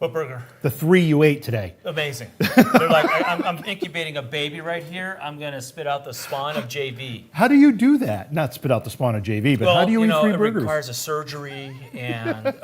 What burger? The 3 you ate today. Amazing. They're like, I'm incubating a baby right here. I'm going to spit out the spawn of JV. How do you do that? Not spit out the spawn of JV, but how do you eat 3 burgers? It requires a surgery, and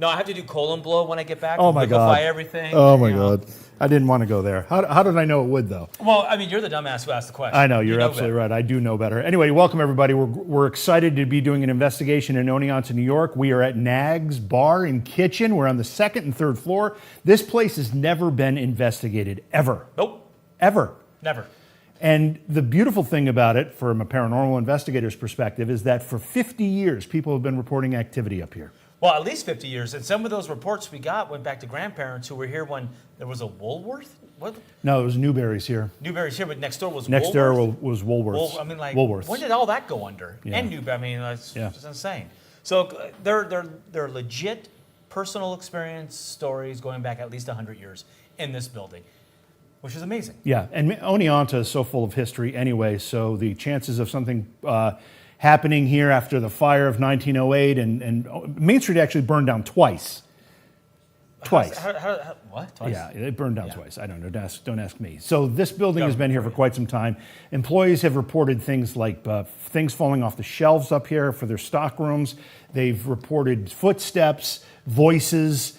no, I have to do colon blow when I get back. Oh my God! Liquefy everything. Oh my God! I didn't want to go there. How did I know it would though? Well, I mean, you're the dumbass who asked the question. I know you're absolutely right. I do know better. Anyway, welcome everybody. We're excited to be doing an investigation in Oneonta, New York. We are at Nag's Bar and Kitchen. We're on the 2nd and 3rd floor. This place has never been investigated ever. Nope. Ever. Never. And the beautiful thing about it, from a paranormal investigator's perspective, is that for 50 years, people have been reporting activity up here. Well, at least 50 years. And some of those reports we got went back to grandparents who were here when there was a Woolworth. What? No, it was Newberry's here. Newberry's here, but next door was Next Woolworth. door was Woolworth's. I mean, like, Woolworth's. when did all that go under? Yeah. And Newberry, I mean, that's just insane. So they're legit personal experience stories going back at least 100 years in this building, which is amazing. Yeah, and Oneonta is so full of history anyway, so the chances of something happening here after the fire of 1908, and Main Street actually burned down twice. Twice. What? Twice? Yeah, it burned down twice. I don't know. Don't ask me. So this building has been here for quite some time. Employees have reported things like things falling off the shelves up here for their stock rooms. They've reported footsteps, voices,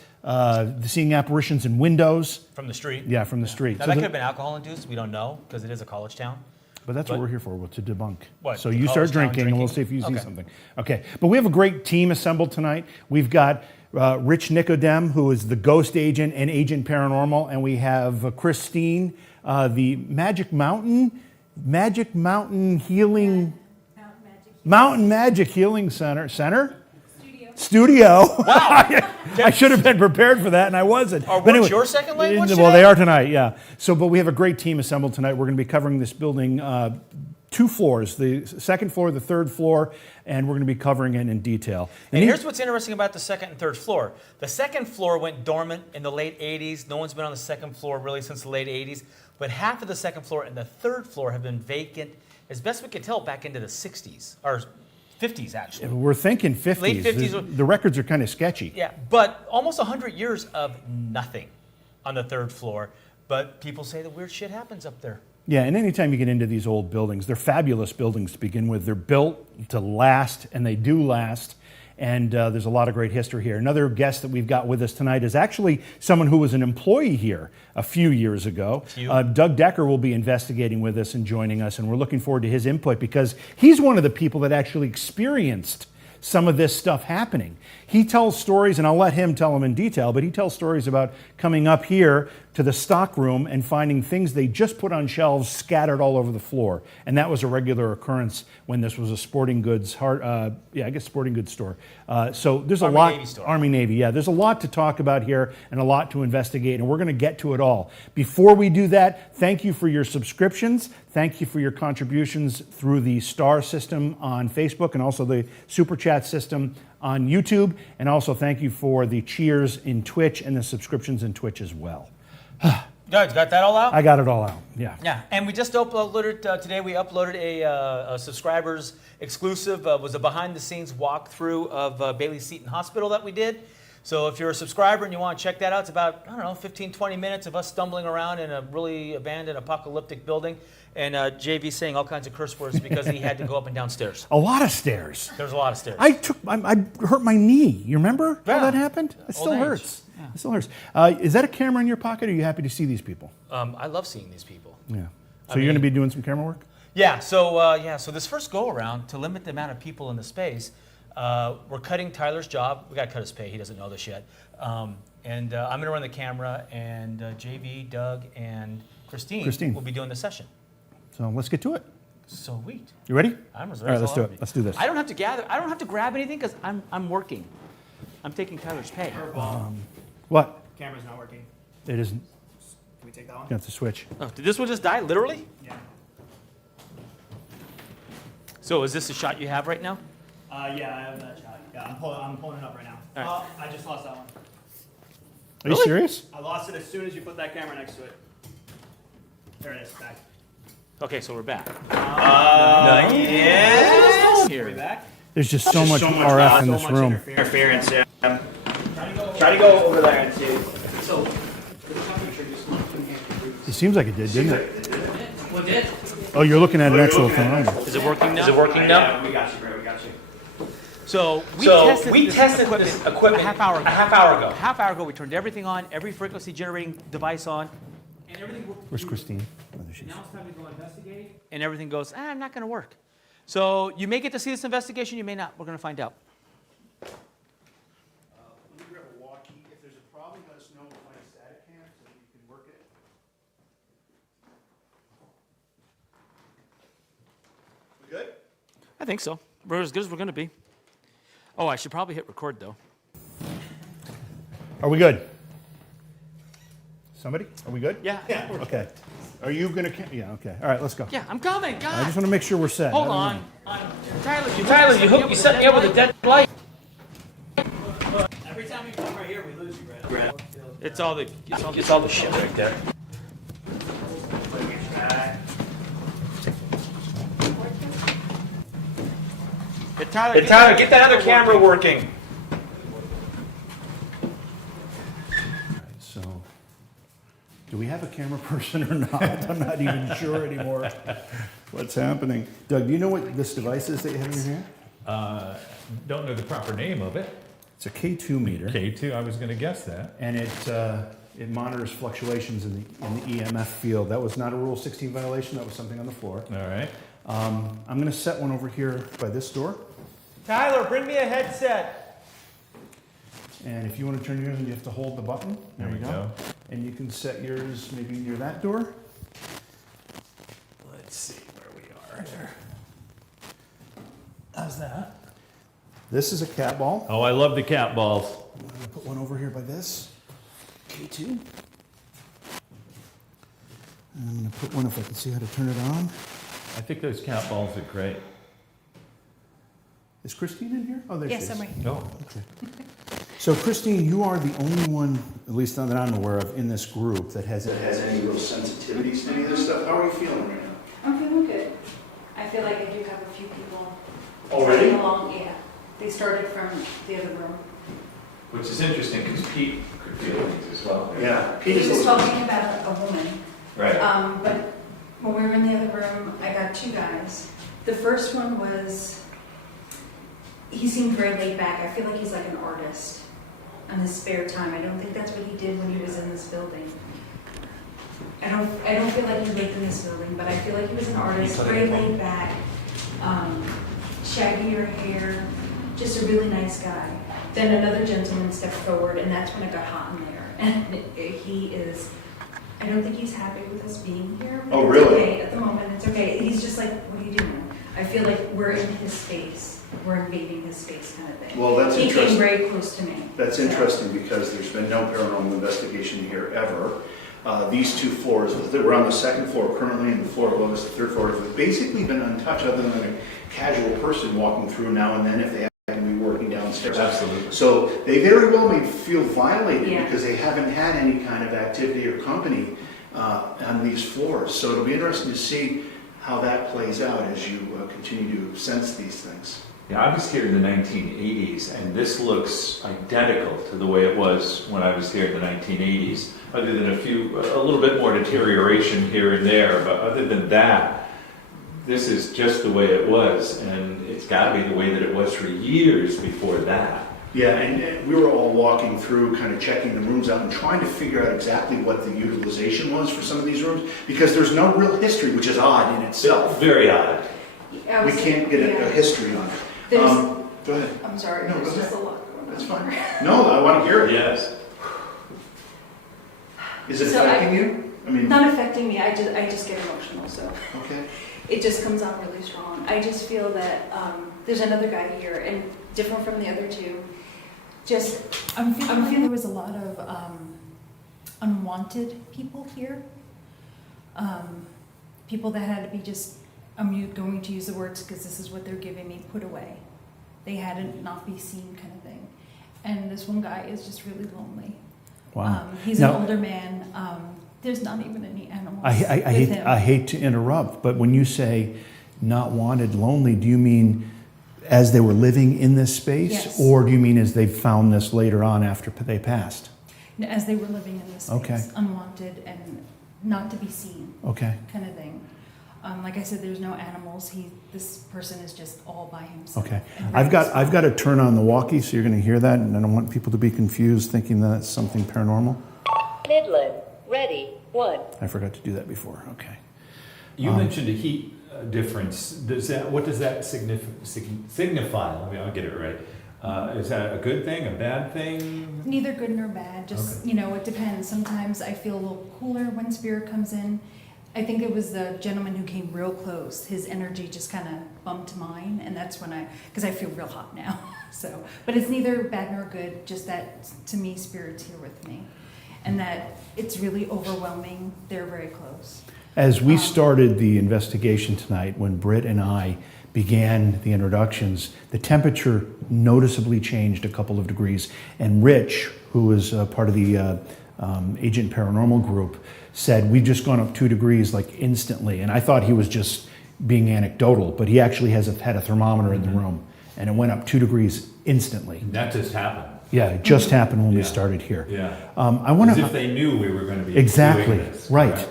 seeing apparitions in windows. From the street? Yeah, from the street. Now, that could have been alcohol-induced. We don't know, because it is a college town. But that's what we're here for, to debunk. What? So you start drinking, and we'll see if you see something. Okay. But we have a great team assembled tonight. We've got Rich Nicodem, who is the ghost agent and agent paranormal, and we have Christine, the Mountain Magic Healing Center? Studio. Wow. I should have been prepared for that, and I wasn't. Are words your second language today? Well, they are tonight, yeah. So, but we have a great team assembled tonight. We're going to be covering this building 2 floors, the 2nd floor, the 3rd floor, and we're going to be covering it in detail. And here's what's interesting about the 2nd and 3rd floor. The 2nd floor went dormant in the late 80s. No one's been on the 2nd floor really since the late 80s. But half of the 2nd floor and the 3rd floor have been vacant, as best we can tell, back into the 60s, or 50s, actually. We're thinking 50s. Late 50s. The records are kind of sketchy. Yeah, but almost 100 years of nothing on the 3rd floor. But people say that weird shit happens up there. Yeah, and anytime you get into these old buildings, they're fabulous buildings to begin with. They're built to last, and they do last. And there's a lot of great history here. Another guest that we've got with us tonight is actually someone who was an employee here a few years ago. Doug Decker will be investigating with us and joining us, and we're looking forward to his input because he's one of the people that actually experienced some of this stuff happening. He tells stories, and I'll let him tell them in detail, but he tells stories about coming up here to the stock room and finding things they just put on shelves scattered all over the floor. And that was a regular occurrence when this was a sporting goods, sporting goods store. So there's a lot. Navy store. Army Navy, yeah. There's a lot to talk about here and a lot to investigate, and we're going to get to it all. Before we do that, thank you for your subscriptions. Thank you for your contributions through the star system on Facebook and also the super chat system on YouTube. And also thank you for the cheers in Twitch and the subscriptions in Twitch as well. Good, you got that all out? I got it all out, yeah. Yeah, and we just uploaded, today we uploaded a subscribers exclusive, was a behind the scenes walkthrough of Bailey Seton Hospital that we did. So if you're a subscriber and you want to check that out, it's about, 15, 20 minutes of us stumbling around in a really abandoned apocalyptic building. And JV saying all kinds of curse words because he had to go up and down stairs. A lot of stairs. There's a lot of stairs. I hurt my knee. You remember how that happened? It still hurts. Yeah. It still hurts. Is that a camera in your pocket, or are you happy to see these people? I love seeing these people. Yeah. So you're going to be doing some camera work? Yeah. So this first go around, to limit the amount of people in the space, we're cutting Tyler's job. We got to cut his pay. He doesn't know this yet. I'm going to run the camera, and JV, Doug, and Christine will be doing the session. So let's get to it. Sweet. You ready? I'm ready. All right, let's do it. Let's do this. I don't have to grab anything because I'm working. I'm taking Tyler's pay. What? Camera's not working. It isn't. Can we take that one? You have to switch. Oh, did this one just die, literally? Yeah. So is this the shot you have right now? Yeah, I have that shot. Yeah, I'm pulling it up right now. All right. Oh, I just lost that one. Are you serious? I lost it as soon as you put that camera next to it. There it is, back. Okay, so we're back. Yes. Here. Are we back? There's just so much RF in this room. Interference, yeah. Try to go over there and see. So, the temperature just went from here to here. It seems like it did, didn't it? What did? Oh, you're looking at an actual thermometer. Is it working now? Is it working now? Yeah, we got you, bro. We got you. So we tested this equipment a half hour ago. A half hour ago, we turned everything on, every frequency generating device on, and everything worked. Where's Christine? Oh, there she is. Now it's time to go investigate. And everything goes, I'm not going to work. So you may get to see this investigation, you may not. We're going to find out. Let me grab a walkie. If there's a problem, let us know. We'll find a static cam so that you can work it. We good? I think so. We're as good as we're going to be. Oh, I should probably hit record, though. Are we good? Somebody? Are we good? Yeah. Okay. Are you gonna? Yeah. Okay. All right. Let's go. Yeah, I'm coming. I God. just want to make sure we're set. Hold I don't on. know. Tyler, you set me up with a dead light. Every time you come right here, we lose you, Brad. It's all the shit right there. Hey, Tyler, get that other camera working. So, do we have a camera person or not? I'm not even sure anymore what's happening. Doug, do you know what this device is that you have in your hand? Don't know the proper name of it. It's a K2 meter, K2, I was going to guess that. and it monitors fluctuations in the EMF field. That was not a Rule 16 violation. That was something on the floor. All right. I'm going to set one over here by this door. Tyler, bring me a headset. And if you want to turn yours on, you have to hold the button. There we go. And you can set yours maybe near that door. Let's see where we are there. How's that? This is a cat ball. Oh, I love the cat balls. I'm going to put one over here by this. K2. And I'm going to put one if I can see how to turn it on. I think those cat balls are great. Is Christine in here? Oh, there she is. Yes, I'm right. Oh, Okay. So, Christine, you are the only one, at least that I'm aware of, in this group that has any real sensitivities to any of this stuff. How are you feeling right now? I'm feeling good. I feel like I do have a few people Already? coming along. Yeah, they started from the other room. Which is interesting because Pete could feel things as well. Yeah. He was talking about a woman. Right. But when we were in the other room, I got two guys. The first one was, he seemed very laid back. I feel like he's like an artist in his spare time. I don't think that's what he did when he was in this building. I don't feel like he lived in this building, but I feel like he was an artist, very laid back, shaggier hair, just a really nice guy. Then another gentleman stepped forward, and that's when it got hot in there. And he is, I don't think he's happy with us being here. Oh, It's really? okay. At the moment, it's okay. He's just like, what are you doing? I feel like we're in his space. We're invading his space kind of thing. Well, that's He interesting. came very close to me. That's interesting because there's been no paranormal investigation here ever. These two floors, we're on the second floor currently, and the floor above us, the third floor, have basically been untouched other than a casual person walking through now and then if they happen to be working downstairs. Absolutely. So they very well may feel violated Yeah. because they haven't had any kind of activity or company on these floors. So it'll be interesting to see how that plays out as you continue to sense these things. Yeah, I was here in the 1980s, and this looks identical to the way it was when I was here in the 1980s, other than a little bit more deterioration here and there. But other than that, this is just the way it was, and it's got to be the way that it was for years before that. Yeah, and we were all walking through, kind of checking the rooms out and trying to figure out exactly what the utilization was for some of these rooms, because there's no real history, which is odd in itself. Very odd. We can't get a history on it. Go ahead. I'm sorry, No, there's go just a ahead. lot going on. That's fine. No, I want to hear it. Yes. Is it So affecting you? I mean, Not affecting me, I just get emotional, so okay. it just comes out really strong. I just feel that there's another guy here, and different from the other two. Just, I'm feeling there was a lot of unwanted people here. People that had to be just, going to use the words because this is what they're giving me, put away. They had to not be seen kind of thing. And this one guy is just really lonely. Wow. He's Now- an older man. There's not even any animals I with him. hate to interrupt, but when you say not wanted, lonely, do you mean as they were living in this space? Yes. Or do you mean as they found this later on after they passed? As they were living in this space, Okay. unwanted and not to be seen, Okay. kind of thing. Like I said, there's no animals. This person is just all by himself. Okay. And I've very got to turn on the walkie, so you're going to hear that, and I don't want people to be confused thinking that it's something paranormal. Midland, ready, 1. I forgot to do that before. Okay. You mentioned a heat difference. What does that signify? I'll get it right. Is that a good thing, a bad thing? Neither good nor bad, just, Okay. it depends. Sometimes I feel a little cooler when spirit comes in. I think it was the gentleman who came real close. His energy just kind of bumped mine, and that's when because I feel real hot now. So, but it's neither bad nor good, just that to me, spirit's here with me. And that it's really overwhelming. They're very close. As we started the investigation tonight, when Britt and I began the introductions, the temperature noticeably changed a couple of degrees. And Rich, who is part of the Agent Paranormal group, said, we've just gone up 2 degrees like instantly. And I thought he was just being anecdotal, but he actually had a thermometer in the room, and it went up 2 degrees instantly. That just happened. Yeah, it just happened when we Yeah. started here. Yeah. I want As to if they knew we were going to be exactly doing this. right,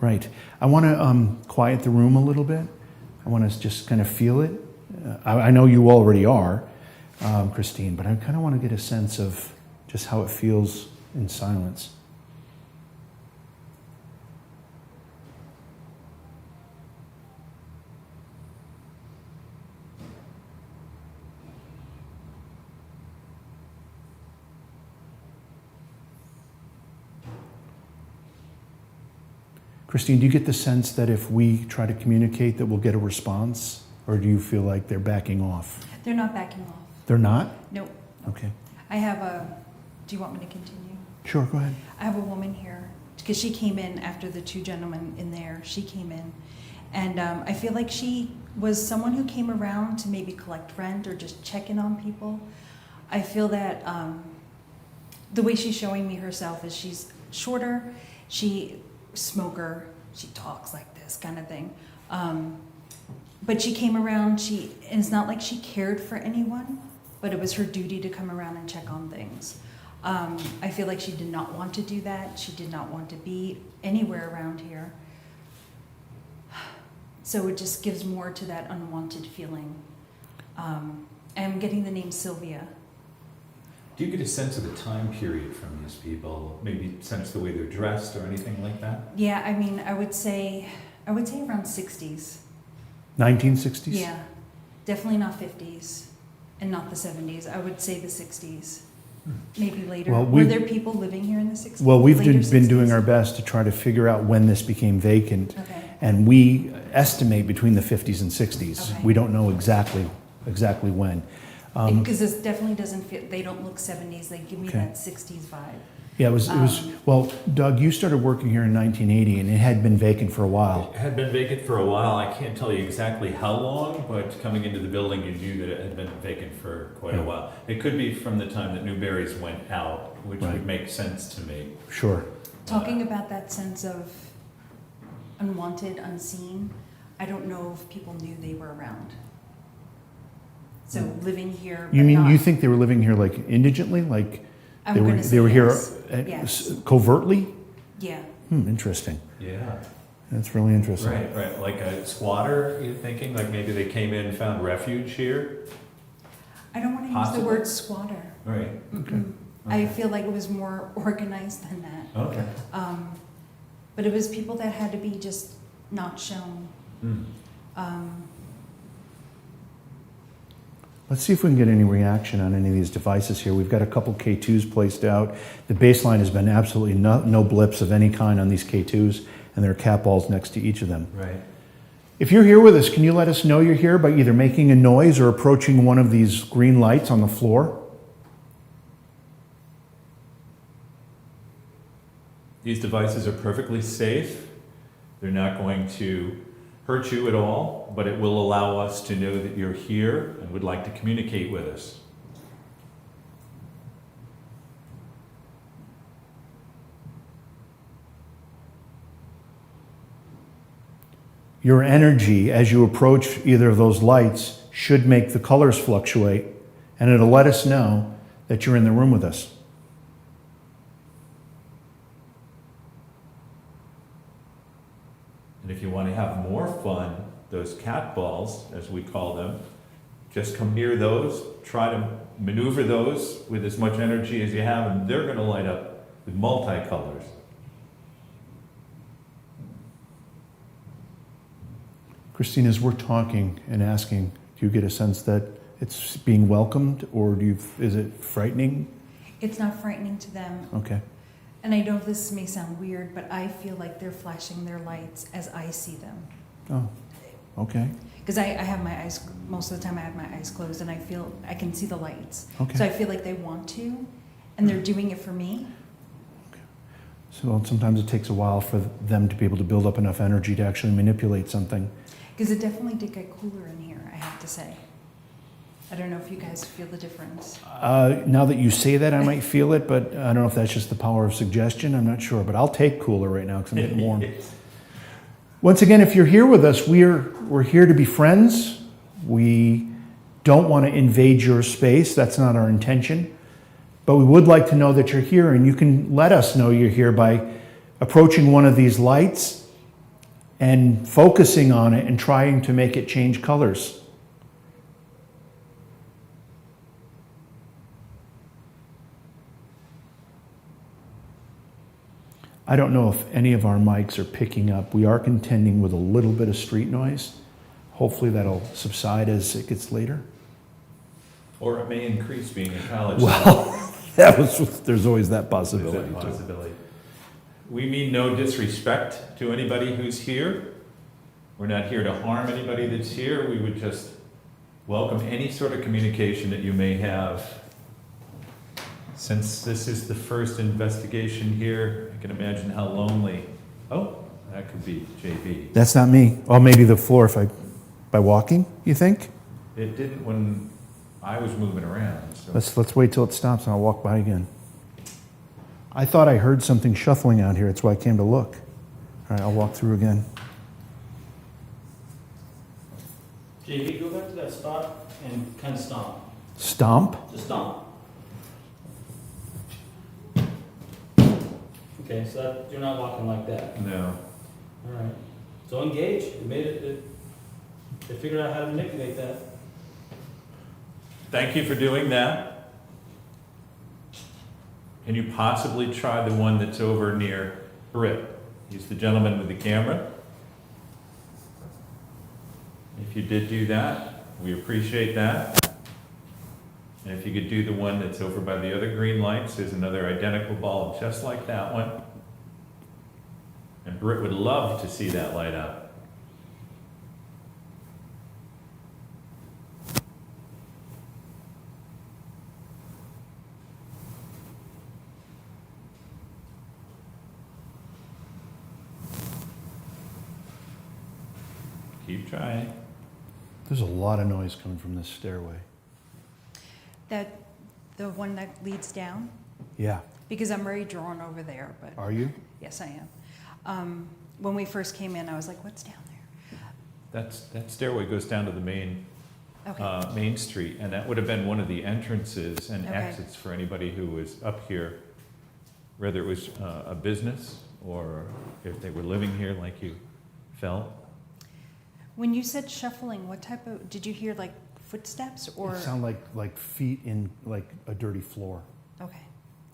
right. I want to quiet the room a little bit. I want to just kind of feel it. I know you already are, Christine, but I kind of want to get a sense of just how it feels in silence. Christine, do you get the sense that if we try to communicate that we'll get a response? Or do you feel like they're backing off? They're not backing off. They're not? Nope. Okay. I have do you want me to continue? Sure, go ahead. I have a woman here, because she came in after the 2 gentlemen in there. She came in, and I feel like she was someone who came around to maybe collect rent or just check in on people. I feel that the way she's showing me herself is she's shorter, smoker, she talks like this kind of thing. But she came around, and it's not like she cared for anyone, but it was her duty to come around and check on things. I feel like she did not want to do that. She did not want to be anywhere around here. So it just gives more to that unwanted feeling. I'm getting the name Sylvia. Do you get a sense of the time period from these people? Maybe sense the way they're dressed or anything like that? Yeah, I mean, I would say around 60s. 1960s? Yeah, definitely not 50s and not the 70s. I would say the 60s, maybe later. Well, Were there people living here in the 60s? Well, we've Later been doing 60s? our best to try to figure out when this became vacant, Okay. and we estimate between the 50s and 60s. Okay. We don't know exactly when. Because this definitely doesn't fit, they don't look 70s, they give me Okay. that 60s vibe. Yeah, it was, well, Doug, you started working here in 1980, and it had been vacant for a while. It had been vacant for a while. I can't tell you exactly how long, but coming into the building, you knew that it had been vacant for quite a Yeah. while. It could be from the time that Newberry's went out, which Right. would make sense to me. Sure. Talking about that sense of unwanted, unseen, I don't know if people knew they were around. So living here, You but mean, not- you think they were living here like indigently, like I'm they were, gonna say they were here yes. uh, Yes. covertly? Yeah, Interesting. Yeah. That's really interesting. Right. Like a squatter, you're thinking? Like maybe they came in and found refuge here? I don't want to use the Possible. word squatter. Right. Mm-mm. I feel like it was more organized than that. Okay. But it was people that had to be just not shown. Hmm. Let's see if we can get any reaction on any of these devices here. We've got a couple K2s placed out. The baseline has been absolutely no blips of any kind on these K2s, and there are cat balls next to each of them. Right. If you're here with us, can you let us know you're here by either making a noise or approaching one of these green lights on the floor? These devices are perfectly safe. They're not going to hurt you at all, but it will allow us to know that you're here and would like to communicate with us. Your energy as you approach either of those lights should make the colors fluctuate, and it'll let us know that you're in the room with us. And if you want to have more fun, those cat balls, as we call them, just come near those, try to maneuver those with as much energy as you have, and they're going to light up with multicolors. Christine, as we're talking and asking, do you get a sense that it's being welcomed, or is it frightening? It's not frightening to them. Okay. And I know this may sound weird, but I feel like they're flashing their lights as I see them. Oh, okay. Because I have my eyes, most of the time I have my eyes closed and I can see the lights. Okay. So I feel like they want to, and they're doing it for me. So sometimes it takes a while for them to be able to build up enough energy to actually manipulate something. Because it definitely did get cooler in here, I have to say. I don't know if you guys feel the difference. Now that you say that, I might feel it, but I don't know if that's just the power of suggestion. I'm not sure, but I'll take cooler right now because I'm getting warm. Once again, if you're here with us, we're here to be friends. We don't want to invade your space. That's not our intention. But we would like to know that you're here, and you can let us know you're here by approaching one of these lights and focusing on it and trying to make it change colors. I don't know if any of our mics are picking up. We are contending with a little bit of street noise. Hopefully that'll subside as it gets later. Or it may increase being a college. Well, there's always that possibility. There's that possibility. We mean no disrespect to anybody who's here. We're not here to harm anybody that's here. We would just welcome any sort of communication that you may have. Since this is the first investigation here, I can imagine how lonely. Oh, that could be JB. That's not me. Or maybe the floor by walking, you think? It didn't when I was moving around. So. Let's wait till it stops and I'll walk by again. I thought I heard something shuffling out here. That's why I came to look. All right, I'll walk through again. JV, go back to that spot and kind of stomp. Stomp? Just stomp. Okay, so that, you're not walking like that. No. All right. So engage. It made they figured out how to manipulate that. Thank you for doing that. Can you possibly try the one that's over near Britt? He's the gentleman with the camera. If you did do that, we appreciate that. And if you could do the one that's over by the other green lights, there's another identical ball just like that one. And Britt would love to see that light up. Keep trying. There's a lot of noise coming from this stairway. The one that leads down, Yeah. because I'm very drawn over there, but Are you? yes, I am. When we first came in, I was like, what's down there? That stairway goes down to the main Okay. Main Street, and that would have been one of the entrances and Okay. exits for anybody who was up here, whether it was a business or if they were living here like you felt. When you said shuffling, what type of, did you hear like footsteps or? It sounded like feet in like a dirty floor Okay.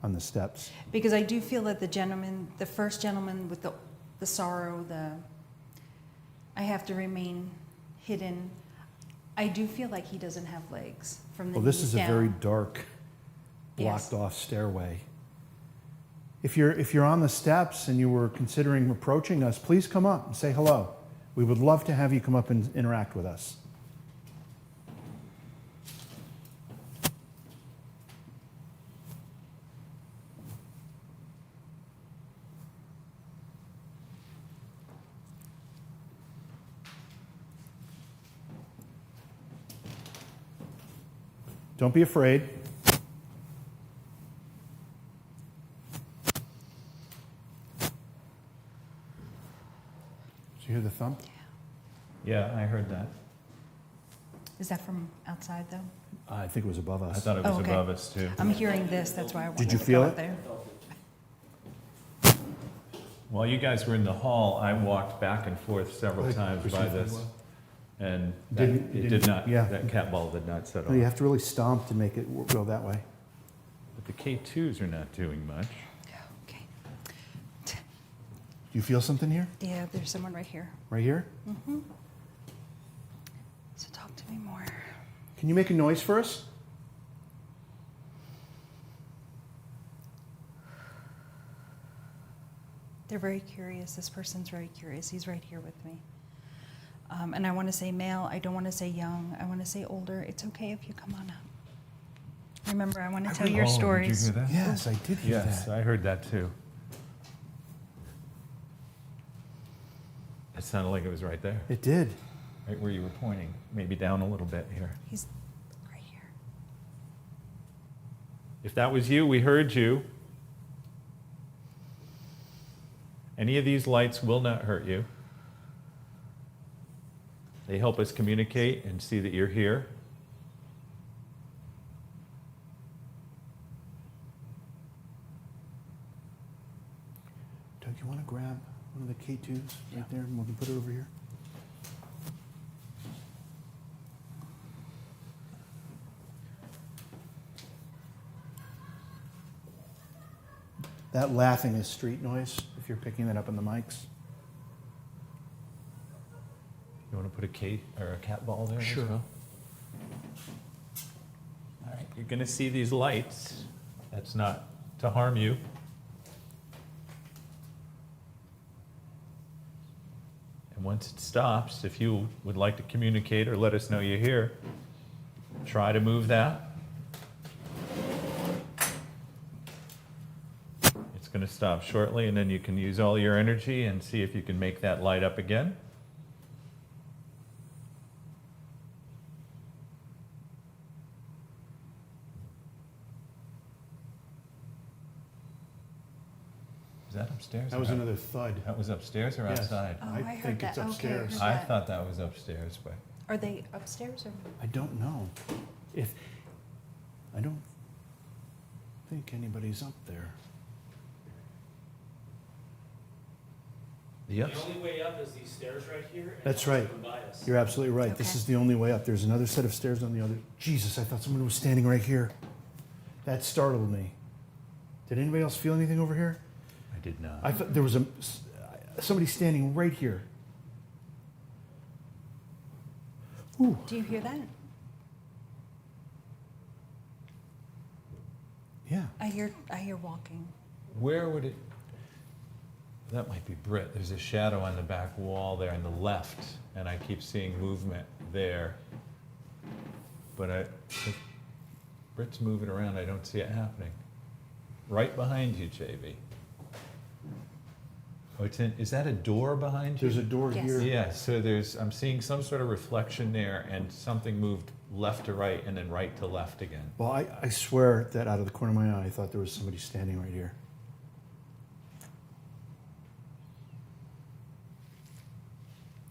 on the steps. Because I do feel that the first gentleman with the sorrow, I have to remain hidden. I do feel like he doesn't have legs from the Well, this knees is a down. very dark, Yes. blocked off stairway. If you're on the steps and you were considering approaching us, please come up and say hello. We would love to have you come up and interact with us. Don't be afraid. Did you hear the thump? Yeah, I heard that. Is that from outside though? I think it was above us. I thought it was Oh, okay. above us too. I'm hearing this, that's why I wanted you to feel go it? up there. While you guys were in the hall, I walked back and forth several Like, times by Christine, this. well. And Didn't- it it did didn't- not, yeah. that cat ball did not settle. No, you have to really stomp to make it go that way. But the K2s are not doing much. Okay. Do you feel something here? Yeah, there's someone right here. Right here? So talk to me more. Can you make a noise for us? They're very curious. This person's very curious. He's right here with me. And I want to say male. I don't want to say young. I want to say older. It's okay if you come on up. Remember, I want to tell your stories. Did you hear that? Yes, I did hear Yes, that. I heard that too. It sounded like it was right there, It did. right where you were pointing, maybe down a little bit here. He's right here. If that was you, we heard you. Any of these lights will not hurt you. They help us communicate and see that you're here. Doug, you want to grab one of the K2s right there and we can put it over here? That laughing is street noise, if you're picking that up on the mics. You want to put a K or a cat ball there Sure. as well? All right, you're going to see these lights. That's not to harm you. And once it stops, if you would like to communicate or let us know you're here, try to move that. It's going to stop shortly, and then you can use all your energy and see if you can make that light up again. Is that upstairs? That was or another thud. That was upstairs or Yes. outside? Oh, I I heard think that. it's Okay, I upstairs. heard I that. thought that was upstairs, but Are they upstairs or? I don't know. If, I don't think anybody's up there. the The only way up is these stairs right here. and That's also right. from by us. You're absolutely right. This Okay. is the only way up. There's another set of stairs on the other. Jesus, I thought someone was standing right here. That startled me. Did anybody else feel anything over here? I did not. I thought there was somebody standing right here. Ooh, Do you hear that? yeah. I hear walking. Where would it? That might be Britt. There's a shadow on the back wall there on the left, and I keep seeing movement there. But if Britt's moving around, I don't see it happening. Right behind you, JB. Oh, is that a door behind you? There's a door Yes. here. Yeah, so I'm seeing some sort of reflection there, and something moved left to right and then right to left again. Well, I swear that out of the corner of my eye, I thought there was somebody standing right here.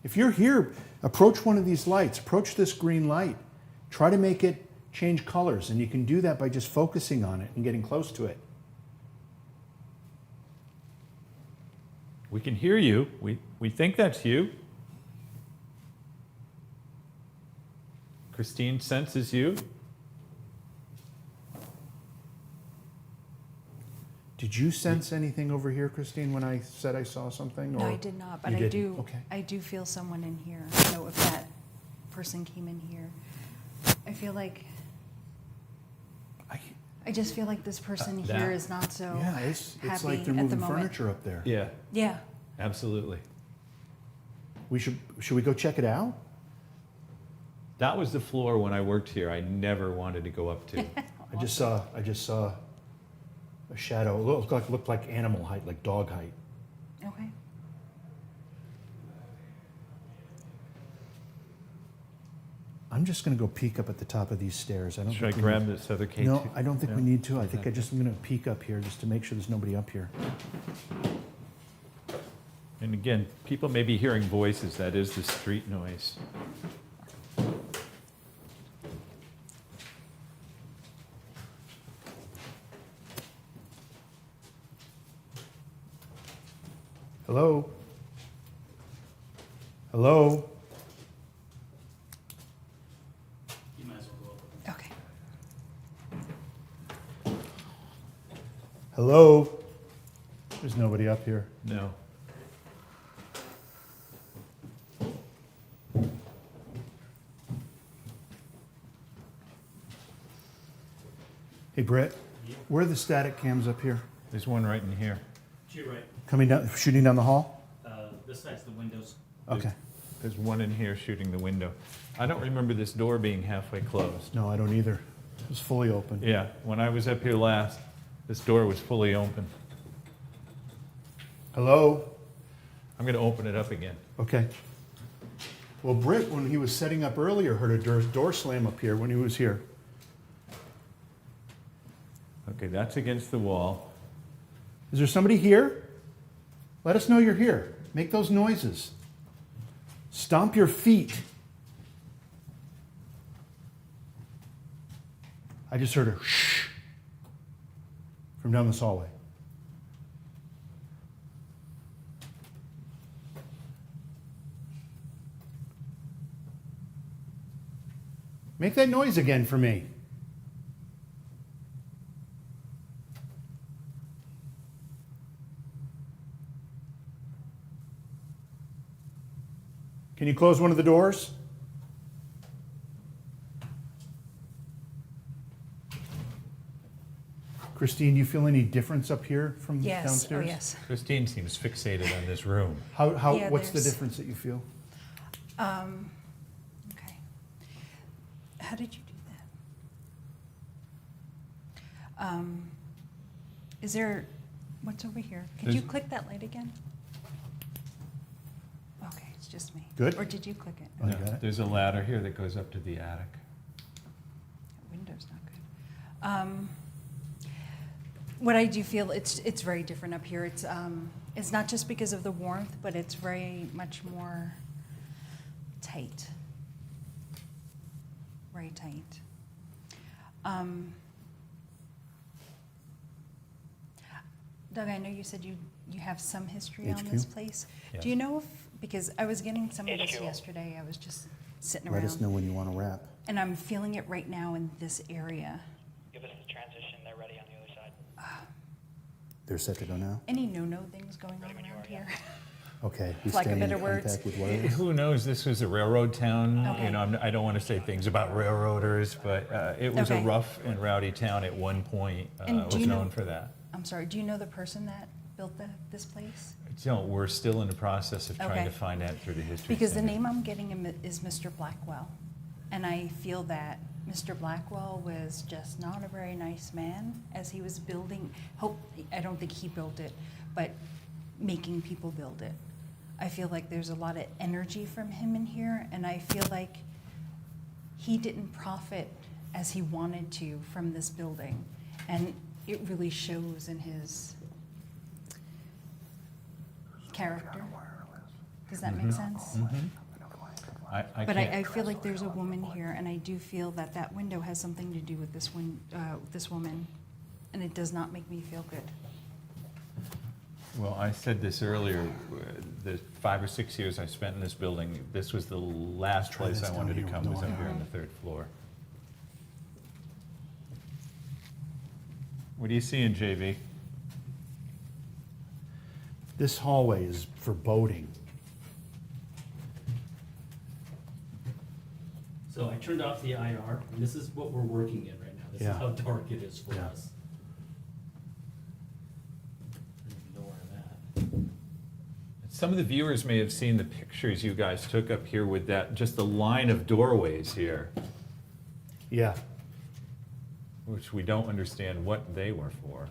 If you're here, approach one of these lights. Approach this green light. Try to make it change colors, and you can do that by just focusing on it and getting close to it. We can hear you. We think that's you. Christine senses you. Did you sense anything over here, Christine, when I said I saw something? No, or- I did not, but You I didn't? do. Okay. I do feel someone in here. So if that person came in here, I feel like I just feel like this person that- here is not so Yeah, it's happy like they're at the moving moment. furniture up there. Yeah, Yeah. absolutely. Should we go check it out? That was the floor when I worked here. I never wanted to go up to. I just saw a shadow. It looked like animal height, like dog height. Okay. I'm just going to go peek up at the top of these stairs. I don't. Should I think we grab need- this other K2? No, I don't think we No? need to. I think I'm going to peek up here just to make sure there's nobody up here. And again, people may be hearing voices. That is the street noise. Hello? Hello? You might as well go over. Okay. Hello? There's nobody up here. No. Hey, Brett, where are the static cams up here? There's one right in here. To your right. Coming down, shooting down the hall? This side's the windows. Okay. There's one in here shooting the window. I don't remember this door being halfway closed. No, I don't either. It was fully open. Yeah, when I was up here last, this door was fully open. Hello? I'm gonna open it up again. Okay. Well, Britt, when he was setting up earlier, heard a door slam up here when he was here. Okay, that's against the wall. Is there somebody here? Let us know you're here. Make those noises. Stomp your feet. I just heard a shh from down this hallway. Make that noise again for me. Can you close one of the doors? Christine, do you feel any difference up here from Yes. Oh, downstairs? yes. Christine seems fixated on this room. Yeah, What's the there's- difference that you feel? Okay. How did you do that? Is there, what's over here? Could you There's- click that light again? Okay, it's just me. Good. Or did you click it? Oh, you got it? There's a ladder here that goes up to the attic. That window's not good. What I do feel, it's very different up here. It's not just because of the warmth, but it's very much more tight. Very tight. Doug, I know you said you have some history on this HQ? place. Yes. Do you know if, because I was getting some of this yesterday, I was just sitting Let around. us know when you want to wrap. And I'm feeling it right now in this area. Give us the transition, they're ready on the other side. They're set to go now? Any no-no things going on around here? Okay. He's Lack of staying in better words. contact with wireless? Who knows, this was a railroad town, Okay. you know, I don't want to say things about railroaders, but it was a Okay. rough and rowdy town at one point. And It do was you know- known for that. I'm sorry, do you know the person that built this place? No, we're still in the process of trying Okay. to find out through the history. Because the Center. name I'm getting is Mr. Blackwell. And I feel that Mr. Blackwell was just not a very nice man as he was building, I don't think he built it, but making people build it. I feel like there's a lot of energy from him in here, and I feel like he didn't profit as he wanted to from this building. And it really shows in his character. Does that make sense? I But can't- I feel like there's a woman here, and I do feel that that window has something to do with this this woman, and it does not make me feel good. Well, I said this earlier, the 5 or 6 years I spent in this building, this was the last Try place this I down wanted to here come, with was no up here air. on the 3rd floor. What are you seeing, JV? This hallway is foreboding. So I turned off the IR, and this is what we're working in right now. This is Yeah. how dark it is for Yeah. us. I don't even know where I'm at. Some of the viewers may have seen the pictures you guys took up here with that, just the line of doorways here, Yeah. which we don't understand what they were for.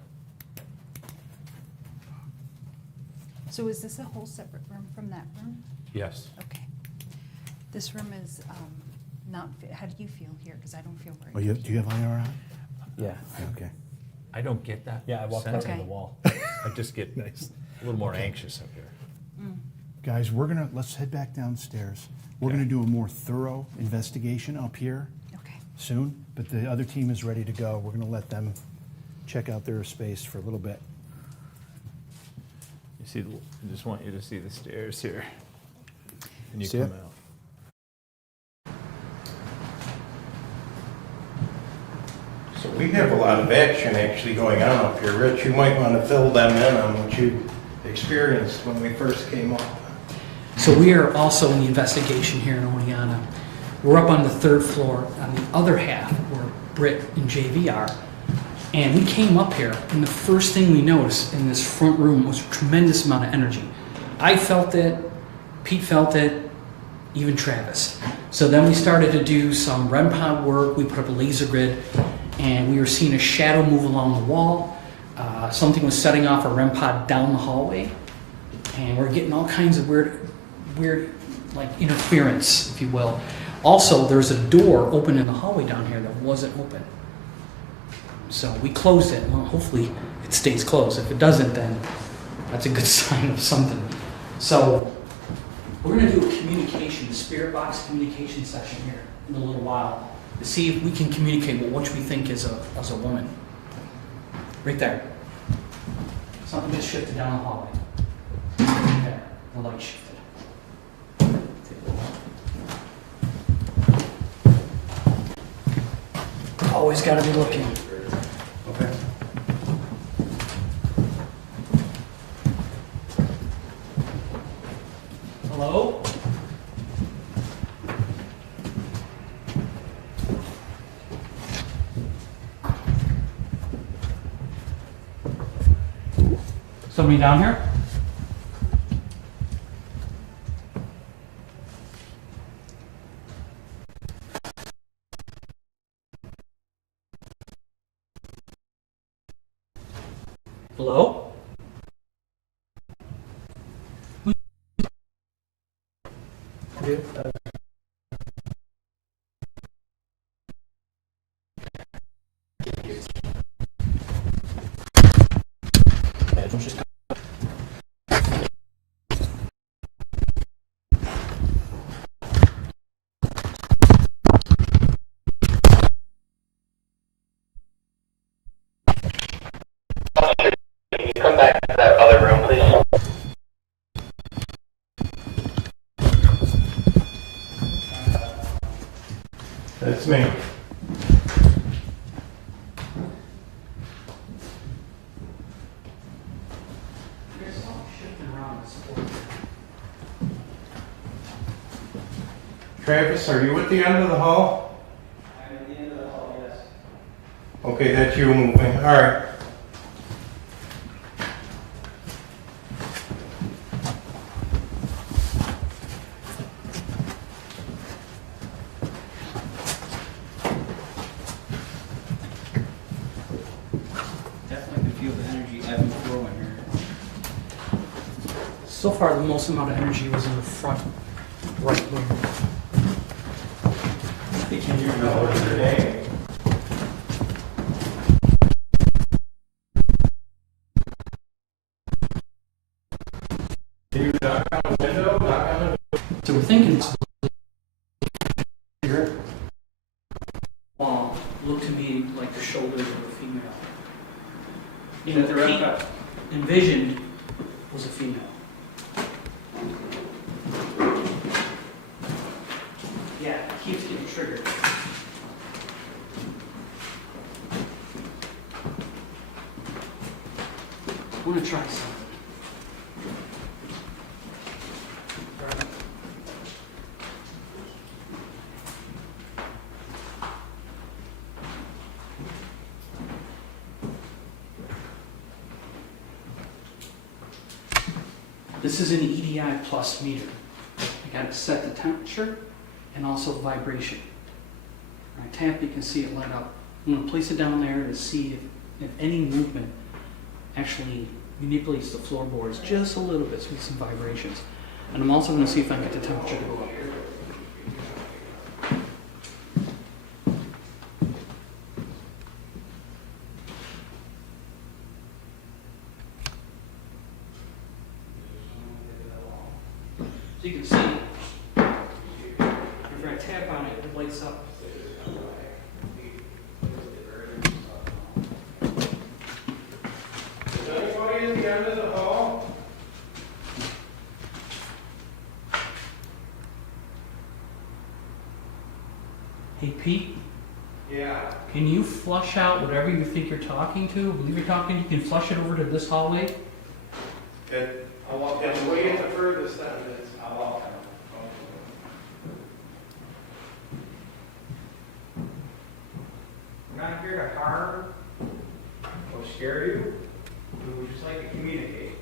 So is this a whole separate room from that room? Yes. Okay. This room is not, how do you feel here? Because I don't feel very Oh, good. do you have IR on? Yeah. Okay. I don't get that. Yeah, I walked sense. right on Okay. the wall. I just get Nice. a little more anxious up here. Guys, let's head back downstairs. We're Okay. gonna do a more thorough investigation up here Okay. soon, but the other team is ready to go. We're gonna let them check out their space for a little bit. You see, I just want you to see the stairs here. And you See come it? out. So we have a lot of action actually going on up here. Rich, you might want to fill them in on what you experienced when we first came up. So we are also in the investigation here in Oneonta. We're up on the 3rd floor. On the other half, where Britt and JV are. And we came up here, and the first thing we noticed in this front room was a tremendous amount of energy. I felt it, Pete felt it, even Travis. So then we started to do some REM pod work. We put up a laser grid, and we were seeing a shadow move along the wall. Something was setting off a REM pod down the hallway, and we're getting all kinds of weird like interference, if you will. Also, there's a door open in the hallway down here that wasn't open. So we closed it. Well, hopefully it stays closed. If it doesn't, then that's a good sign of something. So we're going to do a communication, spirit box communication session here in a little while to see if we can communicate with what we think is a woman. Right there. Something just shifted down the hallway. There, the light shifted. Always got to be looking. Okay. Hello? Somebody down here? Hello? Come back to that other room, please. That's me. Travis, are you at the end of the hall? I'm at the end of the hall, yes. Okay, that's you moving. All right. Definitely can feel the energy ebb and flow in here. So far, the most amount of energy was in the front right room. Can you know your name? Can you knock on the window? Knock on the So we're thinking here. Look to me like the shoulders of a female. And what Pete envisioned was a female. Yeah, it keeps getting triggered. I'm gonna try something. This is an EDI plus meter. I got to set the temperature and also vibration. When I tap, you can see it light up. I'm going to place it down there to see if any movement actually manipulates the floorboards just a little bit, so we get some vibrations. And I'm also going to see if I can get the temperature to go up. So you can see, if I tap on it, it lights up. Is anybody at the end of the hall? Hey, Pete, Yeah. can you flush out whatever you think you're talking to? Believe you're talking, you can flush it over to this hallway? I'll walk down. It's way at the furthest end. I'll walk down. We're not here to harm or scare you. We would just like to communicate.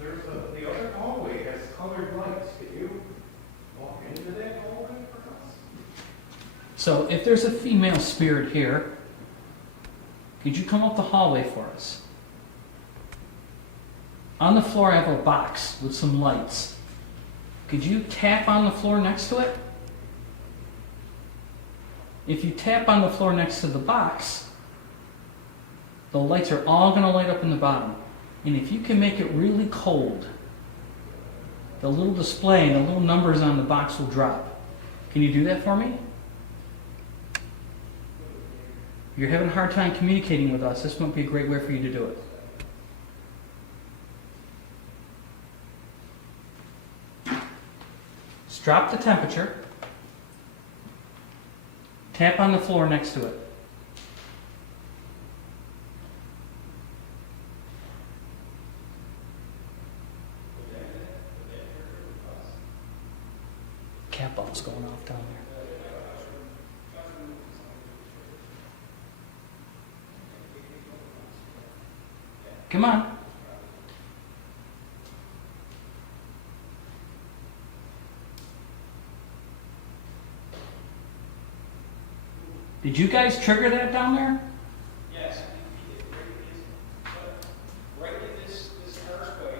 The other hallway has colored lights. Can you walk into that hallway for us? So if there's a female spirit here, could you come up the hallway for us? On the floor I have a box with some lights. Could you tap on the floor next to it? If you tap on the floor next to the box, the lights are all going to light up in the bottom. And if you can make it really cold, the little display and the little numbers on the box will drop. Can you do that for me? If you're having a hard time communicating with us, this might be a great way for you to do it. Just drop the temperature. Tap on the floor next to it. Cat balls going off down there. Come on. Did you guys trigger that down there? Yes. Right in this archway,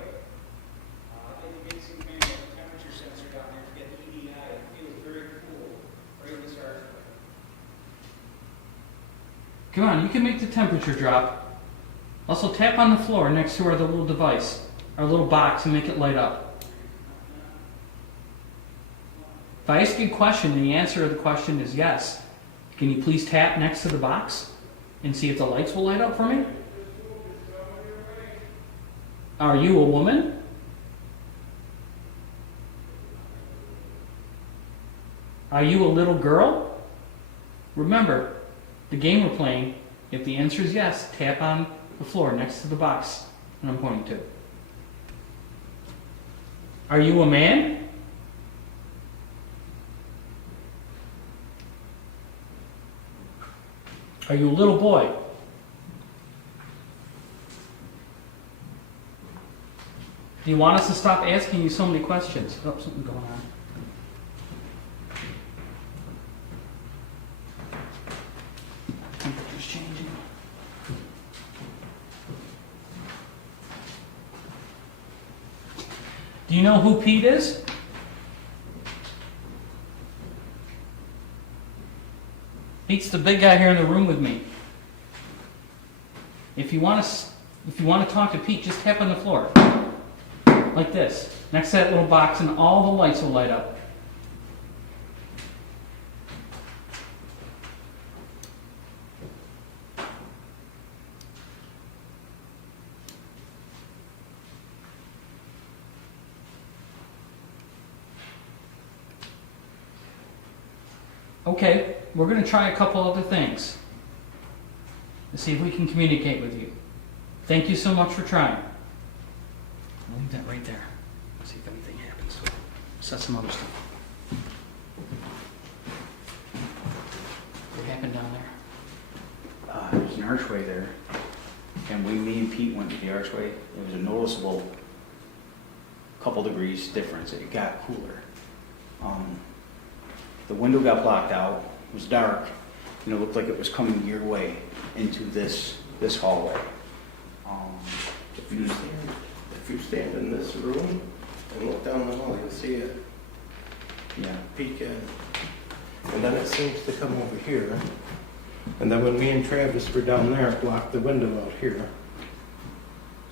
they did some kind of temperature sensor down there to get the EDI. It feels very cool right in this archway. Come on, you can make the temperature drop. Also tap on the floor next to our little device, our little box, and make it light up. If I ask you a question, the answer to the question is yes. Can you please tap next to the box and see if the lights will light up for me? Are you a woman? Are you a little girl? Remember, the game we're playing, if the answer is yes, tap on the floor next to the box that I'm pointing to. Are you a man? Are you a little boy? Do you want us to stop asking you so many questions? Oh, something going on. Temperature's changing. Do you know who Pete is? Pete's the big guy here in the room with me. If you want to talk to Pete, just tap on the floor. Like this. Next to that little box, and all the lights will light up. Okay, we're going to try a couple other things to see if we can communicate with you. Thank you so much for trying. I'll leave that right there. See if anything happens to it. Set some other stuff. What happened down there? There's an archway there, and me and Pete went to the archway. It was a noticeable couple degrees difference. It got cooler. The window got blocked out. It was dark, and it looked like it was coming your way into this hallway. If you stand in this room and look down the hall, you'll see it. Yeah. Peek in. And then it seems to come over here. And then when me and Travis were down there, it blocked the window out here.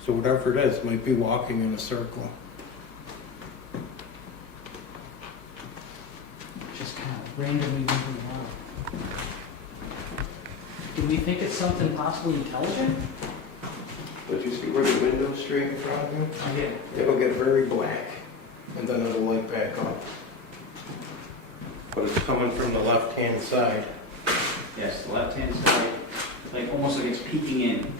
So whatever it is, might be walking in a circle. Just kind of randomly moving around. Do we think it's something possibly intelligent? But you see where the window's straight in front of you? Oh, yeah. It'll get very black, and then it'll light back up. but it's coming from the left-hand side. Yes, the left-hand side, like almost like it's peeking in.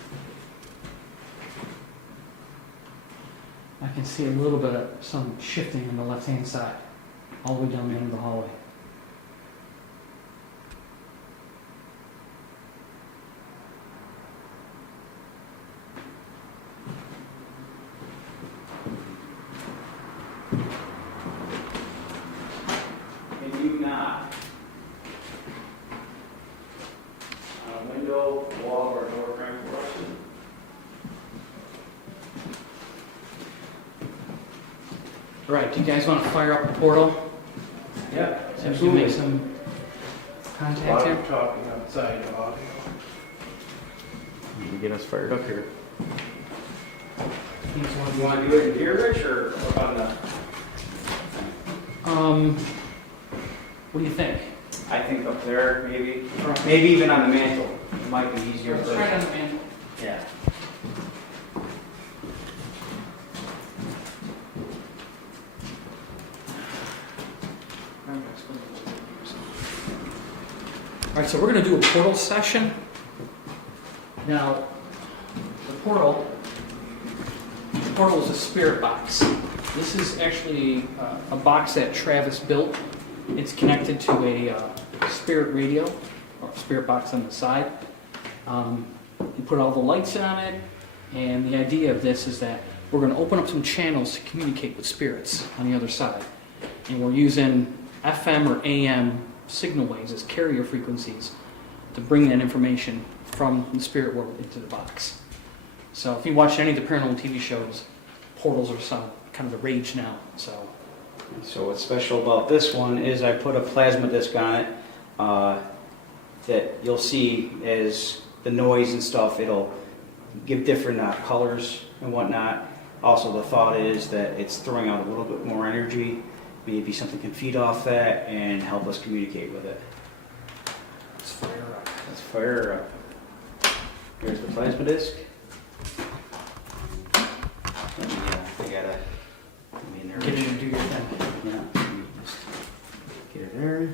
I can see a little bit of some shifting on the left-hand side, all the way down the end of the hallway. Can you knock on a window, wall, or door frame for us? All right, do you guys want to fire up the portal? Yeah, So we can make some A contact lot here? of talking outside of audio. You get us fired up here. You guys wanna You want to do it in here, Rich, or up on the? What do you think? I think up there, maybe. Maybe even on the mantle. It might be easier. Let's for- try it on the mantle. Yeah. All right, so we're going to do a portal session. Now, the portal is a spirit box. This is actually a box that Travis built. It's connected to a spirit radio, or spirit box on the side. You put all the lights on it, and the idea of this is that we're going to open up some channels to communicate with spirits on the other side. And we're using FM or AM signal waves as carrier frequencies to bring that information from the spirit world into the box. So if you watch any of the paranormal TV shows, portals are some kind of the rage now. So So what's special about this one is I put a plasma disc on it that you'll see as the noise and stuff, it'll give different colors and whatnot. Also, the thought is that it's throwing out a little bit more energy. Maybe something can feed off that and help us communicate with it. let's fire up. Let's fire her up. Here's the plasma disc. I gotta get in there. Get in and do your thing. Yeah, let me just get it there.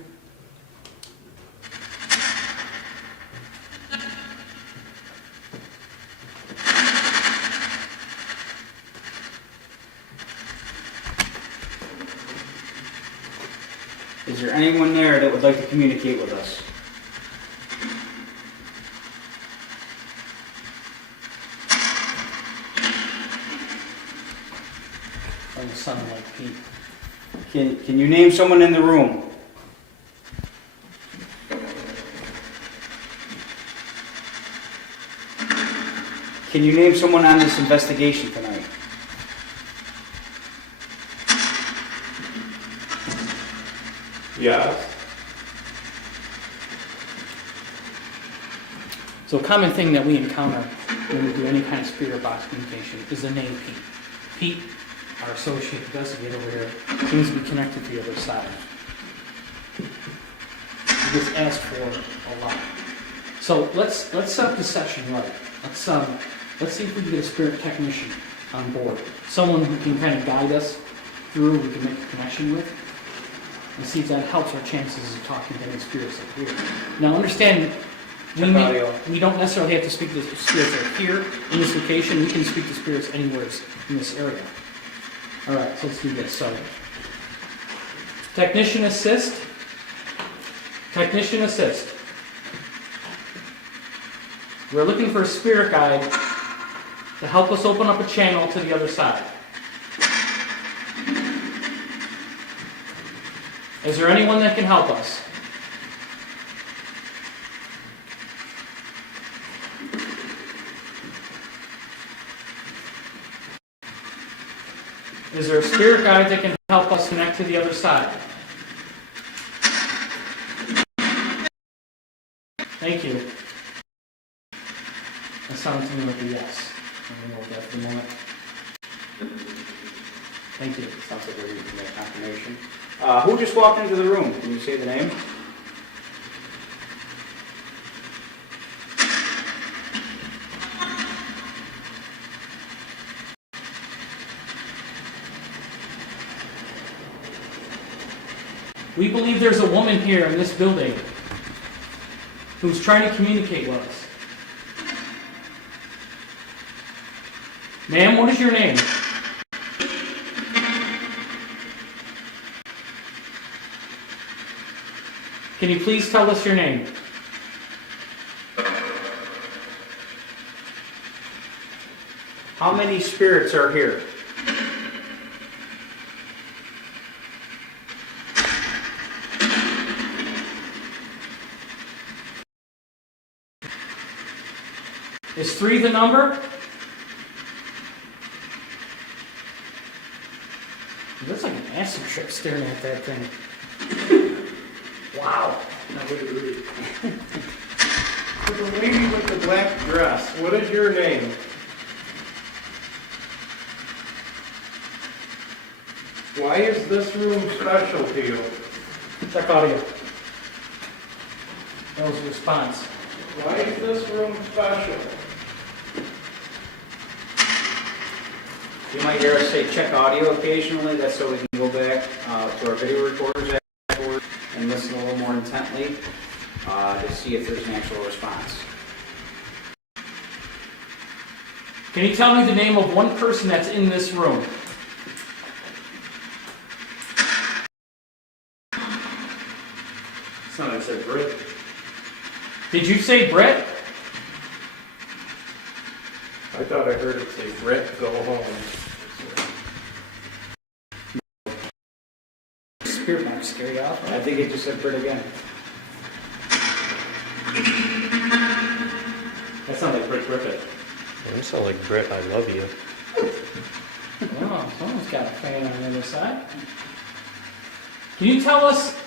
Is there anyone there that would like to communicate with us? From the sunlight, Pete. Can you name someone in the room? Can you name someone on this investigation tonight? Yes. So a common thing that we encounter when we do any kind of spirit box communication is the name Pete. Pete, our associate investigator over here, seems to be connected to the other side. He gets asked for a lot. So let's set up the session right. Let's see if we can get a spirit technician on board. Someone who can kind of guide us through, we can make a connection with, and see if that helps our chances of talking to any spirits up here. Now understand, we don't necessarily have to speak to spirits that are here in this location. We can speak to spirits anywhere in this area. All right, so let's do this. So, technician assist. Technician assist. We're looking for a spirit guide to help us open up a channel to the other side. Is there anyone that can help us? Is there a spirit guide that can help us connect to the other side? Thank you. That sounds to me like a yes. I'm going to go with that for the moment. Thank you. Sounds like we're going to get confirmation. Who just walked into the room? Can you say the name? We believe there's a woman here in this building who's trying to communicate with us. Ma'am, what is your name? Can you please tell us your name? How many spirits are here? Is 3 the number? It looks like an acid trip staring at that thing. Wow. For the lady with the black dress, what is your name? Why is this room special to you? Check audio. That was a response. Why is this room special? You might hear us say check audio occasionally. That's so we can go back to our video recorders afterwards and listen a little more intently to see if there's an actual response. Can you tell me the name of one person that's in this room? Son, I said Britt. Did you say Brett? I thought I heard it say, Brett, go home. Spirit might scare you off. I think it just said Britt again. That sounds like Britt Griffith. You sound like Brett, I love you. Oh, someone's got a fan on the other side. Can you tell us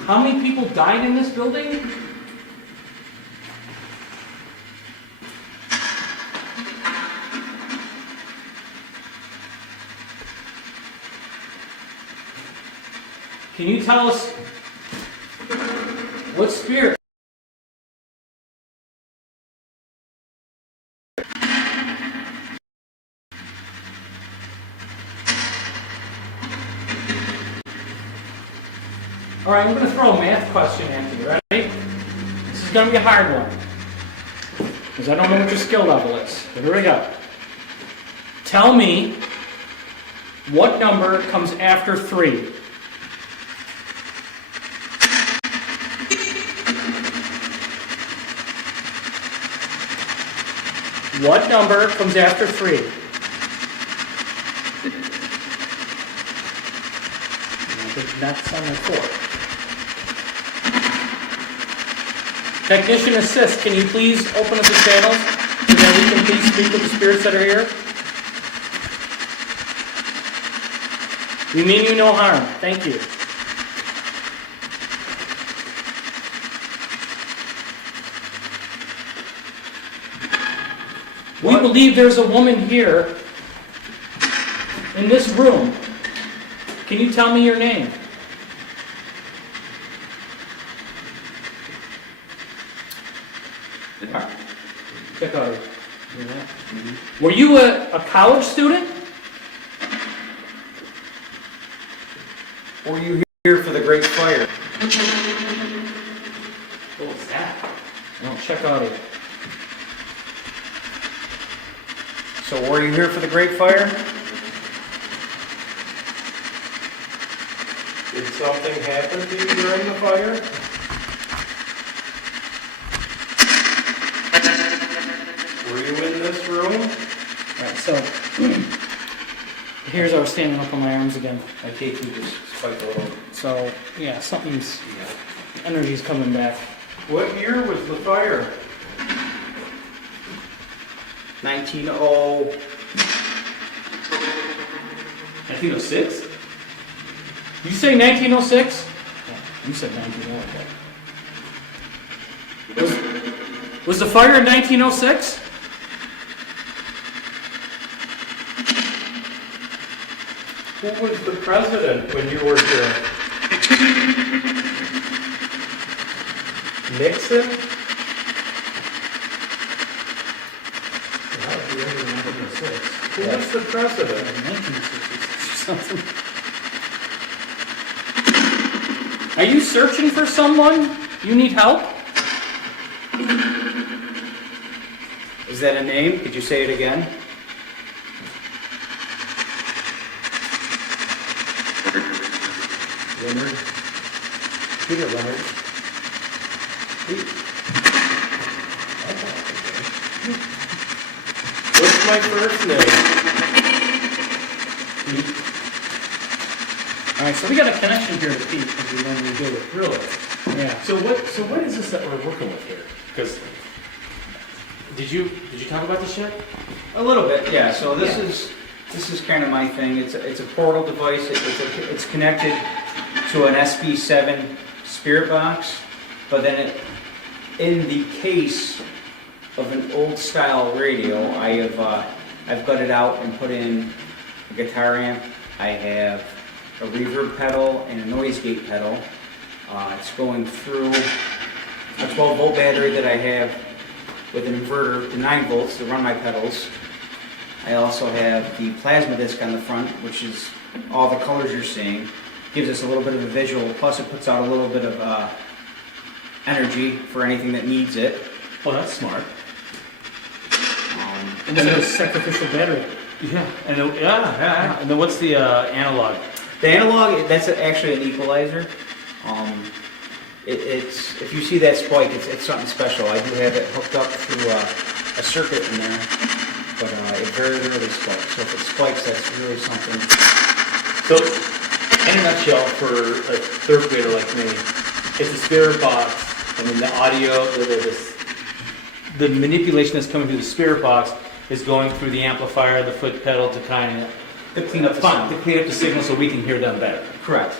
how many people died in this building? Can you tell us what spirit? All right, I'm going to throw a math question at you, ready? This is going to be a hard one, because I don't know what your skill level is. But here we go. Tell me what number comes after 3. What number comes after 3? That's on the 4. Technician assist, can you please open up the channels so that we can please speak with the spirits that are here? We mean you no harm. Thank you. We believe there's a woman here in this room. Can you tell me your name? Check out it. Were you a college student? Were you here for the Great Fire? What was that? No, check out it. So were you here for the Great Fire? Did something happen to you during the fire? Were you in this room? Right, so here's I was standing up on my arms again. My K2 just spiked a little. So yeah, something's energy's coming back. What year was the fire? 1900. 1906? Did you say 1906? Yeah, you said 1906. Was the fire in 1906? Who was the president when you were here? Nixon? Who was the president? 1906 something. Are you searching for someone? You need help? Is that a name? Could you say it again? Leonard. Peter Leonard. What's my first name? All right, so we got a connection here to Pete as we normally do it. Really? Yeah. So what is this that we're working with here? Because did you talk about this yet? A little bit, yeah. So this is kind of my thing. It's a portal device. It's connected to an SB7 spirit box, but then in the case of an old style radio, I've gutted out and put in a guitar amp. I have a reverb pedal and a noise gate pedal. It's going through a 12-volt battery that I have with an inverter to 9 volts to run my pedals. I also have the plasma disc on the front, which is all the colors you're seeing. Gives us a little bit of a visual, plus it puts out a little bit of energy for anything that needs it. Oh, that's smart. And then there's sacrificial battery. Yeah. And then, yeah. And then what's the analog? The analog, that's actually an equalizer. It's if you see that spike, it's something special. I do have it hooked up through a circuit in there, but it very rarely spikes. So if it spikes, that's really something. So, in a nutshell, for a third grader like me, it's a spirit box, and then the audio, the manipulation that's coming through the spirit box is going through the amplifier, the foot pedal to kind of To clean up the sound. to clean up the signal so we can hear them better. Correct.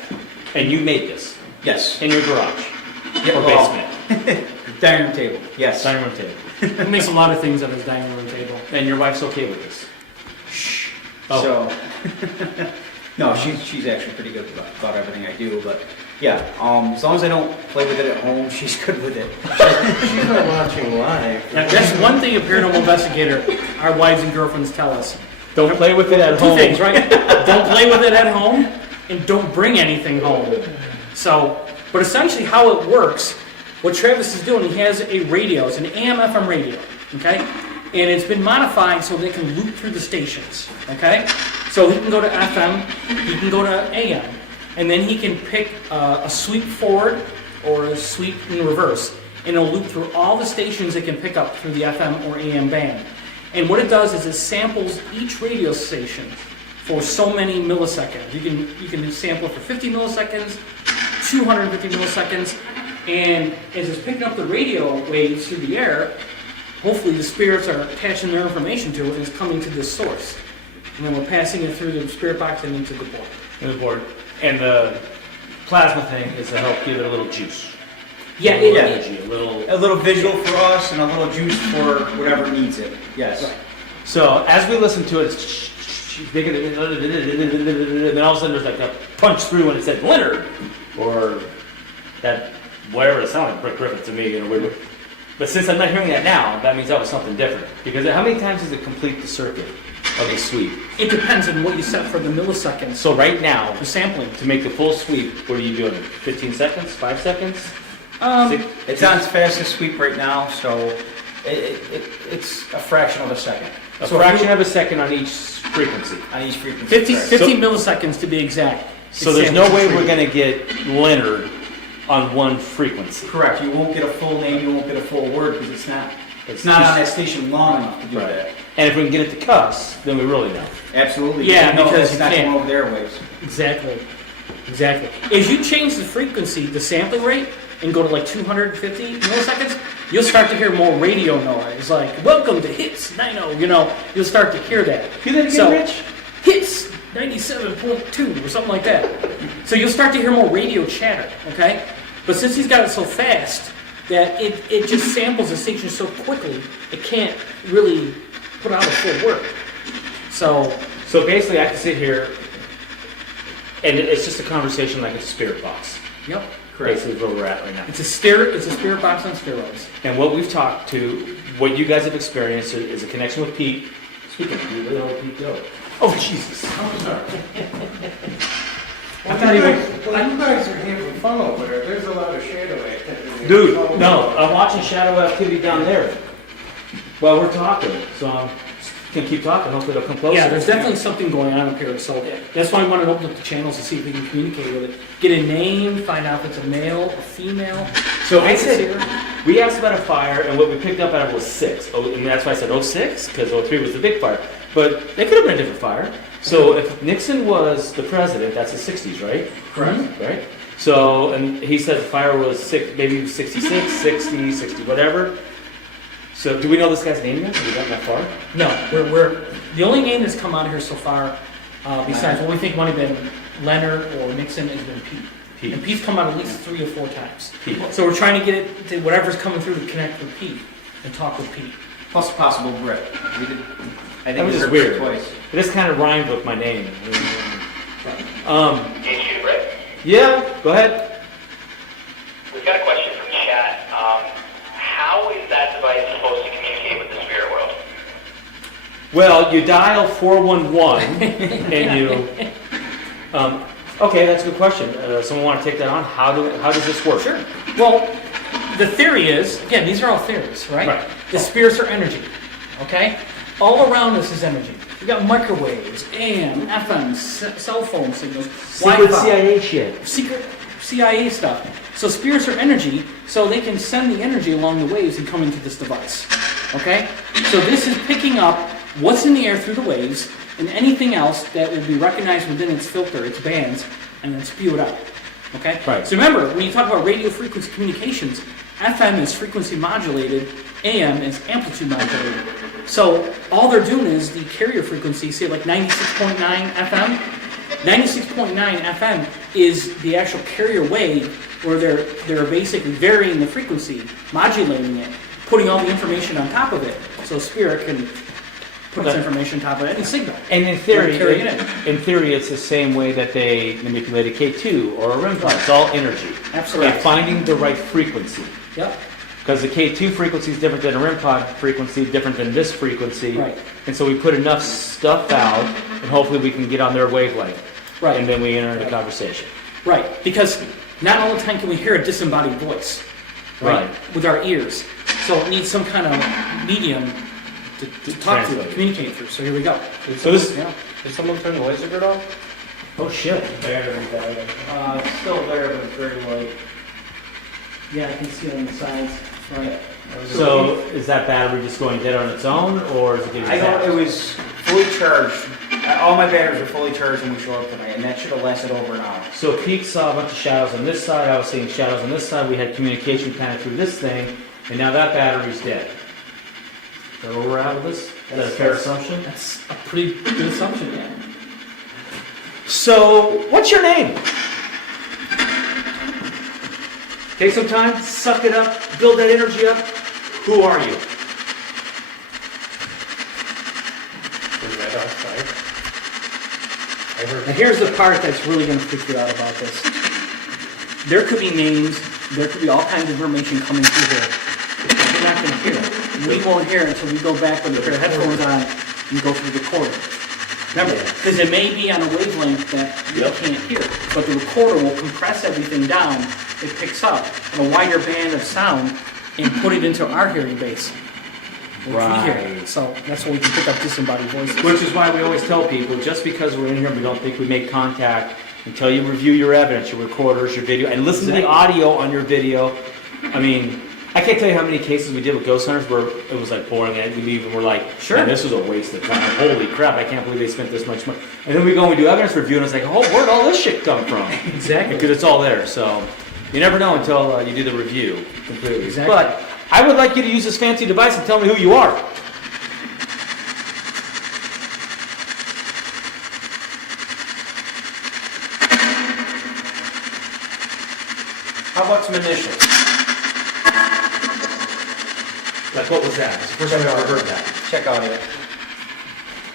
And you made this Yes. in your garage Yeah, or well, basement, dining room table. Yes. dining room table, He makes a lot of things on his dining room table. and your wife's okay with this. Shh. Oh. So, no, she's actually pretty good about everything I do. But yeah, as long as I don't play with it at home, she's good with it. She's not watching live. Now, that's one thing a paranormal investigator, our wives and girlfriends tell us. Don't play with it at Two home. things, right? Don't play with it at home, and don't bring anything home. So, but essentially how it works, what Travis is doing, he has a radio. It's an AM/FM radio, okay? And it's been modified so they can loop through the stations, okay? So he can go to FM, he can go to AM, and then he can pick a sweep forward or a sweep in reverse, and it'll loop through all the stations it can pick up through the FM or AM band. And what it does is it samples each radio station for so many milliseconds. You can sample for 50 milliseconds, 250 milliseconds, and as it's picking up the radio waves through the air, hopefully the spirits are attaching their information to it and it's coming to this source. And then we're passing it through the spirit box and into the board. In the board. And the plasma thing is to help give it a little juice. Yeah, a little yeah. energy, A little visual for us and a little juice for whatever needs it. Yes. Right. So as we listen to it, it's bigger than then all of a sudden there's like a punch through and it said Leonard or that whatever it sounded like Brick Griffith to me in a weird way. But since I'm not hearing that now, that means that was something different. Because how many times does it complete the circuit of the sweep? It depends on what you set for the milliseconds. So right now, The sampling. to make the full sweep, what are you doing? 15 seconds? 5 seconds? It's on its fastest sweep right now, so it's a fraction of a second. A So fraction of a second on each frequency. on each frequency. 50 correct. milliseconds to be exact. So there's no way we're going to get Leonard on one frequency. Correct. You won't get a full name. You won't get a full word because it's not It's not just- on that station long enough to do Right. that. And if we can get it to cuss, then we really know. Absolutely. Yeah, No, because it's you not can't. going over the airwaves. Exactly. As you change the frequency, the sampling rate, and go to like 250 milliseconds, you'll start to hear more radio noise, like "Welcome to Hits 90." You'll start to hear that. Do that again, So, Rich? Hits 97.2 or something like that. So you'll start to hear more radio chatter. Okay, but since he's got it so fast that it just samples the station so quickly, it can't really put out a full word. So So basically, I can sit here, and it's just a conversation like a spirit box. yep. Basically, is where we're at right now. It's a spirit box on steroids. And what we've talked to, what you guys have experienced is a connection with Pete. Speaking of Pete, where the hell did Pete go? Oh, Jesus. I'm sorry. I'm not even. Well, you guys are having fun over there. There's a lot of shadow activity. Dude, no, I'm watching shadow activity down there while we're talking. So I'm gonna keep talking. Hopefully they'll come closer. Yeah, there's definitely something going on up here, so that's why I wanted to open up the channels to see if we can communicate with it. Get a name, find out if it's a male, a female. So I Is said, here. we asked about a fire, and what we picked up out of was 6. Oh, and that's why I said 06, because 03 was the big fire. But they could have been a different fire. So if Nixon was the president, that's the 60s, right? Correct. Right? So, and he said the fire was maybe 66, 60, 60, whatever. So do we know this guy's name yet? Have we gotten that far? No, we're the only name that's come out of here so far, besides what we think might have been Leonard or Nixon, has been Pete. Pete. And Pete's come out at least 3 or 4 times. Pete. So we're trying to get it to whatever's coming through to connect with Pete and talk with Pete. Plus possible Brit. We did, I That think was we just heard weird. Brit twice. It just kind of rhymed with my name. Did you, Brett? Yeah, go ahead. We've got a question from chat. How is that device supposed to communicate with the spirit world? Well, you dial 411 and you. Okay, that's a good question. Someone want to take that on? How does this work? Sure. Well, the theory is, again, these are all theories, right? Right. The spirits are energy, okay? All around us is energy. We've got microwaves, AM, FM, cell phone signals, Secret Wi-Fi, CIA shit. secret CIA stuff. So spirits are energy, so they can send the energy along the waves and come into this device, okay? So this is picking up what's in the air through the waves and anything else that will be recognized within its filter, its bands, and then spew it out, okay? Right. So remember, when you talk about radio frequency communications, FM is frequency modulated, AM is amplitude modulated. So all they're doing is the carrier frequency, say like 96.9 FM. 96.9 FM is the actual carrier wave where they're basically varying the frequency, modulating it, putting all the information on top of it, so spirit can put its information on top of any signal. And in theory, Carry it in theory, it's the same way that they manipulate a K2 or a REM pod. It's all energy. Absolutely. And finding the right frequency. Yep. Because the K2 frequency is different than a REM pod frequency, different than this frequency. Right. And so we put enough stuff out, and hopefully we can get on their wavelength. Right. And then we enter into conversation. Right. Because not all the time can we hear a disembodied voice. Right. With our ears. So it needs some kind of medium to talk to, translate. communicate through. So here we go. So this, Yeah. Did someone turn the laser grid off? oh shit. It's still there, but it's very light. Yeah, I can see it on the sides. Right. So is that battery just going dead on its own, or is it getting I don't, zapped? it was fully charged. All my batteries were fully charged when we showed up tonight, and that should have lasted over an hour. So Pete saw a bunch of shadows on this side, I was seeing shadows on this side, we had communication kind of through this thing, and now that battery's dead. Is that where we're at with this? Is that a fair assumption? That's a pretty good assumption, yeah. So, what's your name? Take some time, suck it up, build that energy up. Who are you? Now here's the part that's really going to freak you out about this. There could be names, there could be all kinds of information coming through here. You're not going to hear it. We won't hear it until we go back with a pair of headphones on and go through the recording. Remember, because it may be on a wavelength that you can't hear, but the recorder will compress everything down. It picks up a wider band of sound and put it into our hearing base. Which we hear. Right. So that's why we can pick up disembodied voices. Which is why we always tell people, just because we're in here, we don't think we make contact until you review your evidence, your recorders, your video, and listen to the audio on your video. I mean, I can't tell you how many cases we did with ghost hunters where it was like boring and we leave and we're like, Sure. Man, this was a waste of time. Holy crap, I can't believe they spent this much money. And then we go and we do evidence review and it's like, oh, where'd all this shit come from? Exactly. Because it's all there. So you never know until you do the review completely. Exactly. But I would like you to use this fancy device and tell me who you are. How about some initials? Like, what was that? It's the first time I've ever heard that. Check out it.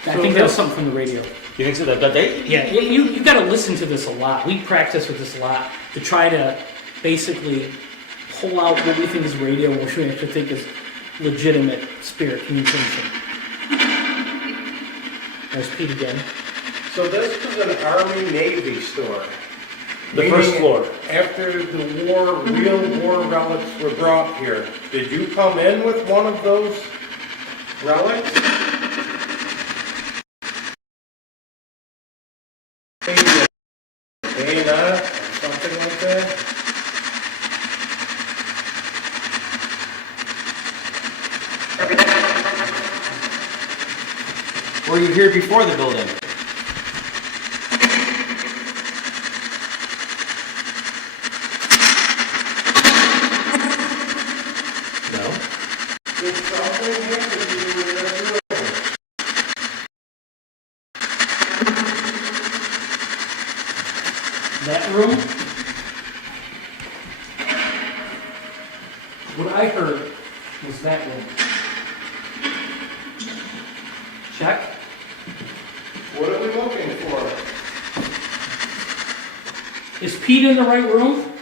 I think that was something from the radio. You think so? That they? Yeah, you got to listen to this a lot. We practice with this a lot to try to basically pull out what we think is radio and what we actually think is legitimate spirit communication. There's Pete again. So this was an Army-Navy store. The first Meaning floor. After the war, real war relics were brought here, did you come in with one of those relics? Maybe a bayonet or something like that? Were you here before the building? No. Did something happen to you in that room? That room? What I heard was that room. Check. What are we looking for? Is Pete in the right room?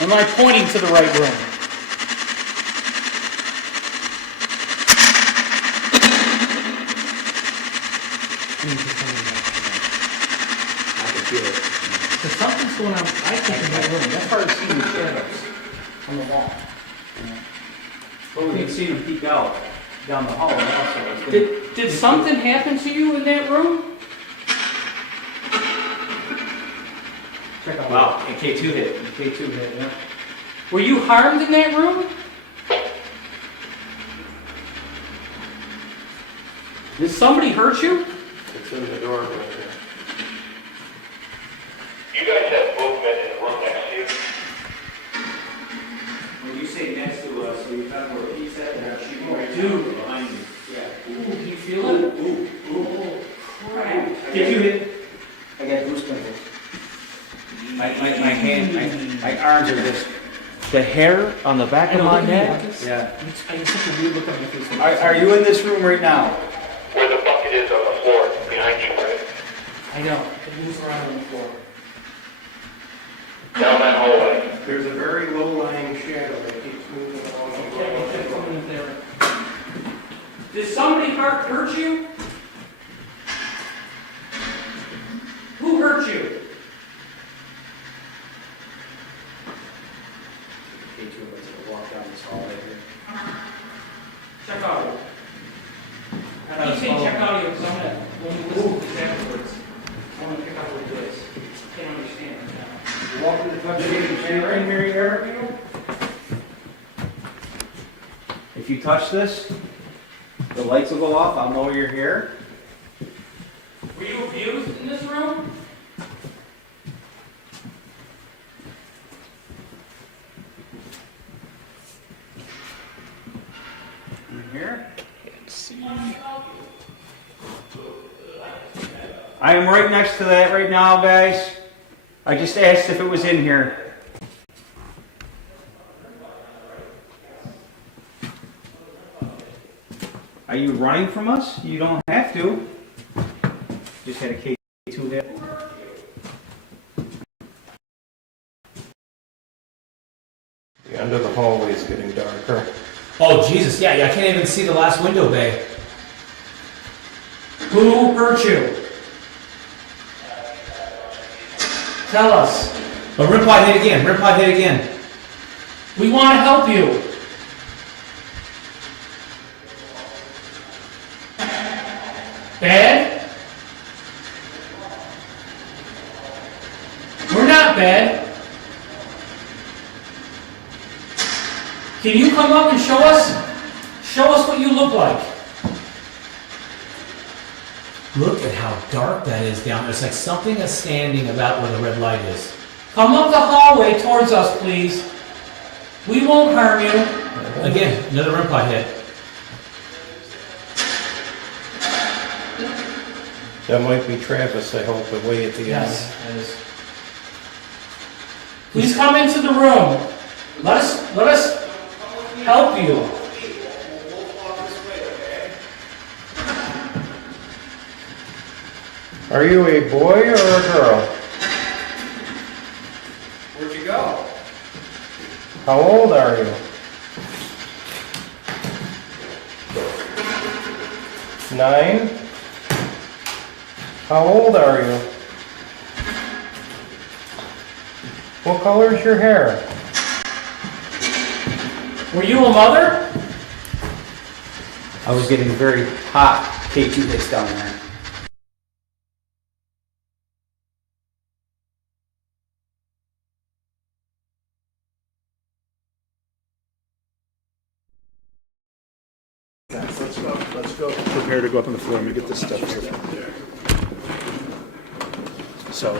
Am I pointing to the right room? I can feel it. Because something's going on, I think, in that room. That's hard to see the shadows on the wall. But we can see them peek out down the hallway also. Did something happen to you in that room? Check out. Wow, and K2 hit. K2 hit, yeah. Were you harmed in that room? Did somebody hurt you? It's in the door right there. You guys have movement in the room next to you? When you say next to us, are you talking where Pete's at? Dude. Behind you. Ooh, Yeah. do you feel it? Ooh. Crap. K2 hit. I got goose pimples. My hand, my arms are just. The hair on the back I of know, my look at me, head? Marcus. Yeah. I get such a weird look on my face. Are you in this room right now? Where the bucket is on the floor behind you, right? I know. It moves around on the floor. Down that hallway. There's a very low-lying shadow that keeps moving along the Check wall. something in there. Did somebody hurt you? Who hurt you? K2 was gonna walk down this hallway here. Check audio. You say check audio because I'm gonna, when you listen to this afterwards, I want to pick up what it is. Can't understand it now. Welcome to Touch Shady Chamber in here, Eric. If you touch this, the lights will go off. I'll know you're here. Were you abused in this room? In here. I am right next to that right now, guys. I just asked if it was in here. Are you running from us? You don't have to. Just had a K2 hit. The end of the hallway is getting darker. Oh, Jesus, yeah, I can't even see the last window bay. Who hurt you? Tell us. Oh, rim pod hit again, rim pod hit again. We want to help you. Bad? We're not bad. Can you come up and show us? Show us what you look like. Look at how dark that is down there. It's like something is standing about where the red light is. Come up the hallway towards us, please. We won't harm you. Again, another rim pod hit. That might be Travis, I hope, away at the end. Yes, that is. Please come into the room. Let us help you. Are you a boy or a girl? Where'd you go? How old are you? 9? How old are you? What color is your hair? Were you a mother? I was getting very hot K2 hits down there. Let's go. Prepare to go up on the floor. Let me get this stuff here. So,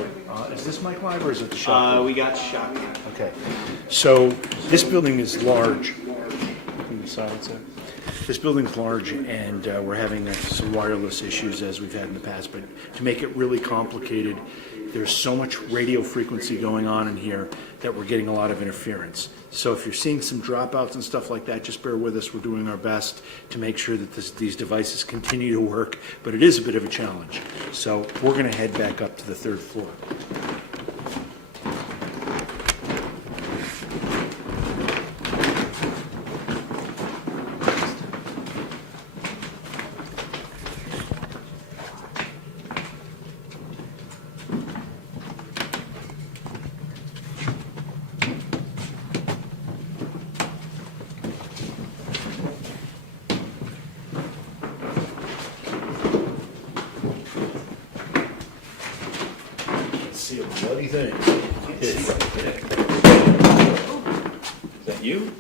is this mic live or is it the shop? We got shot. Okay. So, this building is large. Can you silence it? This building's large, and we're having some wireless issues as we've had in the past. But to make it really complicated, there's so much radio frequency going on in here that we're getting a lot of interference. So if you're seeing some dropouts and stuff like that, just bear with us. We're doing our best to make sure that these devices continue to work, but it is a bit of a challenge. So we're going to head back up to the 3rd floor. See a bloody thing. Is that you?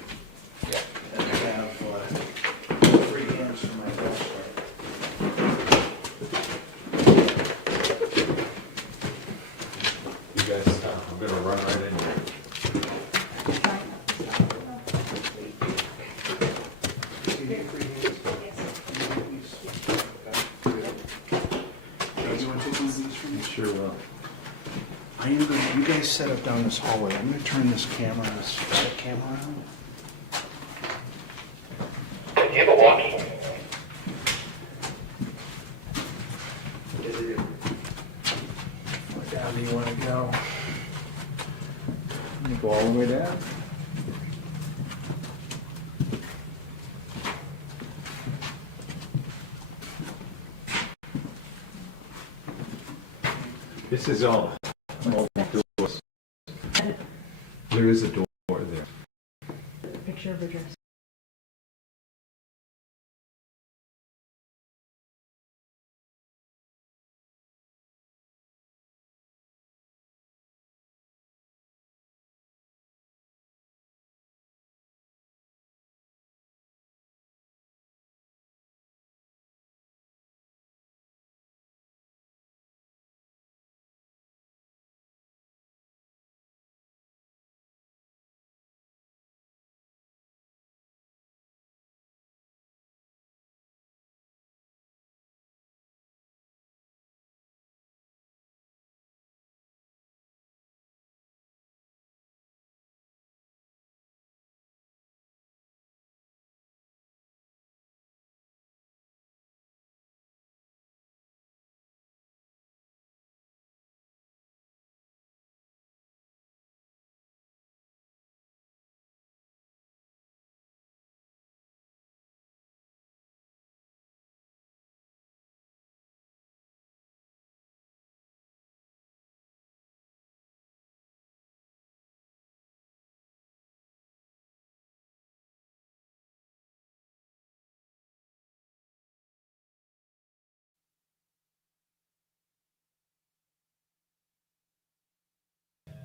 Yeah. And I have 3 hands for my flashlight. You guys stop. I'm gonna run right in here. Sure will. I am going to, you guys set up down this hallway. I'm going to turn this camera, this camera on. Do you have a walkie? Where down do you want to go? Let me go all the way down. This is all doors. There is a door there. Picture of address.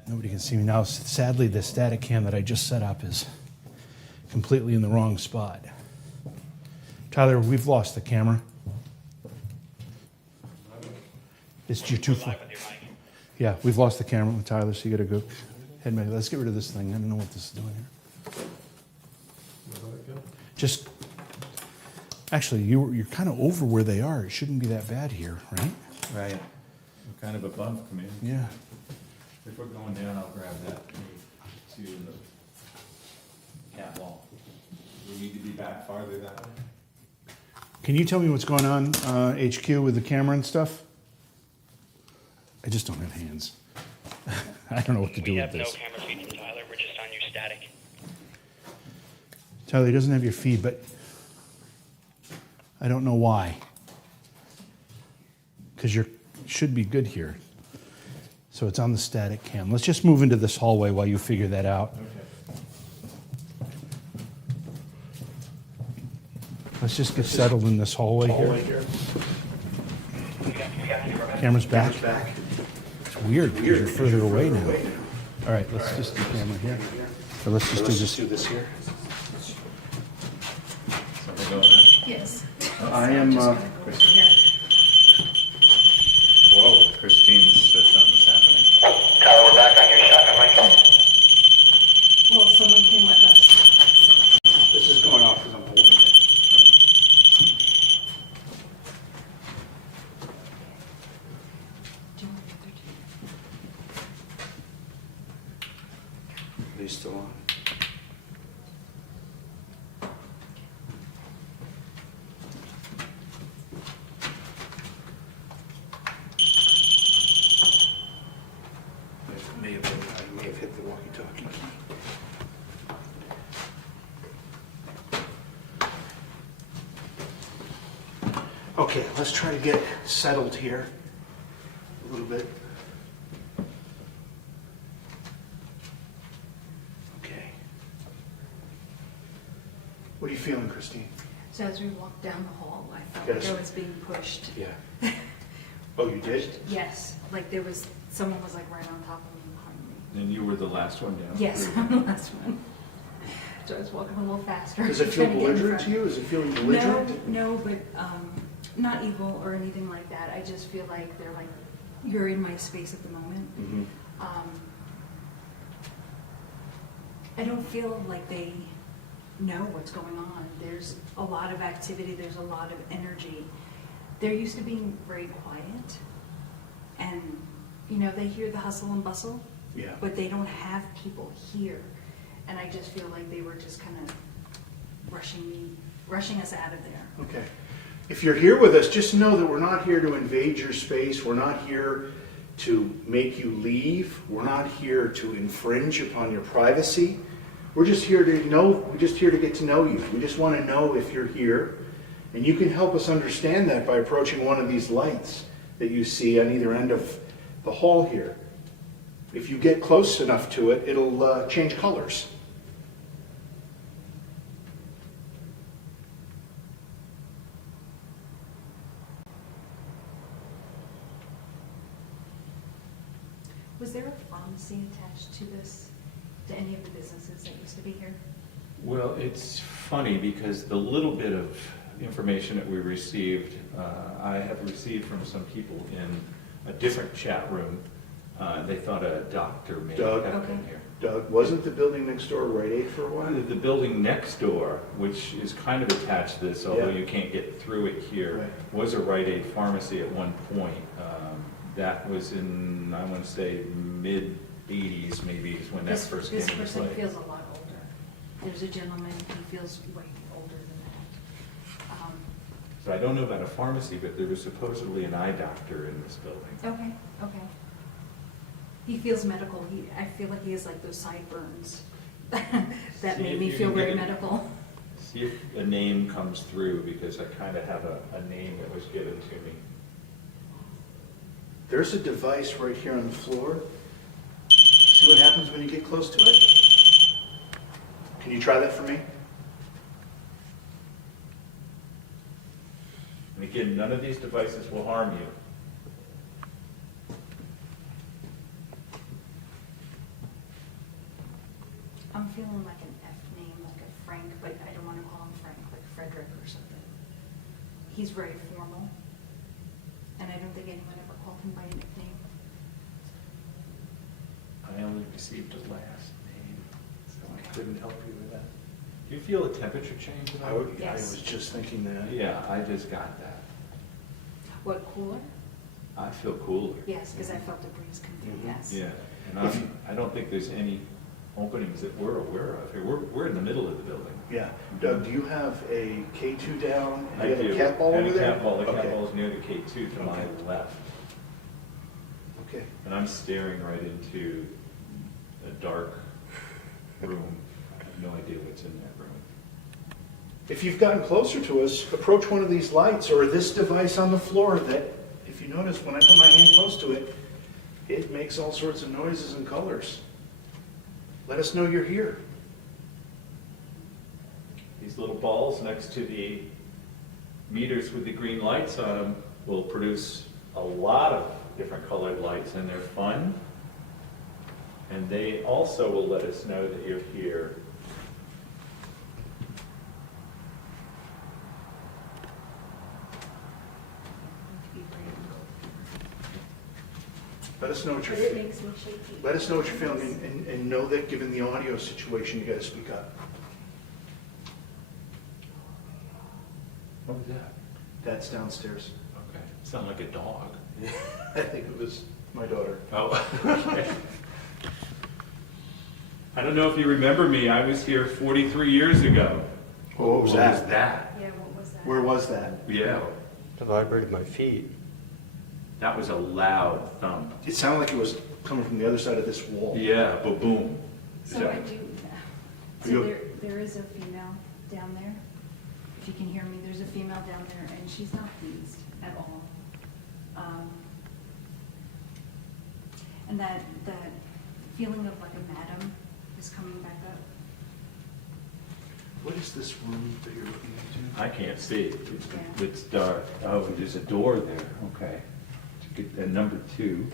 Nobody can see me now. Sadly, the static cam that I just set up is completely in the wrong spot. Tyler, we've lost the camera. It's your 2 foot. Yeah, we've lost the camera with Tyler, so you gotta go head back. Let's get rid of this thing. I don't know what this is doing here. Just, actually, you're kind of over where they are. It shouldn't be that bad here, right? Right. We're kind of above, come in. Yeah. If we're going down, I'll grab that to the cat wall. We need to be back farther that way. Can you tell me what's going on, HQ, with the camera and stuff? I just don't have hands. I don't know what to do with this. We have no camera feed from Tyler. We're just on your static. Tyler, he doesn't have your feed, but I don't know why. Because should be good here. So it's on the static cam. Let's just move into this hallway while you figure that out. Let's just get settled in this hallway here. Camera's back. It's weird because you're further away now. All right, let's just do camera here. So let's just do this here. Yes. I am, Whoa, Christine said something's happening. Tyler, we're back on your shotgun rifle. Well, someone came with us. this is going off because I'm holding it. Are they still on? I may have hit the walkie-talkie key. Okay, let's try to get settled here a little bit. Okay. What are you feeling, Christine? So as we walked down the hall, I felt Yes. like I was being pushed. Yeah. Oh, you did? Yes, like there was, someone was like right on top of me behind me. And you were the last one down? Yes, I'm the last one. So I was walking a little faster. Does it feel trying to get in belligerent front. to you? Is it feeling belligerent? No, but not evil or anything like that. I just feel like they're like, you're in my space at the moment. Mm-hmm. I don't feel like they know what's going on. There's a lot of activity, there's a lot of energy. They're used to being very quiet, and you know, they hear the hustle and bustle, Yeah. but they don't have people here. And I just feel like they were just kind of rushing us out of there. Okay. If you're here with us, just know that we're not here to invade your space. We're not here to make you leave. We're not here to infringe upon your privacy. We're just here to get to know you. We just want to know if you're here. And you can help us understand that by approaching one of these lights that you see on either end of the hall here. If you get close enough to it, it'll change colors. Was there a pharmacy attached to this, to any of the businesses that used to be here? Well, it's funny because the little bit of information that we received, I have received from some people in a different chat room. They thought a doctor may Doug? have been here. Doug, wasn't the building next door Rite Aid for a while? The building next door, which is kind of attached to this, although Yeah. you can't get through it here, Right. was a Rite Aid pharmacy at one point. That was in, I want to say, mid-'80s maybe is when that first came This into person play. feels a lot older. There's a gentleman, he feels way older than that. So I don't know about a pharmacy, but there was supposedly an eye doctor in this building. Okay. He feels medical. I feel like he has like those sideburns that See made if me you feel can very get it. medical. See if a name comes through, because I kind of have a name that was given to me. There's a device right here on the floor. See what happens when you get close to it? Can you try that for me? And again, none of these devices will harm you. I'm feeling like an F name, like a Frank, but I don't want to call him Frank, like Frederick or something. He's very formal, and I don't think anyone ever called him by a nickname. I only received a last name, so I couldn't help you with that. Do you feel a temperature change at all? I was just thinking that. Yeah, I just got that. What, cooler? I feel cooler. Yes, because I felt the breeze come through, yes. Yeah, and I don't think there's any openings that we're aware of here. We're in the middle of the building. Yeah. Doug, do you have a K2 down? I Do you have do. a cat ball And over a there? cat ball. The cat Okay. ball is near the K2 to my left. Okay. And I'm staring right into a dark room. I have no idea what's in that room. If you've gotten closer to us, approach one of these lights or this device on the floor that, if you you notice, when I put my hand close to it, it makes all sorts of noises and colors. Let us know you're here. These little balls next to the meters with the green lights on them will produce a lot of different colored lights, and they're fun. And they also will let us know that you're here. Let us know what you're But it feeling. makes me shaky. Let us know what you're feeling, and know that given the audio situation, you gotta speak up. What was that? That's downstairs. Okay. Sound like a dog. I think it was my daughter. Oh. Okay. I don't know if you remember me. I was here 43 years ago. Oh, what was that? Yeah, what was that? Where was that? Yeah. It vibrated my feet. That was a loud thump. It sounded like it was coming from the other side of this wall. Yeah, ba-boom. So Yeah. I do, Are you- so there is a female down there. If you can hear me, there's a female down there, and she's not pleased at all. And that feeling of like a madam is coming back up. What is this room that you're looking into? I can't see. Yeah. It's dark. Oh, there's a door there. Okay. And number 2.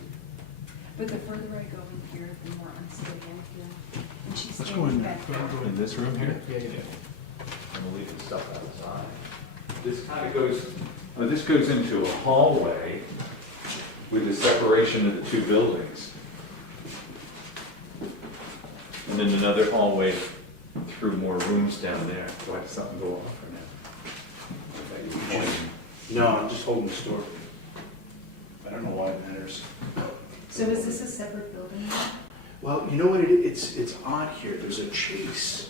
But the further I go in here, the more unsteady I feel. And she's Let's go standing in there. back Go there. in. In this room here? Yeah. I'm gonna leave the stuff outside. This kind of goes, this goes into a hallway with the separation of the 2 buildings. And then another hallway through more rooms down there. Do I have something go off or no? I thought you were pointing. No, I'm just holding the store. I don't know why it matters. So is this a separate building? Well, you know what it's odd here. There's a chase,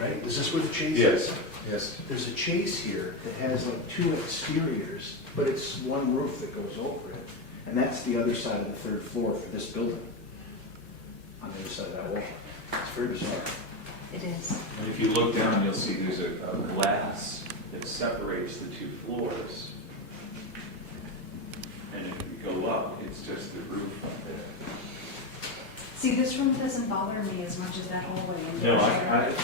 right? Is this where the chase is? Yes. There's a chase here that has like 2 exteriors, but it's one roof that goes over it. And that's the other side of the 3rd floor for this building. On the other side of that wall. It's very bizarre. It is. And if you look down, you'll see there's a glass that separates the 2 floors. And if you go up, it's just the roof up there. See, this room doesn't bother me as much as that hallway. And No,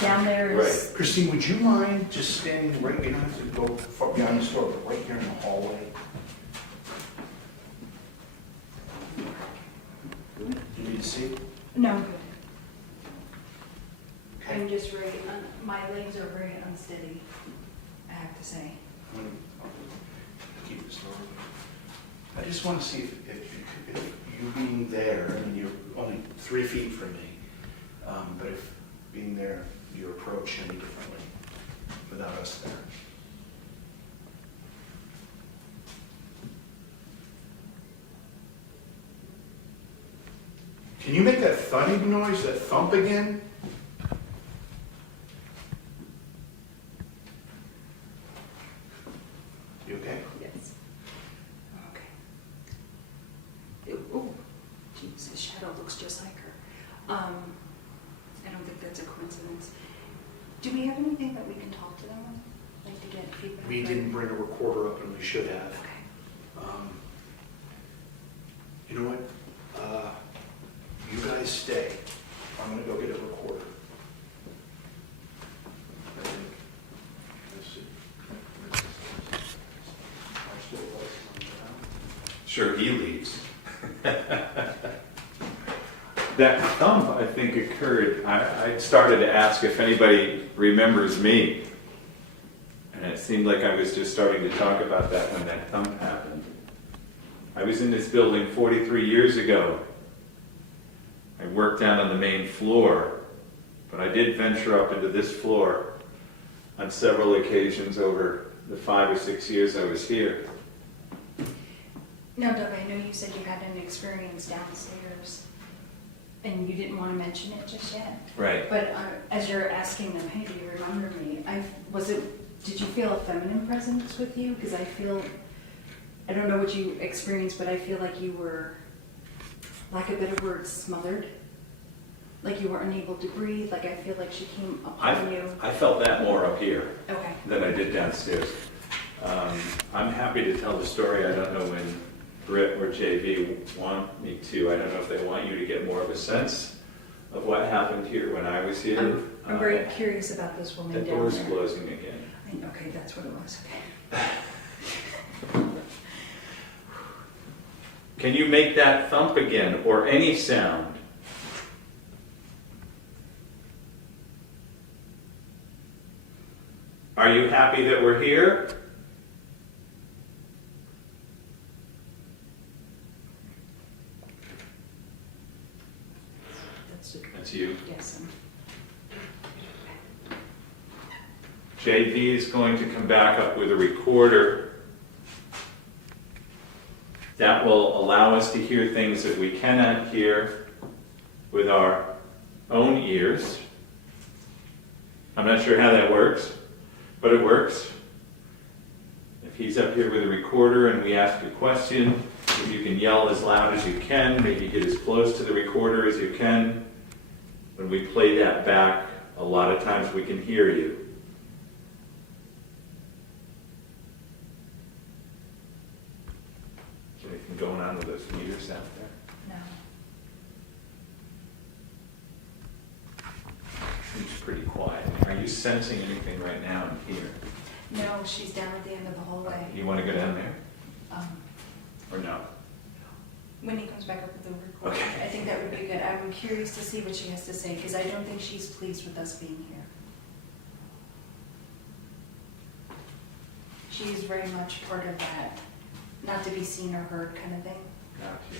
down there is. Right. Christine, would you mind just standing right, you don't have to go far behind the store, but right here in the hallway? Do you need to see? No, I'm good. Okay. I'm just very, my legs are very unsteady, I have to say. I'm gonna keep this lower. I just want to see if you being there, I mean, you're only 3 feet from me, but if being there, you approach any differently without us there. Can you make that thudding noise, that thump again? You okay? Yes. Okay. Oh, jeez, his shadow looks just like her. I don't think that's a coincidence. Do we have anything that we can talk to them with? Like to get feedback? We didn't bring a recorder up and we should have. Okay. You know what? You guys stay. I'm gonna go get a recorder. Sure, he leaves. That thump, I think, occurred, I started to ask if anybody remembers me. And it seemed like I was just starting to talk about that when that thump happened. I was in this building 43 years ago. I worked down on the main floor, but I did venture up into this floor on several occasions over the 5 or 6 years I was here. Now, Doug, I know you said you had an experience downstairs, and you didn't want to mention it just yet. Right. But as you're asking them, hey, do you remember me? Did you feel a feminine presence with you? Because I don't know what you experienced, but I feel like you were, lack of better words, smothered. Like you were unable to breathe. Like I feel like she came upon you. I felt that more up here Okay. than I did downstairs. I'm happy to tell the story. I don't know when Britt or JV want me to. I don't know if they want you to get more of a sense of what happened here when I was here. I'm very curious about this woman The down door's there. closing again. Okay, that's what it was. Can you make that thump again, or any sound? Are you happy that we're here? That's you. Yes. JV is going to come back up with a recorder that will allow us to hear things that we cannot hear with our own ears. I'm not sure how that works, but it works. If he's up here with a recorder and we ask a question, if you can yell as loud as you can, maybe get as close to the recorder as you can. When we play that back, a lot of times we can hear you. Is there anything going on with those meters out there? No. Seems pretty quiet. Are you sensing anything right now in here? No, she's down at the end of the hallway. You want to go down there? Um, Or no? When he comes back up with the recording, Okay. I think that would be good. I'm curious to see what she has to say, because I don't think she's pleased with us being here. She's very much part of that, not to be seen or heard kind of thing. Got you.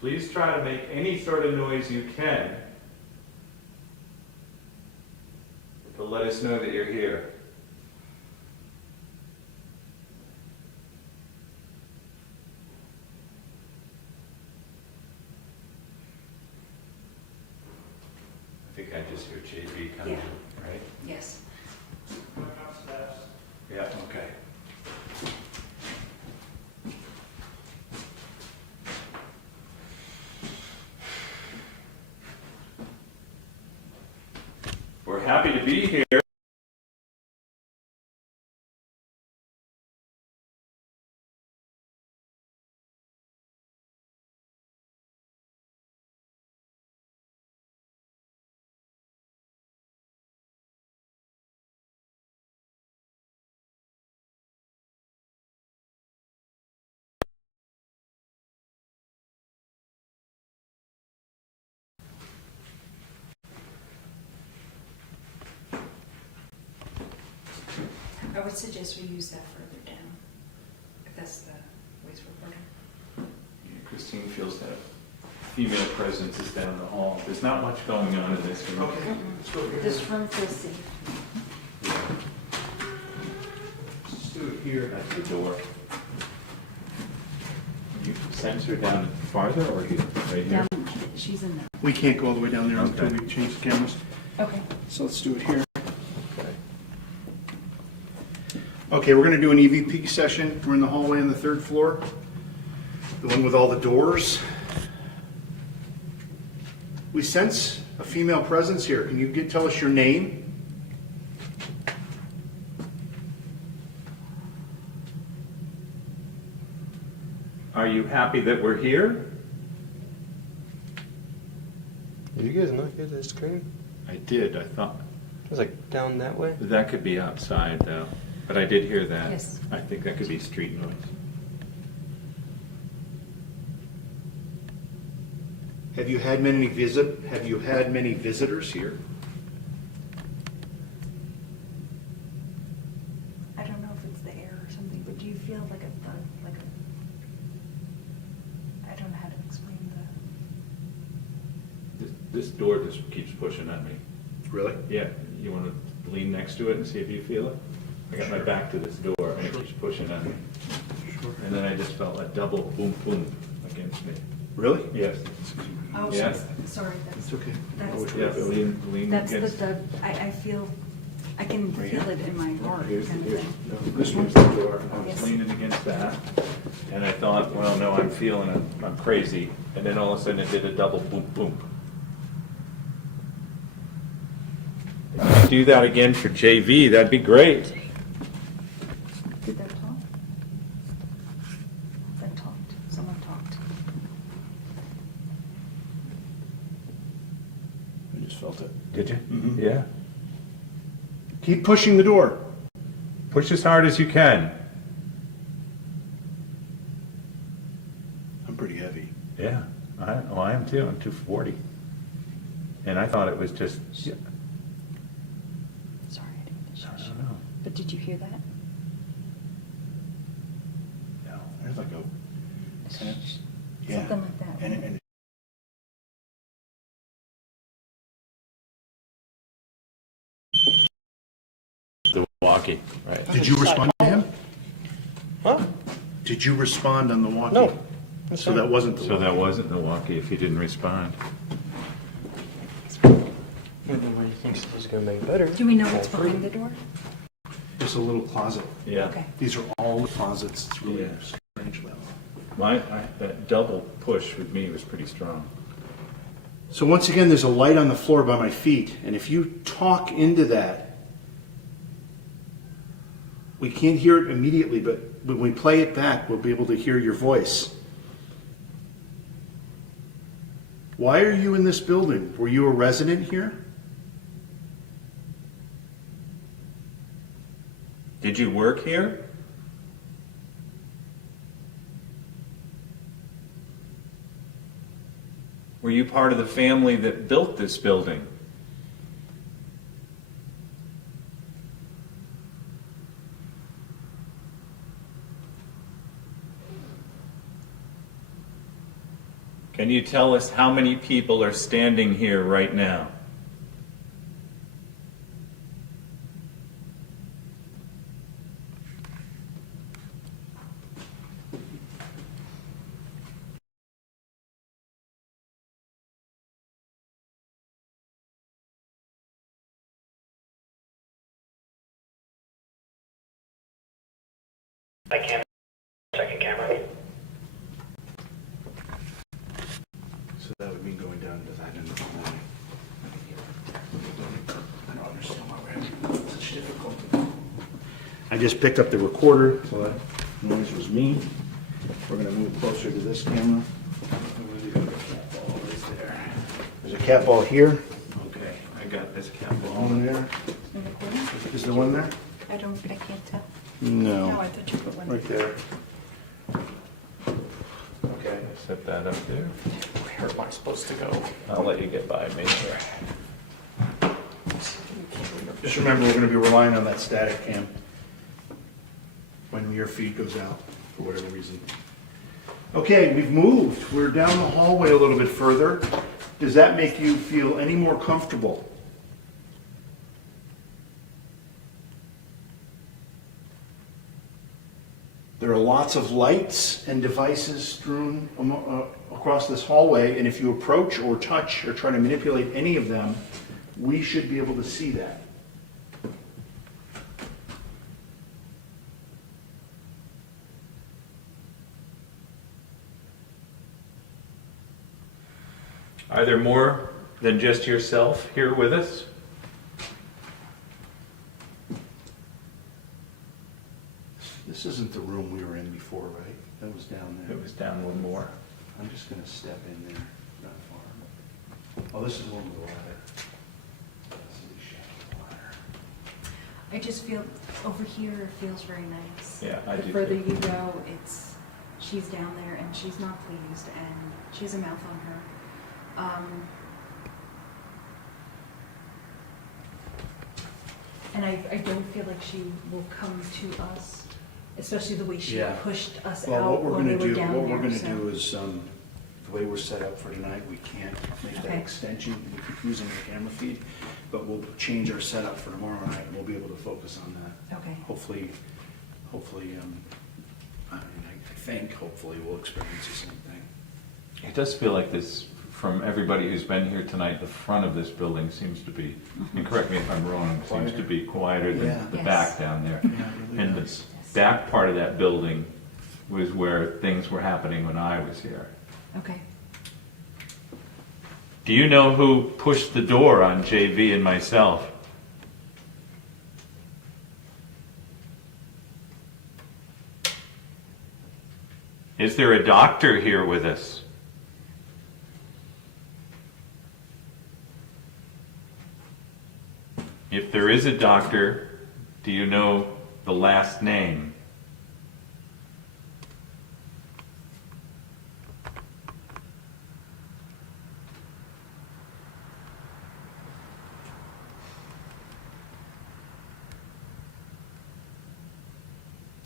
Please try to make any sort of noise you can to let us know that you're here. I think I just hear JB coming, Yeah. right? Yes. Yeah, okay. We're happy to be here. I would suggest we use that further down, if that's the voice recorder. Yeah, Christine feels that female presence is down the hall. There's not much going on in this room. Okay, let's go here. This room feels safe. Let's do it here at the door. You sense her down farther or here? Right here? Down, she's in there. We can't go all the way down there Okay. until we change the cameras. Okay. So let's do it here. Okay. Okay, we're going to do an EVP session. We're in the hallway on the third floor, the one with all the doors. We sense a female presence here. Can you tell us your name? Are you happy that we're here? Did you guys not hear that scream? I did. I thought It was like down that way. that could be outside though, but I did hear that. Yes. I think that could be street noise. Have you had many visitors here? I don't know if it's the air or something, but do you feel like a thud, like a, I don't know how to explain This door just keeps pushing at me. Really? Yeah, you want to lean next to it and see if you feel it? I got my back to this door and it keeps pushing at me. Sure. And then I just felt a double boom boom against me. Really? Yes. Oh, Yeah. sorry, that's, It's okay. that's, Yeah, but lean that's the against. thud, I feel, I can Right feel here. it in my heart Here's, kind of here's, thing. no, this one's the door. I was Yes. leaning against that. And I thought, well, no, I'm feeling it. I'm crazy. And then all of a sudden it did a double boom boom. If you do that again for JV, that'd be great. Did that talk? pushing the door? Push as hard as you can. I'm pretty heavy. Yeah, I am too. I'm 240. And I thought it was just, Sorry, I didn't I don't know. But did you hear that? No, there's like a, yeah. Something like that. And The walkie, right. did you respond to him? Huh? Did you respond on the walkie? No. So that wasn't the So walkie. that wasn't the walkie if he didn't respond. What do you think he's gonna make better? Do we know what's behind the door? Just a little closet. Yeah. Okay. These are all closets. It's really Yeah. strange. That double push with me was pretty strong. So once again, there's a light on the floor by my feet, and if you talk into that, we can't hear it immediately, but when we play it back, we'll be able to hear your voice. Why are you in this building? Were you a resident here? Did you work here? Were you part of the family that built this building? Can you tell us how many people are standing here right now? I can't. Second camera. So that would mean going down to that end of the line. I don't understand why we're having such difficulty. I just picked up the recorder, so that noise was me. We're gonna move closer to this camera. There's a cat ball here. Okay, I got this cap One there. Is there one there? I can't tell. No. I thought you put one. Right there. Okay. Set that up there. Where am I supposed to go? I'll let you get by me. Just remember, we're gonna be relying on that static cam when your feed goes out, for whatever reason. Okay, we've moved. We're down the hallway a little bit further. Does that make you feel any more comfortable? There are lots of lights and devices strewn across this hallway, and if you approach or touch or try to manipulate any of them, we should be able to see that. Are there more than just yourself here with us? This isn't the room we were in before, right? That was down there. It was down one more. I'm just gonna step in there, not far. Oh, this is the one with the ladder. This is the shadow ladder. I just feel over here it feels very nice. Yeah, I The do further too. you go, she's down there and she's not pleased and she has a mouth on her. And I don't feel like she will come to us, especially the way she Yeah. pushed us Well, out what we're when we gonna were do, down what we're there, gonna so- do is, the way we're set up for tonight, we can't make that Okay. extension. We keep using the camera feed, but we'll change our setup for tomorrow night and we'll be able to focus on that. Okay. Hopefully, I think, hopefully we'll experience the same thing. It does feel like this, from everybody who's been here tonight, the front of this building seems to be, and correct me if I'm wrong, seems to be quieter Yeah. than the Yes. back down there. Yeah, it really And the does. back part of that building was where things were happening when I was here. Okay. Do you know who pushed the door on JV and myself? Is there a doctor here with us? If there is a doctor, Do you know the last name?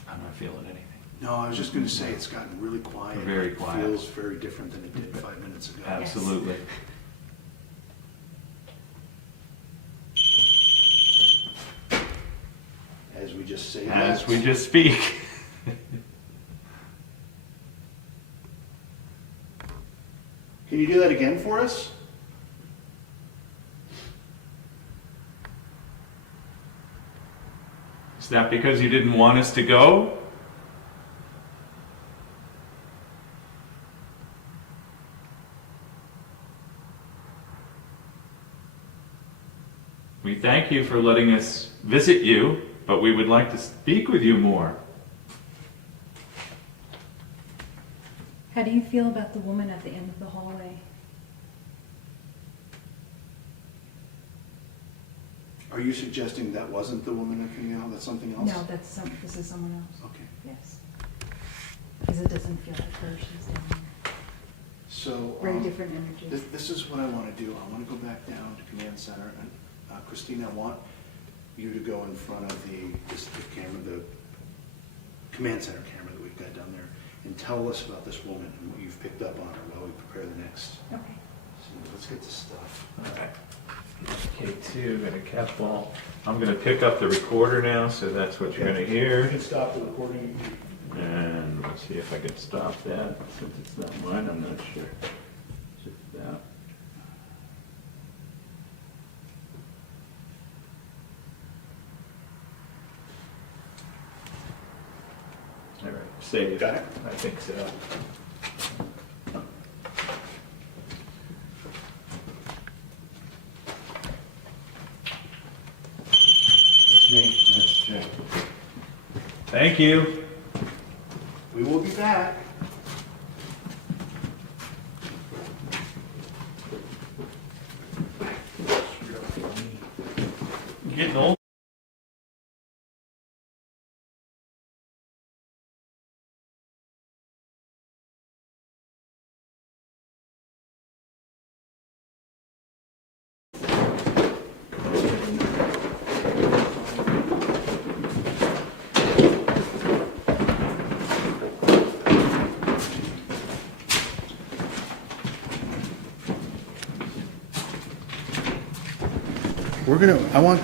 I'm not feeling anything. No, I was just gonna say, it's gotten really quiet. Very quiet. It feels very different than it did 5 minutes ago. Absolutely. As we just say As that. we just speak. Can you do that again for us? Is that because you didn't want us to go? We thank you for letting us visit you, but we would like to speak with you more. How do you feel about the woman at the end of the hallway? Are you suggesting that wasn't the woman that came out? That's something else? No, this is someone else. Okay. Yes. Because it doesn't feel like her, she's down there. So. Very different energy. This is what I want to do. I want to go back down to Command Center, and Christine, I want you to go in front of the camera, the Command Center camera that we've got down there, and tell us about this woman and what you've picked up on her while we prepare the next. Okay. So let's get this stuff. All right. K2, got a cat ball. I'm going to pick up the recorder now, so that's what you're going to You hear. can stop the recording. And let's see if I can stop that, since it's not mine, I'm not sure. Just that. All right, save. Got it? I think so. That's me. That's Jay. Thank you. We will be back. You getting old? I want.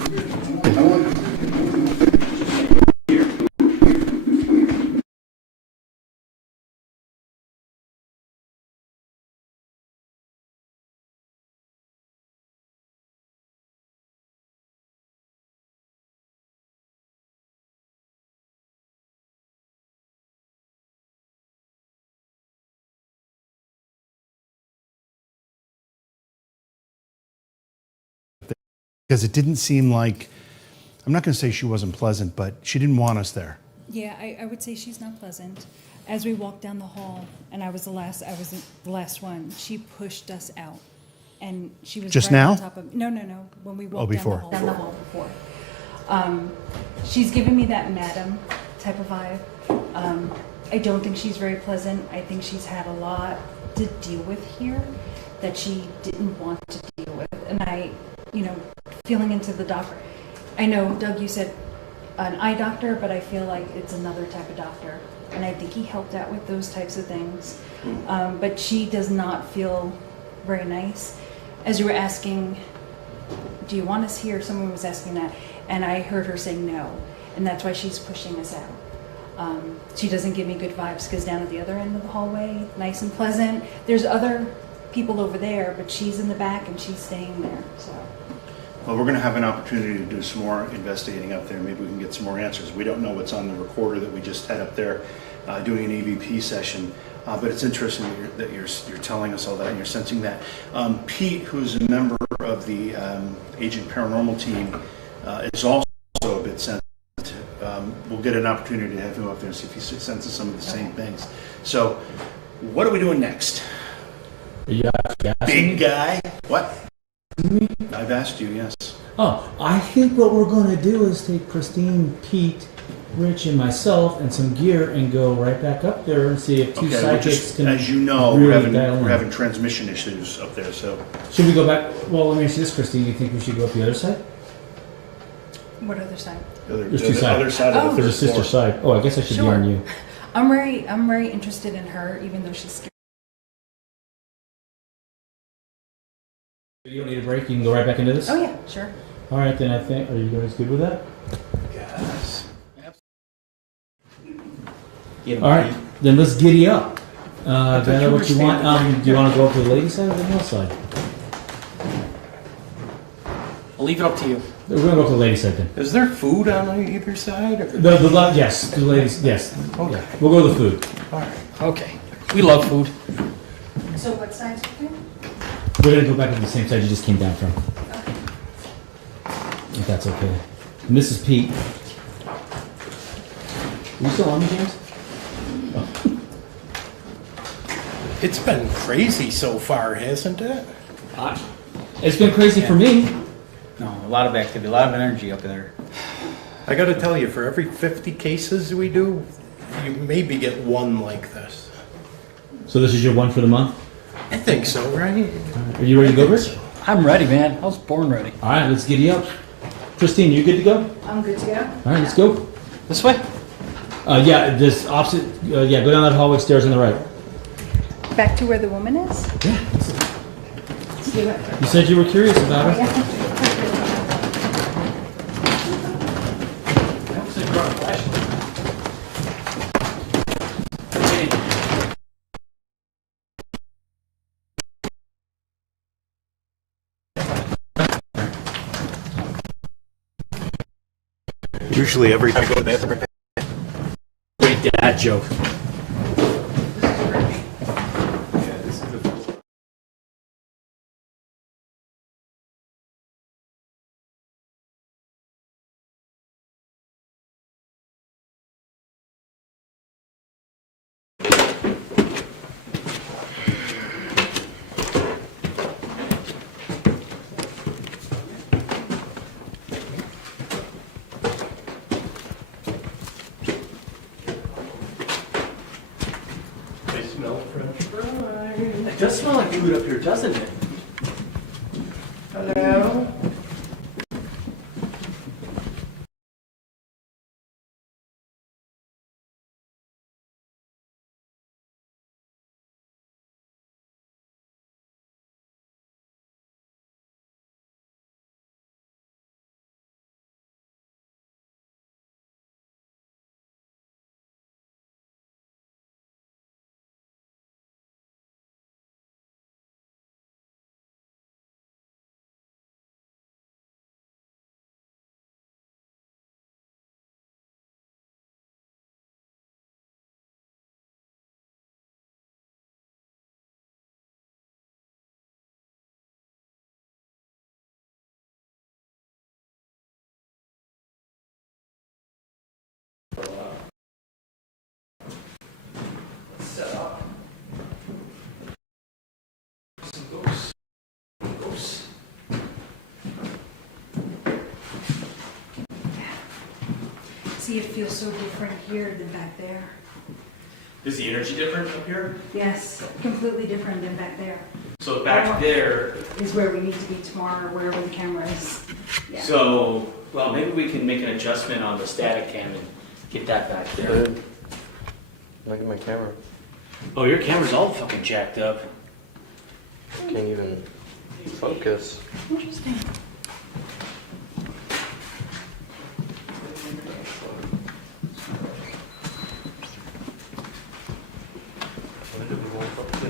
Because it didn't seem like, I'm not going to say she wasn't pleasant, but she didn't want us there. Yeah, I would say she's not pleasant. As we walked down the hall, and I was the last one, she pushed us out. And she was Just right now? on top of, no, when we walked before. down the hall before. She's giving me that madam type of vibe. I don't think she's very pleasant. I think she's had a lot to deal with here that she didn't want to deal with. And feeling into the doctor. I know, Doug, you said an eye doctor, but I feel like it's another type of doctor. And I think he helped out with those types of things. But she does not feel very nice. As you were asking, do you want us here? Someone was asking that. And I heard her say no. And that's why she's pushing us out. She doesn't give me good vibes because down at the other end of the hallway, nice and pleasant. There's other people over there, but she's in the back and she's staying there. So. Well, we're going to have an opportunity to do some more investigating up there. Maybe we can get some more answers. We don't know what's on the recorder that we just had up there doing an EVP session, but it's interesting that you're telling us all that and you're sensing that. Pete, who's a member of the Agent Paranormal team, is also a bit sensitive. We'll get an opportunity to have him up there and see if he senses some of the same things. So, what are we doing next? Yeah, Big guy? What? I've asked you, yes. Oh, I think what we're going to do is take Christine, Pete, Rich, and myself and some gear and go right back up there and see if two Okay, sidekicks can as you know, really dial in. we're having transmission issues up there, so. Should we go back? Well, let me ask you this, Christine. You think we should go up the other side? What other side? There's two the sides. other side of the There's third a sister floor. side. Oh, I guess I should be Sure. on you. I'm very interested in her, even though she's scared. You don't need a break. You can go right back into this. Oh yeah, sure. All right, then I think. Are you guys good with that? Yes. All right, then let's giddy up. thought Gather you what were you want. standing Do you want to go up to the ladies' side or the male side? I'll leave it up to you. We're gonna go up to the ladies' side then. Is there food on either side? Or? Yes, the ladies. Yes. Okay. Yeah. We'll go to the food. All right. Okay. We love food. So what side's okay? We're gonna go back to the same side you just came down from. If that's okay. And this is Pete. Are you still on me, James? Oh. It's been crazy so far, hasn't it? It's been crazy for me. No, a lot of activity, a lot of energy up there. I got to tell you, for every 50 cases we do, you maybe get one like this. So this is your one for the month? I think so, right? Are you ready to go, Rich? I'm ready, man. I was born ready. All right, let's giddy up. Christine, you good to go? I'm good to go. All right, let's go. This way? Yeah, this opposite. Yeah, go down that hallway, stairs on the right. Back to where the woman is? Yeah. See what? You said you were curious about her. Usually every time I go to the bathroom. Great dad joke. I smell French fries. It does smell like food up here, doesn't it? Hello? See, it feels so different here than back there. Is the energy different up here? Yes, completely different than back there. So back there. Is where we need to be tomorrow, or wherever the camera is. Yeah. So, well, maybe we can make an adjustment on the static cam and get that back there. Look at my camera. Oh, your camera's all fucking jacked up. Can't even focus. Interesting.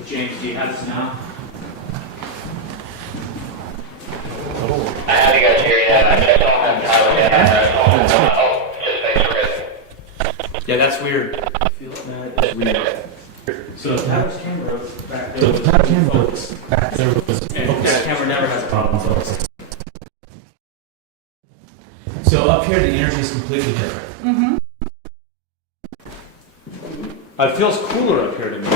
James, do you have this now? I have you guys here yet. I just don't have time yet. Oh, just thanks for good. Yeah, that's weird. I feel that is weird. So if that was camera back there. So if that camera was back there was. And that camera never has a problem focusing. So up here, the energy is completely different. Mm-hmm. It feels cooler up here to me.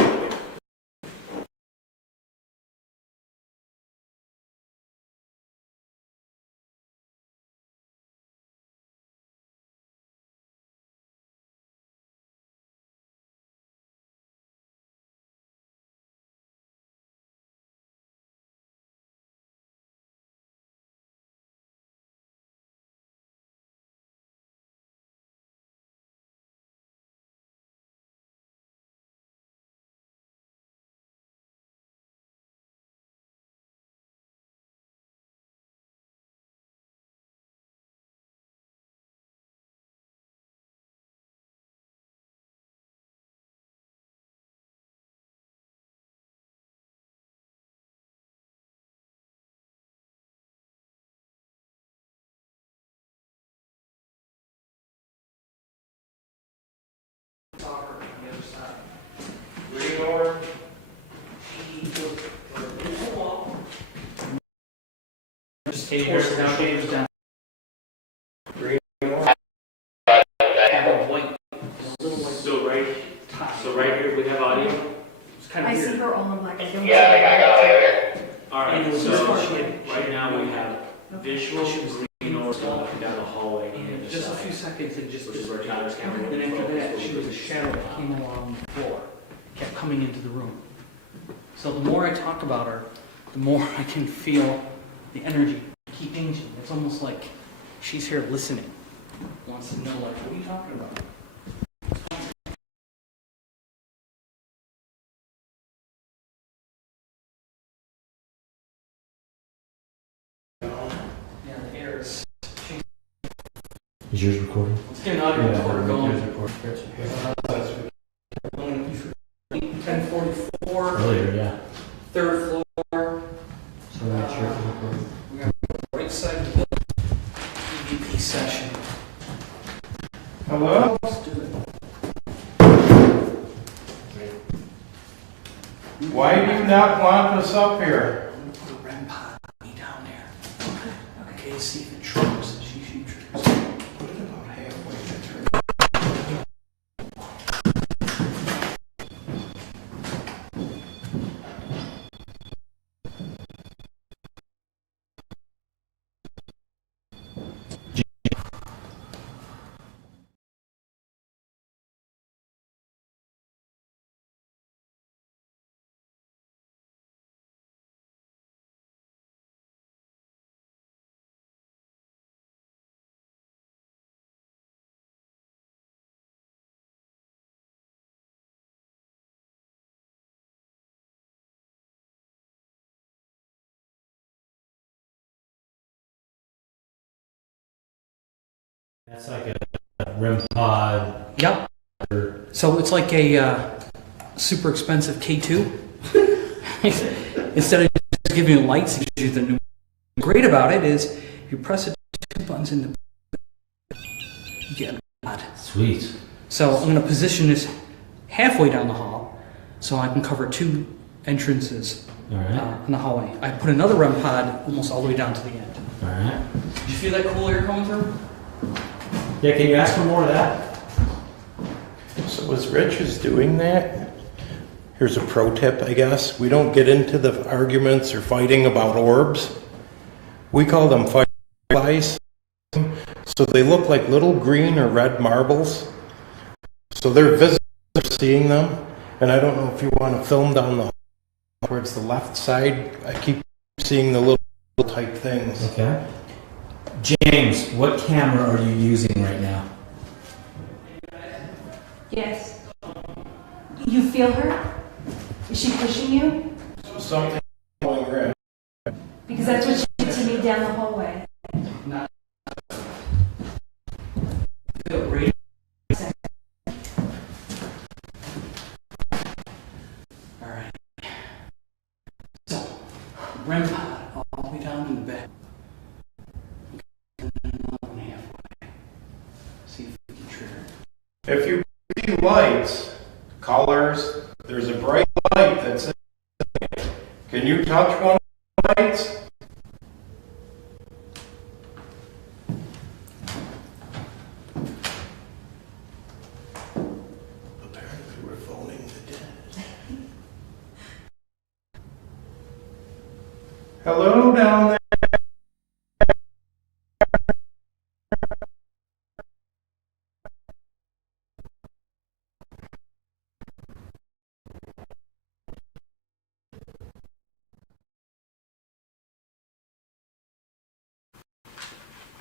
Katie Harris down, James down. Green and white. White, a little white. So right here we have audio. It's kind of I see weird. her all in black. I don't Yeah, I got it there. All right. And it was So just right now we have visual green orbs going up and down the hallway and the Just a side, few seconds and just. which is where Tyler's camera. Then after that, she was a shadow that came along the floor, kept coming into the room. So the more I talk about her, the more I can feel the energy keeping. It's almost like she's here listening, wants to know like, what are you talking about? Yeah, the air is. Is yours recording? Let's get an audio recorder going. 1044. Earlier, yeah. Third floor. So make sure it's recording. We got the right side of the building. EVP session. Hello? Let's do it. Why do you not want us up here? I'm gonna put a REM pod down there. Okay, see if it triggers. She triggers. Put it about halfway through. That's like a REM pod. Yep. So it's like a super expensive K2. Instead of just giving you lights, it gives you the new. Great about it is if you press the two buttons in the, you get a pod. Sweet. So I'm going to position this halfway down the hall so I can cover two entrances All right. in the hallway. I put another REM pod almost all the way down to the end. All right. Did you feel that cool air coming through? Yeah, can you ask for more of that? So as Rich is doing that, here's a pro tip, I guess. We don't get into the arguments or fighting about orbs. We call them fireflies. So they look like little green or red marbles. So they're visitors seeing them. And I don't know if you want to film down the hall towards the left side. I keep seeing the little type things. Okay. James, what camera are you using right now? Yes. You feel her? Is she pushing you? Something going red. Because that's what she did to me down the hallway. Feel great. All right. So, REM pod all the way down in the back. And then another one halfway. See if we can trigger it. If you see lights, colors, there's a bright light that's in it. Can you touch one of the lights? Apparently we're phoning the dead. Hello down there.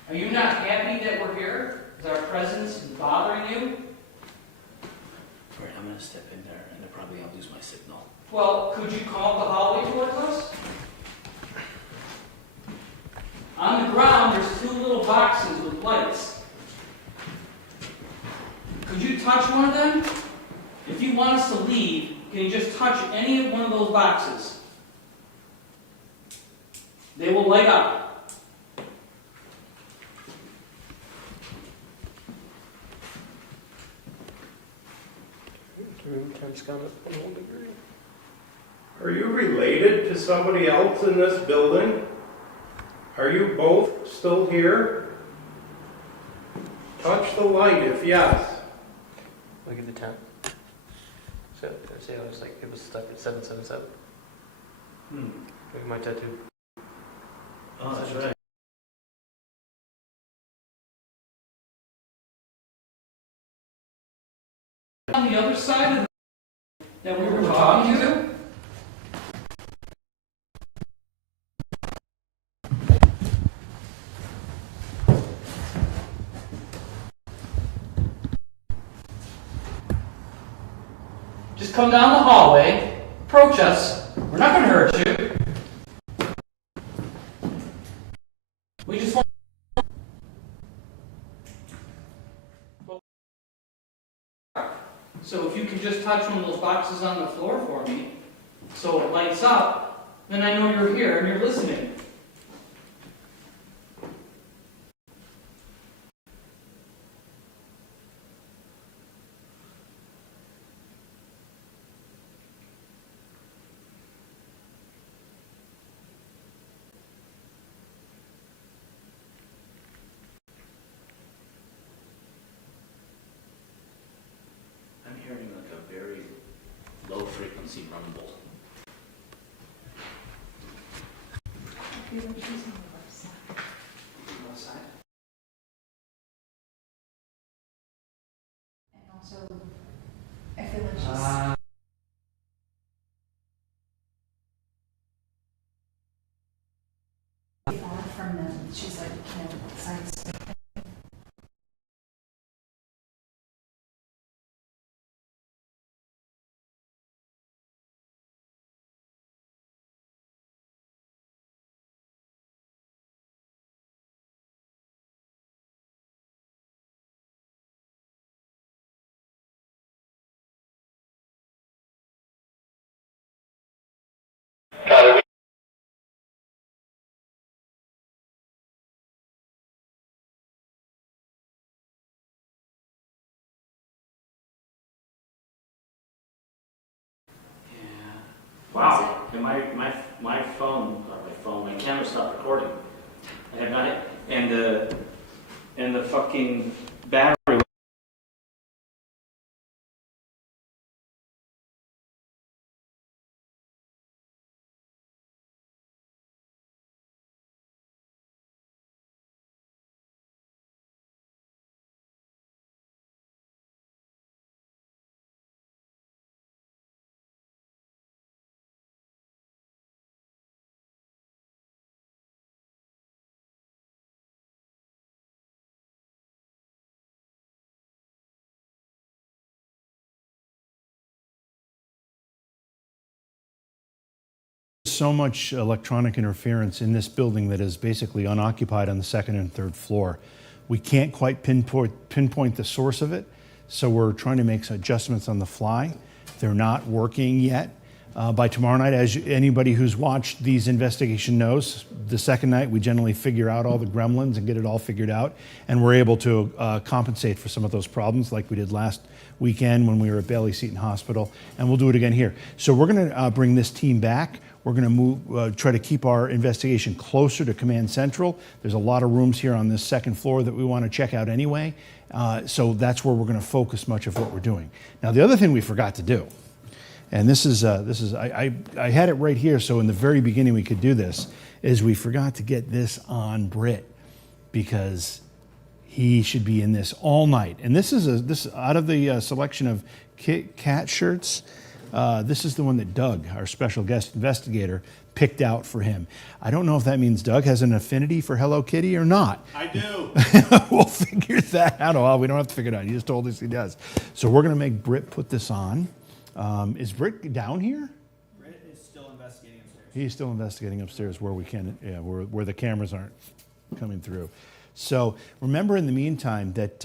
Are you not happy that we're here? Is our presence bothering you? All right, I'm gonna step in there and then probably I'll lose my signal. Well, could you come up the hallway towards us? On the ground, there's two little boxes with lights. Could you touch one of them? If you want us to leave, can you just touch any one of those boxes? They will light up. Are you related to somebody else in this building? Are you both still here? Touch the light if yes. Look at the tent. So, see how it's like it was stuck at 777? Look at my tattoo. Oh, that's right. On the other side of that we were talking to? Just come down the hallway, approach us. We're not going to hurt you. We just want. So if you could just touch one of those boxes on the floor for me, so it lights up, then I know you're here and you're listening. I'm hearing like a very low frequency rumble. I feel like she's on the left side. Left side? And also, I feel like she's. Far from them. She's like, side. Wow. And my phone, my camera stopped recording. I have not, and the fucking battery. So much electronic interference in this building that is basically unoccupied on the second and third floor. We can't quite pinpoint the source of it, so we're trying to make some adjustments on the fly. They're not working yet. By tomorrow night, as anybody who's watched these investigations knows, the second night we generally figure out all the gremlins and get it all figured out, and we're able to compensate for some of those problems like we did last weekend when we were at Bailey Seton Hospital, and we'll do it again here. So we're going to bring this team back. We're going to try to keep our investigation closer to Command Central. There's a lot of rooms here on this second floor that we want to check out anyway. So that's where we're going to focus much of what we're doing. Now, the other thing we forgot to do, and I had it right here, so in the very beginning we could do this, is we forgot to get this on Britt because he should be in this all night. And this is out of the selection of cat shirts. This is the one that Doug, our special guest investigator, picked out for him. I don't know if that means Doug has an affinity for Hello Kitty or not. I do. We'll figure that out. Well, we don't have to figure it out. He just told us he does. So we're going to make Britt put this on. Is Britt down here? Britt is still investigating upstairs. He's still investigating upstairs where we can, where the cameras aren't coming through. So remember in the meantime that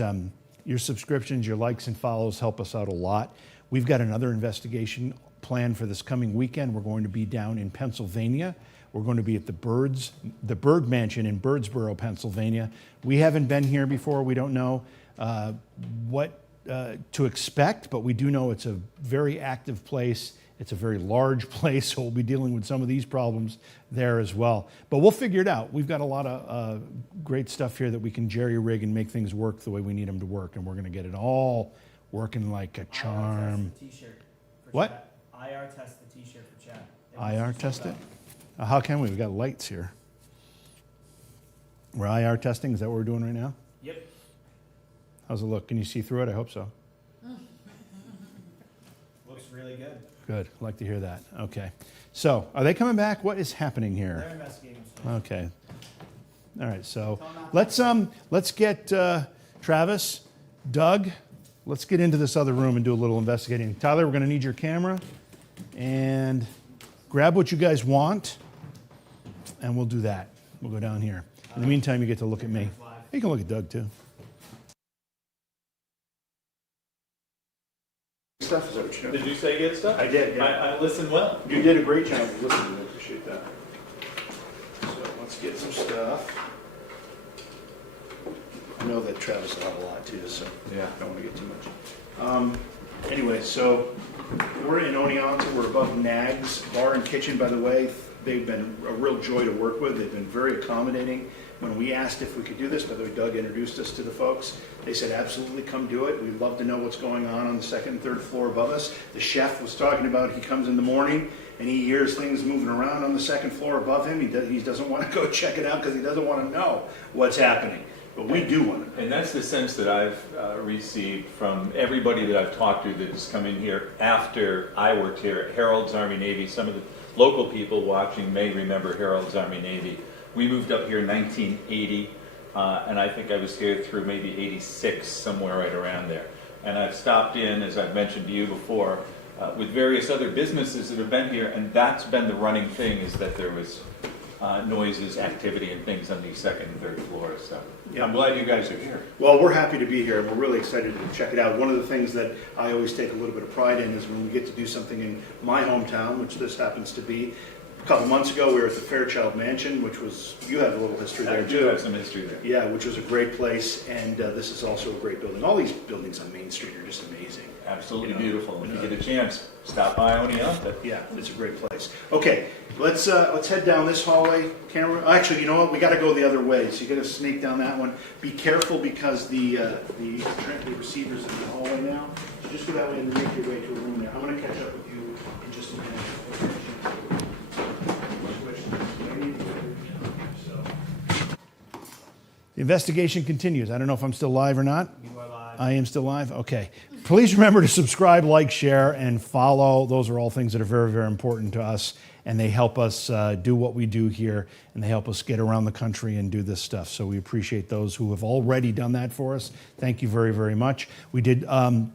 your subscriptions, your likes and follows help us out a lot. We've got another investigation planned for this coming weekend. We're going to be down in Pennsylvania. We're going to be at the Bird Mansion in Birdsboro, Pennsylvania. We haven't been here before. We don't know what to expect, but we do know it's a very active place. It's a very large place, so we'll be dealing with some of these problems there as well. But we'll figure it out. We've got a lot of great stuff here that we can jerry-rig and make things work the way we need them to work, and we're going to get it all working like a charm. What? IR test the t-shirt for Chad. IR test it? How can we? We've got lights here. We're IR testing? Is that what we're doing right now? Yep. How's it look? Can you see through it? I hope so. Looks really good. Good. I'd like to hear that. Okay. So, are they coming back? What is happening here? They're investigating stuff. Okay. All right. So, let's get Travis, Doug. Let's get into this other room and do a little investigating. Tyler, we're going to need your camera and grab what you guys want, and we'll do that. We'll go down here. In the meantime, you get to look at me. You can look at Doug too. Stuff is that what you Did you say good stuff? I did, yeah. I listened well. You did a great job of listening. I appreciate that. So let's get some stuff. I know that Travis will have a lot too, so Yeah. I don't want to get too much. Anyway, so we're in Oneonta. We're above Nag's Bar and Kitchen, by the way. They've been a real joy to work with. They've been very accommodating. When we asked if we could do this, by the way, Doug introduced us to the folks. They said, absolutely, come do it. We'd love to know what's going on the second and third floor above us. The chef was talking about he comes in the morning and he hears things moving around on the second floor above him. He doesn't want to go check it out because he doesn't want to know what's happening. But we do want to know. And that's the sense that I've received from everybody that I've talked to that's come in here after I worked here at Harold's Army Navy. Some of the local people watching may remember Harold's Army Navy. We moved up here in 1980, and I think I was here through maybe 86, somewhere right around there. And I've stopped in, as I've mentioned to you before, with various other businesses that have been here, and that's been the running thing, is that there was noises, activity, and things on these second and third floors. So Yeah. I'm glad you guys are here. Well, we're happy to be here, and we're really excited to check it out. One of the things that I always take a little bit of pride in is when we get to do something in my hometown, which this happens to be. A couple months ago, we were at the Fairchild Mansion, which was, you have a little history there I too. do have some history there. Yeah, which was a great place, and this is also a great building. All these buildings on Main Street are just amazing. Absolutely You know, beautiful. If you get a chance, stop by Oneonta. Yeah, it's a great place. Okay, let's head down this hallway. Camera. Actually, you know what? We got to go the other way. So you got to sneak down that one. Be careful because the receiver's in the hallway now. So just go that way and make your way to a room there. I'm going to catch up with you in just a minute. The investigation continues. I don't know if I'm still live or not. You are live. I am still live? Okay. Please remember to subscribe, like, share, and follow. Those are all things that are very, very important to us, and they help us do what we do here, and they help us get around the country and do this stuff. So we appreciate those who have already done that for us. Thank you very, very much. We did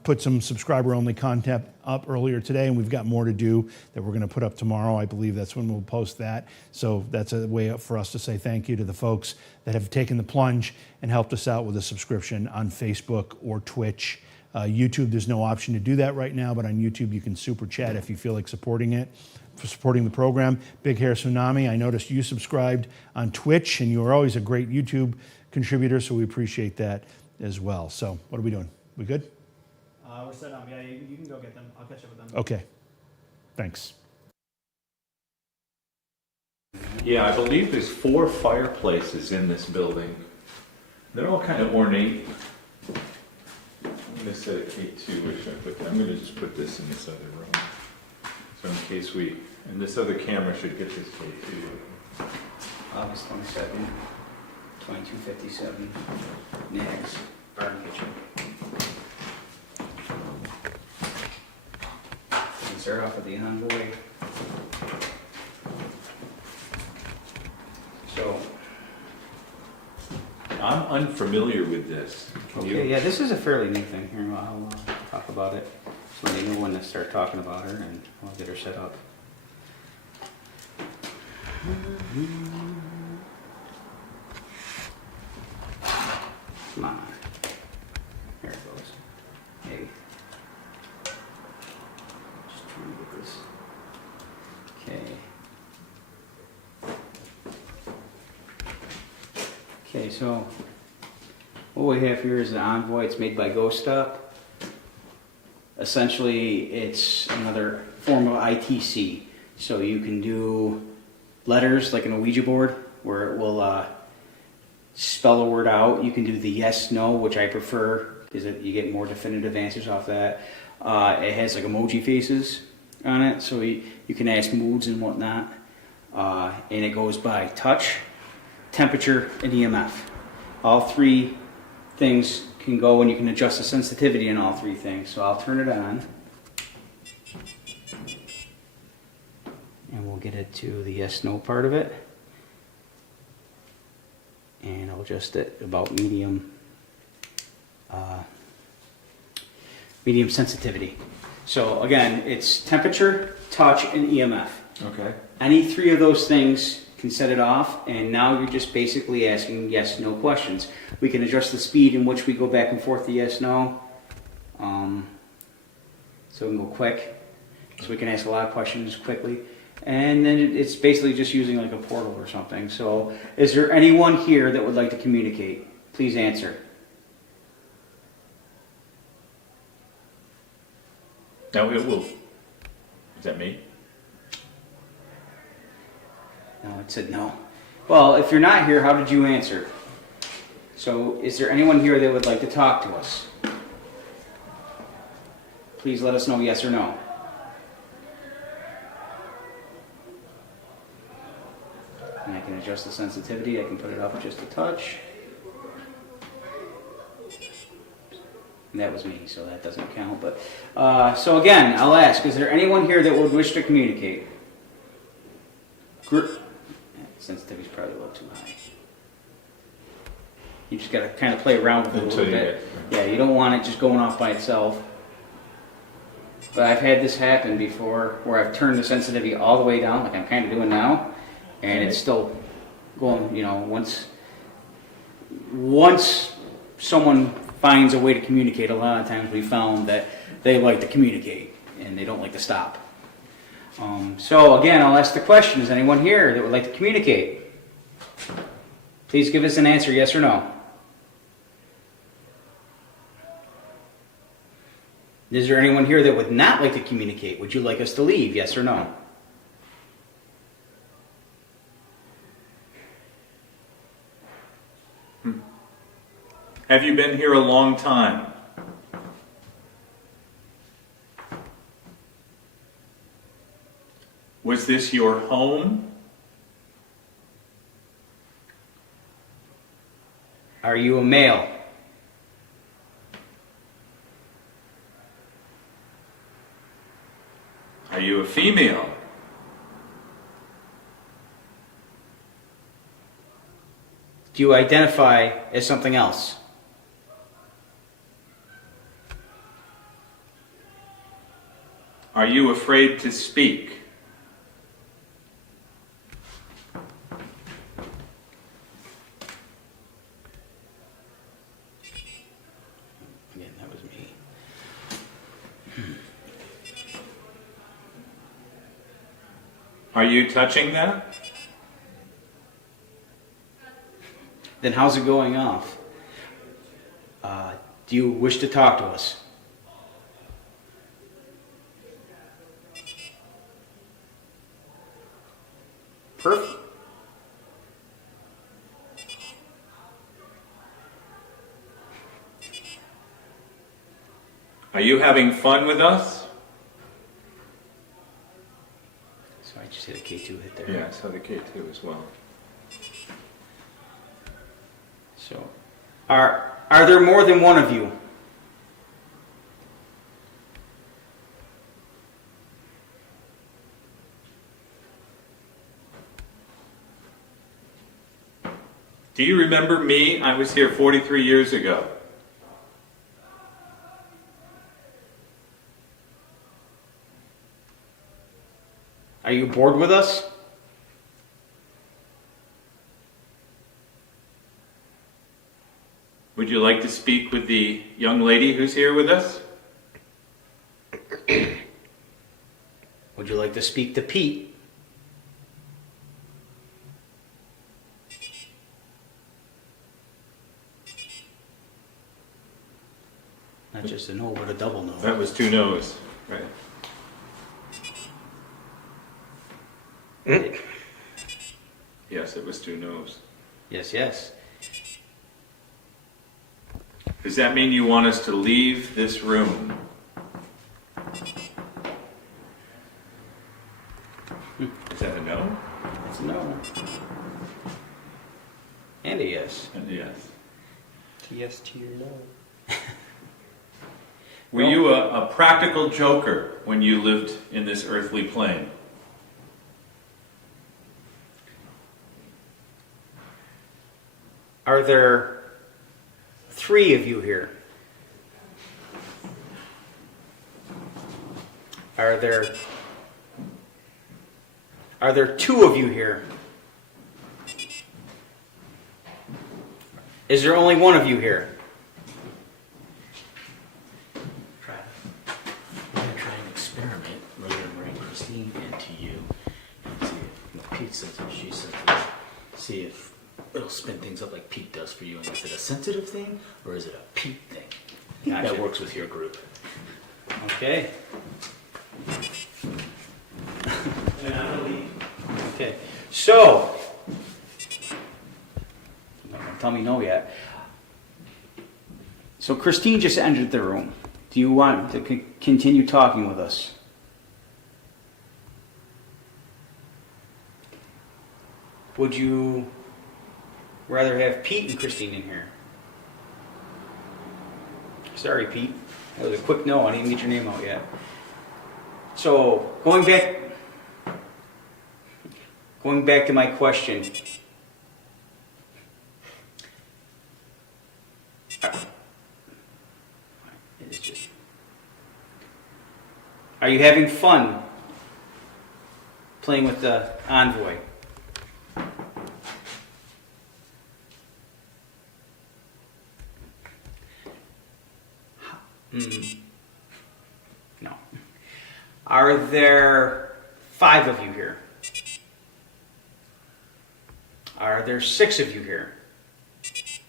put some subscriber-only content up earlier today, and we've got more to do that we're going to put up tomorrow. I believe that's when we'll post that. So that's a way up for us to say thank you to the folks that have taken the plunge and helped us out with a subscription on Facebook or Twitch. YouTube, there's no option to do that right now, but on YouTube you can super chat if you feel like supporting it, for supporting the program. Big Hair Tsunami, I noticed you subscribed on Twitch, and you are always a great YouTube contributor, so we appreciate that as well. So what are we doing? We good? We're set up. Yeah, you can go get them. I'll catch up with them. Okay. Thanks. Yeah, I believe there's 4 fireplaces in this building. They're all kind of ornate. I'm going to set a K2, where should I put that? I'm going to just put this in this other room. So in case and this other camera should get this K2. August 22nd, 2257, Nags Bar and Kitchen. And start off with the envoy. So, I'm unfamiliar with this. Can you- okay, yeah, this is a fairly new thing. Here, I'll talk about it. So they know when to start talking about her, and I'll get her set up. Come on. Here it goes. Hey. Just trying to get this. Okay. Okay, so what we have here is an envoy. It's made by Ghost Up. Essentially, it's another form of ITC. So you can do letters like an Ouija board where it will spell a word out. You can do the yes, no, which I prefer because you get more definitive answers off that. It has like emoji faces on it, so you can ask moods and whatnot. And it goes by touch, temperature, and EMF. All three things can go, and you can adjust the sensitivity in all three things. So I'll turn it on. And we'll get it to the yes-no part of it. And I'll adjust it about medium sensitivity. So again, it's temperature, touch, and EMF. Okay. Any three of those things can set it off, and now you're just basically asking yes, no questions. We can adjust the speed in which we go back and forth to yes, no. So we can go quick. So we can ask a lot of questions quickly. And then it's basically just using like a portal or something. So is there anyone here that would like to communicate? Please answer. Now it will. Is that me? No, it said no. Well, if you're not here, how did you answer? So is there anyone here that would like to talk to us? Please let us know yes or no. And I can adjust the sensitivity. I can put it up just a touch. And that was me, so that doesn't count. But so again, I'll ask, is there anyone here that would wish to communicate? Sensitivity's probably a little too high. You just got to kind of play around with it a little bit. Yeah, you don't want it just going off by itself. But I've had this happen before where I've turned the sensitivity all the way down, like I'm kind of doing now, and it's still going, you know, once someone finds a way to communicate, a lot of times we found that they like to communicate and they don't like to stop. So again, I'll ask the question, is anyone here that would like to communicate? Please give us an answer, yes or no. Is there anyone here that would not like to communicate? Would you like us to leave, yes or no? Have you been here a long time? Was this your home? Are you a male? Are you a female? Do you identify as something else? Are you afraid to speak? Again, that was me. Are you touching that? Then how's it going off? Do you wish to talk to us? Perfect. Are you having fun with us? So I just hit a K2 hit there. Yeah, I saw the K2 as well. So, are there more than one of you? Do you remember me? I was here 43 years ago. Are you bored with us? Would you like to speak with the young lady who's here with us? Would you like to speak to Pete? Not just a no, but a double no. That was 2 no's, right? Yes, it was 2 no's. Yes, yes. Does that mean you want us to leave this room? Is that a no? It's a no. And a yes. And a yes. Yes to your no. Were you a practical joker when you lived in this earthly plane? Are there 3 of you here? Are there 2 of you here? Is there only 1 of you here? We're gonna try and experiment. We're gonna bring Christine into you and see if Pete says what she says. See if it'll spin things up like Pete does for you. And is it a sensitive thing or is it a Pete thing? Gotcha. That works with your group. Okay. And I'm gonna leave. Okay. So, don't tell me no yet. So Christine just entered the room. Do you want to continue talking with us? Would you rather have Pete and Christine in here? Sorry, Pete. That was a quick no. I didn't even get your name out yet. So, going back to my question. It's just, are you having fun playing with the envoy? No. Are there 5 of you here? Are there 6 of you here? It's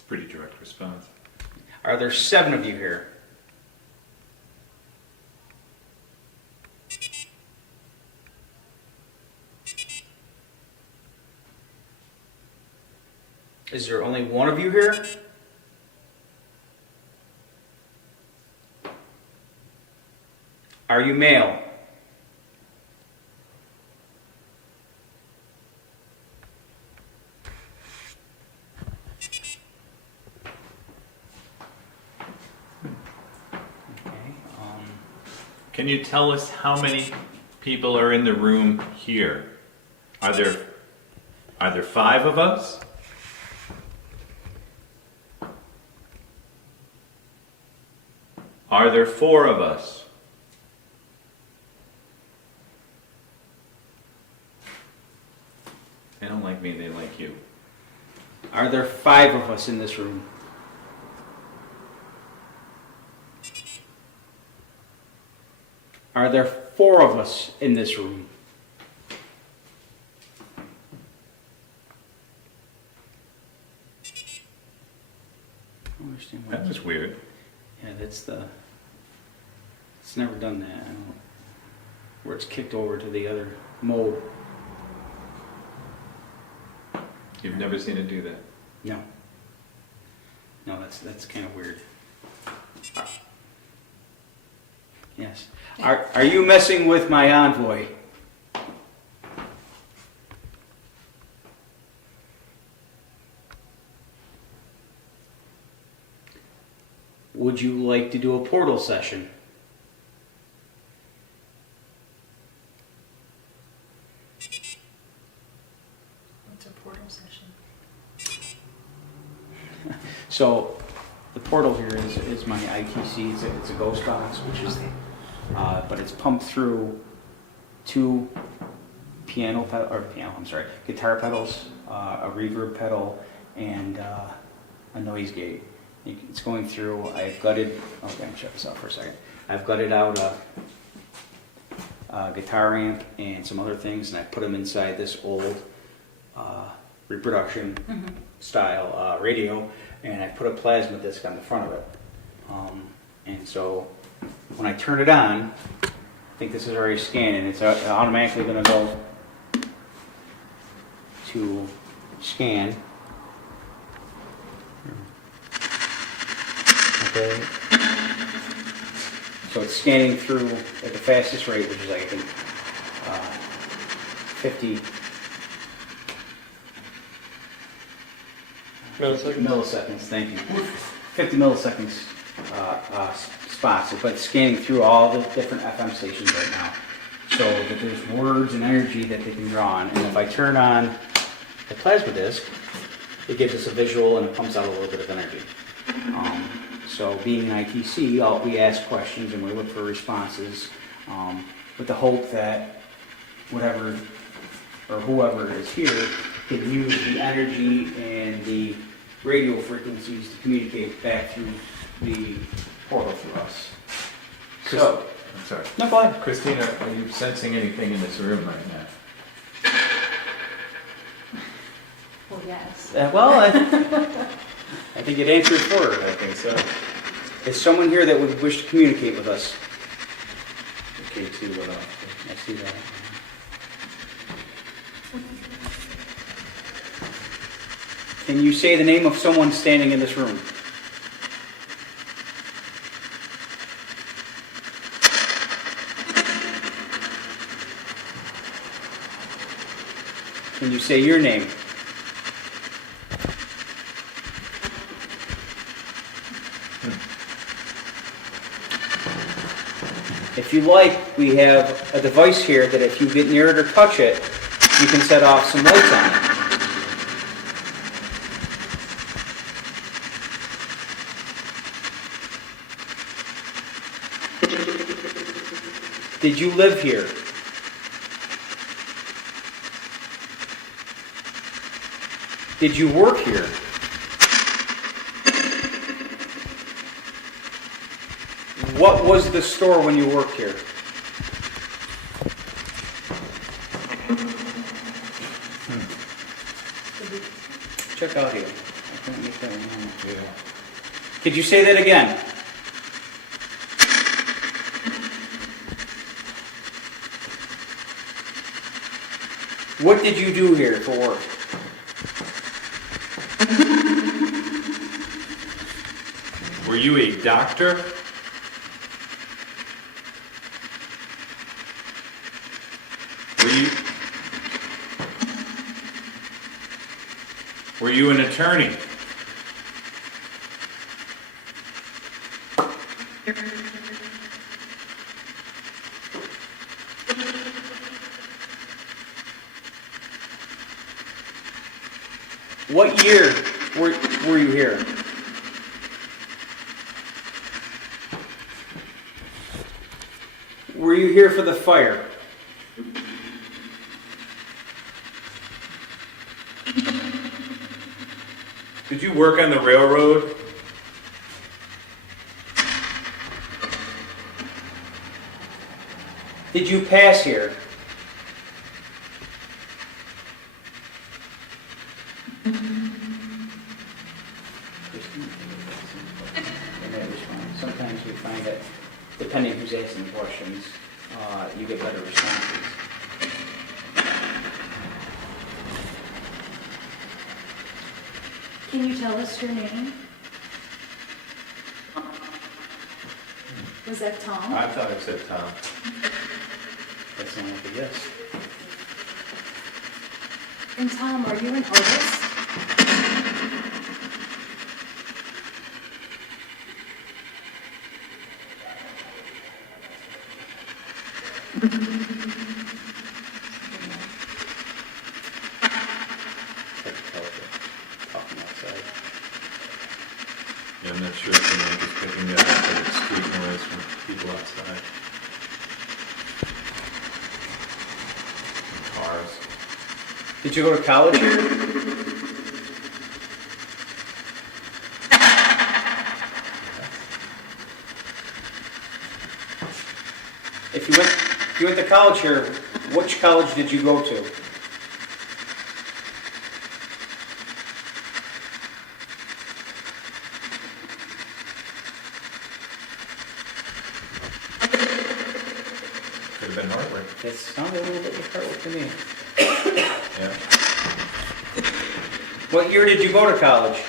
a pretty direct response. Are there 7 of you here? Is there only 1 of you here? Are you male? Can you tell us how many people are in the room here? Are there 5 of us? Are there 4 of us? They don't like me, they like you. Are there 5 of us in this room? Are there 4 of us in this room? I don't understand why. That was weird. Yeah, it's never done that. I don't, where it's kicked over to the other mode. You've never seen it do that? No. No, that's kind of weird. Yes. Are you messing with my envoy? Would you like to do a portal session? What's a portal session? So, the portal here is my ITC. It's a ghost box, which is, but it's pumped through 2 guitar pedals, a reverb pedal, and a noise gate. It's going through. I've gutted. Oh, let me check this out for a second. I've gutted out a guitar amp and some other things, and I put them inside this old reproduction style radio, and I put a plasma disc on the front of it. And so when I turn it on, I think this is already scanning. It's automatically going to go to scan. Okay. So it's scanning through at the fastest rate, which is like I think 50 milliseconds. Thank you. 50 milliseconds spots, but it's scanning through all the different FM stations right now, so that there's words and energy that they can draw on. And if I turn on the plasma disc, it gives us a visual and it pumps out a little bit of energy. So being an ITC, we ask questions and we look for responses with the hope that whatever or whoever is here can use the energy and the radio frequencies to communicate back through the portal through us. So, I'm sorry. no, go ahead. Christina, are you sensing anything in this room right now? Well, yes. I think it answered for her. I think so. Is someone here that would wish to communicate with us? Okay, too, I see that. Can you say the name of someone standing in this room? Can you say your name? If you like, we have a device here that if you get near it or touch it, you can set off some lights on it. Did you live here? Did you work here? What was the store when you worked here? Check audio. I couldn't make that one. Yeah. Could you say that again? What did you do here for work? Were you a doctor? Were you an attorney? What year were you here? Were you here for the fire? Did you work on the railroad? Did you pass here? Sometimes we find that, depending who's asking questions, you get better responses. Can you tell us your name? Was that Tom? I thought I said Tom. That sounds like a yes. And Tom, are you an artist? Talking outside. Yeah, I'm not sure if the mic is picking that up, but it's street noise from people outside. Cars. Did you go to college here? If you went to college here, which college did you go to? been hardware. It sounded a little bit like hardware to me. Yeah. What year did you go to college?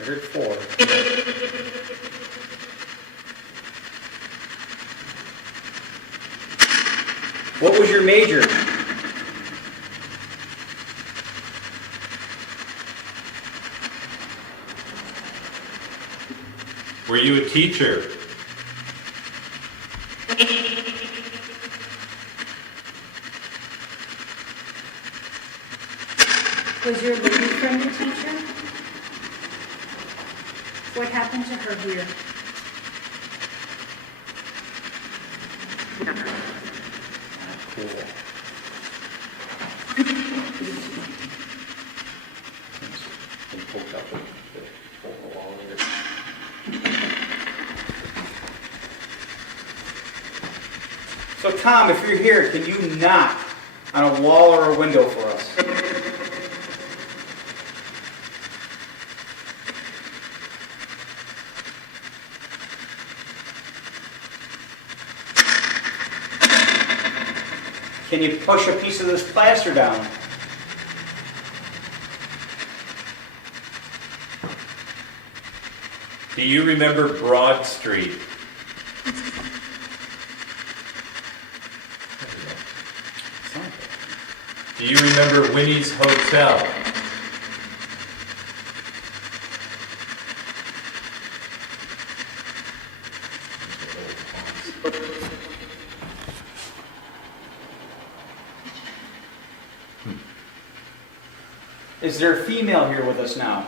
I heard 4. What was your major? Were you a teacher? Was your lady friend a teacher? What happened to her here? Cool. Been poked up with the hole in the wall there. So Tom, if you're here, can you knock on a wall or a window for us? Can you push a piece of this plaster down? Do you remember Broad Street? Do you remember Winnie's Hotel? Is there a female here with us now?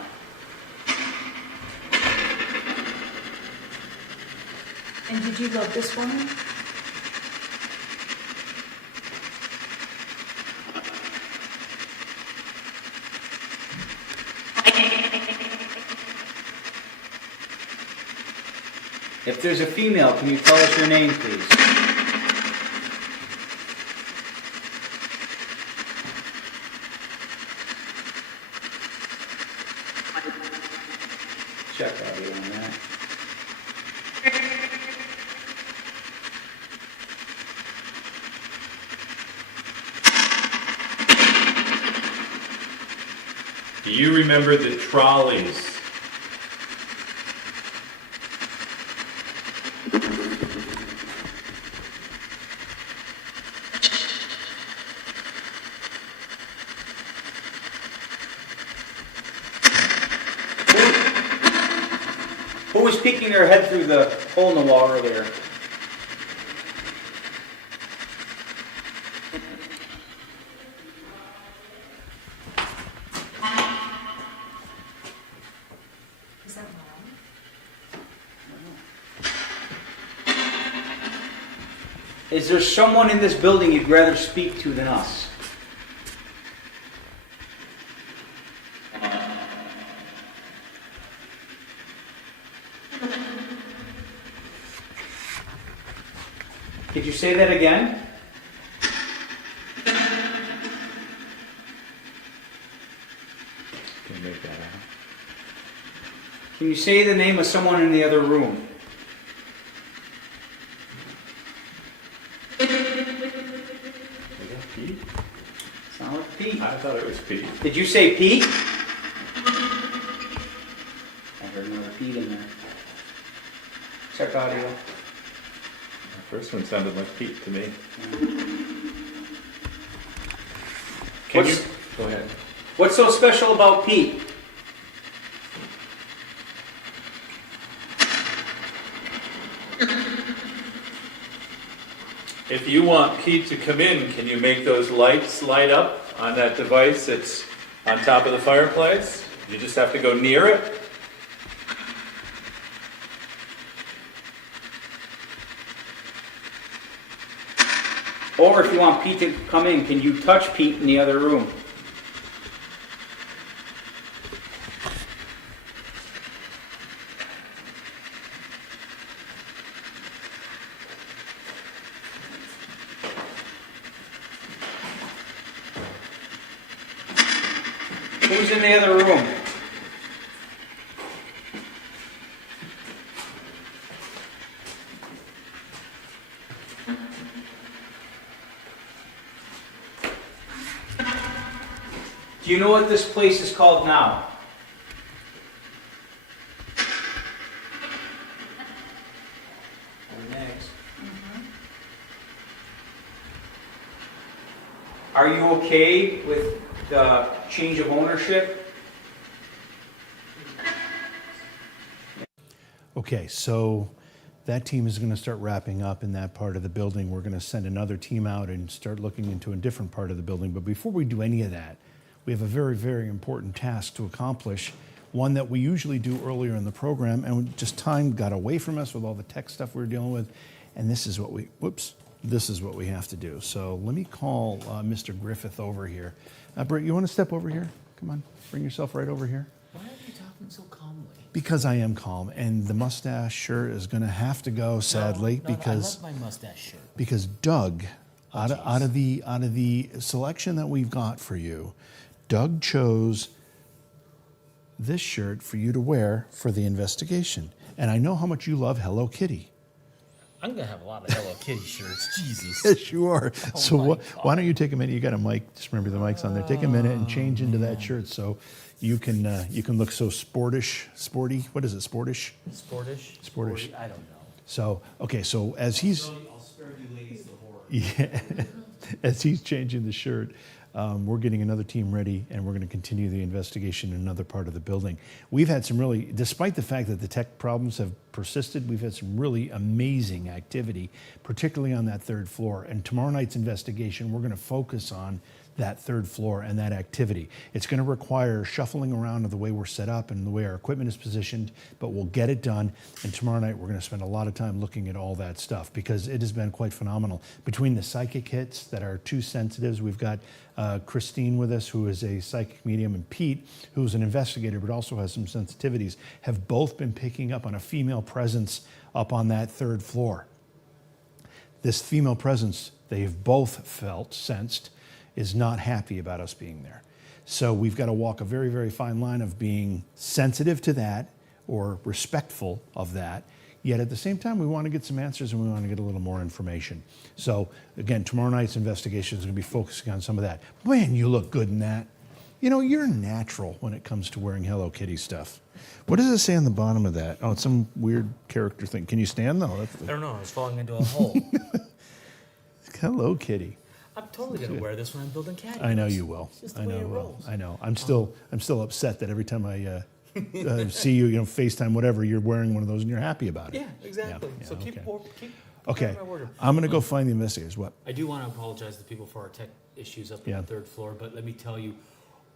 And did you love this woman? If there's a female, can you tell us your name, please? Check audio on that. Do you remember the trolleys? Who was peeking their head through the hole in the wall earlier? Is that wrong? Is there someone in this building you'd rather speak to than us? Could you say that again? Can you make that out? Can you say the name of someone in the other room? Is that Pete? Sound like Pete. I thought it was Pete. Did you say Pete? I heard another Pete in there. Check audio. The first one sounded like Pete to me. Can you? Go ahead. What's so special about Pete? If you want Pete to come in, can you make those lights light up on that device that's on top of the fireplace? You just have to go near it. Or if you want Pete to come in, can you touch Pete in the other room? Who's in the other room? Do you know what this place is called now? Next. Are you okay with the change of ownership? Okay, so that team is going to start wrapping up in that part of the building. We're going to send another team out and start looking into a different part of the building. But before we do any of that, we have a very, very important task to accomplish, one that we usually do earlier in the program, and just time got away from us with all the tech stuff we were dealing with. And this is what this is what we have to do. So let me call Mr. Griffith over here. Britt, you want to step over here? Come on, bring yourself right over here. Why are you talking so calmly? Because I am calm, and the mustache shirt is going to have to go, sadly, because I love my mustache shirt. because Doug, out of the selection that we've got for you, Doug chose this shirt for you to wear for the investigation. And I know how much you love Hello Kitty. I'm gonna have a lot of Hello Kitty shirts. Jesus. Yes, you are. Oh So my why don't you take a minute? You got a mic. Just remember the mic's on there. Take a minute and change into that shirt so you can look so sporty. What is it? Sportish. Sportish. I don't know. So okay. So as he's I'll spare you ladies the horror. yeah, as he's changing the shirt, we're getting another team ready, and we're going to continue the investigation in another part of the building. We've had some really, despite the fact that the tech problems have persisted, we've had some really amazing activity, particularly on that third floor. And tomorrow night's investigation, we're going to focus on that third floor and that activity. It's going to require shuffling around of the way we're set up and the way our equipment is positioned, but we'll get it done. And tomorrow night, we're going to spend a lot of time looking at all that stuff because it has been quite phenomenal. Between the psychic hits that are two sensitives, we've got Christine with us, who is a psychic medium, and Pete, who's an investigator but also has some sensitivities, have both been picking up on a female presence up on that third floor. This female presence, they've both felt, sensed, is not happy about us being there. So we've got to walk a very, very fine line of being sensitive to that or respectful of that. Yet at the same time, we want to get some answers and we want to get a little more information. So again, tomorrow night's investigation is going to be focusing on some of that. Man, you look good in that. You know, you're natural when it comes to wearing Hello Kitty stuff. What does it say on the bottom of that? Oh, it's some weird character thing. Can you stand though? I don't know. I was falling into a hole. Hello Kitty. I'm totally gonna wear this when I'm building cat. I know you will. It's just the I way know it you will. rolls. I know. I'm still upset that every time I see you, FaceTime, whatever, you're wearing one of those and you're happy about it. Yeah, exactly. Yeah, So keep okay. carrying my word. I'm going to go find the investigators. What? I do want to apologize to people for our tech issues up on Yeah. the third floor, but let me tell you,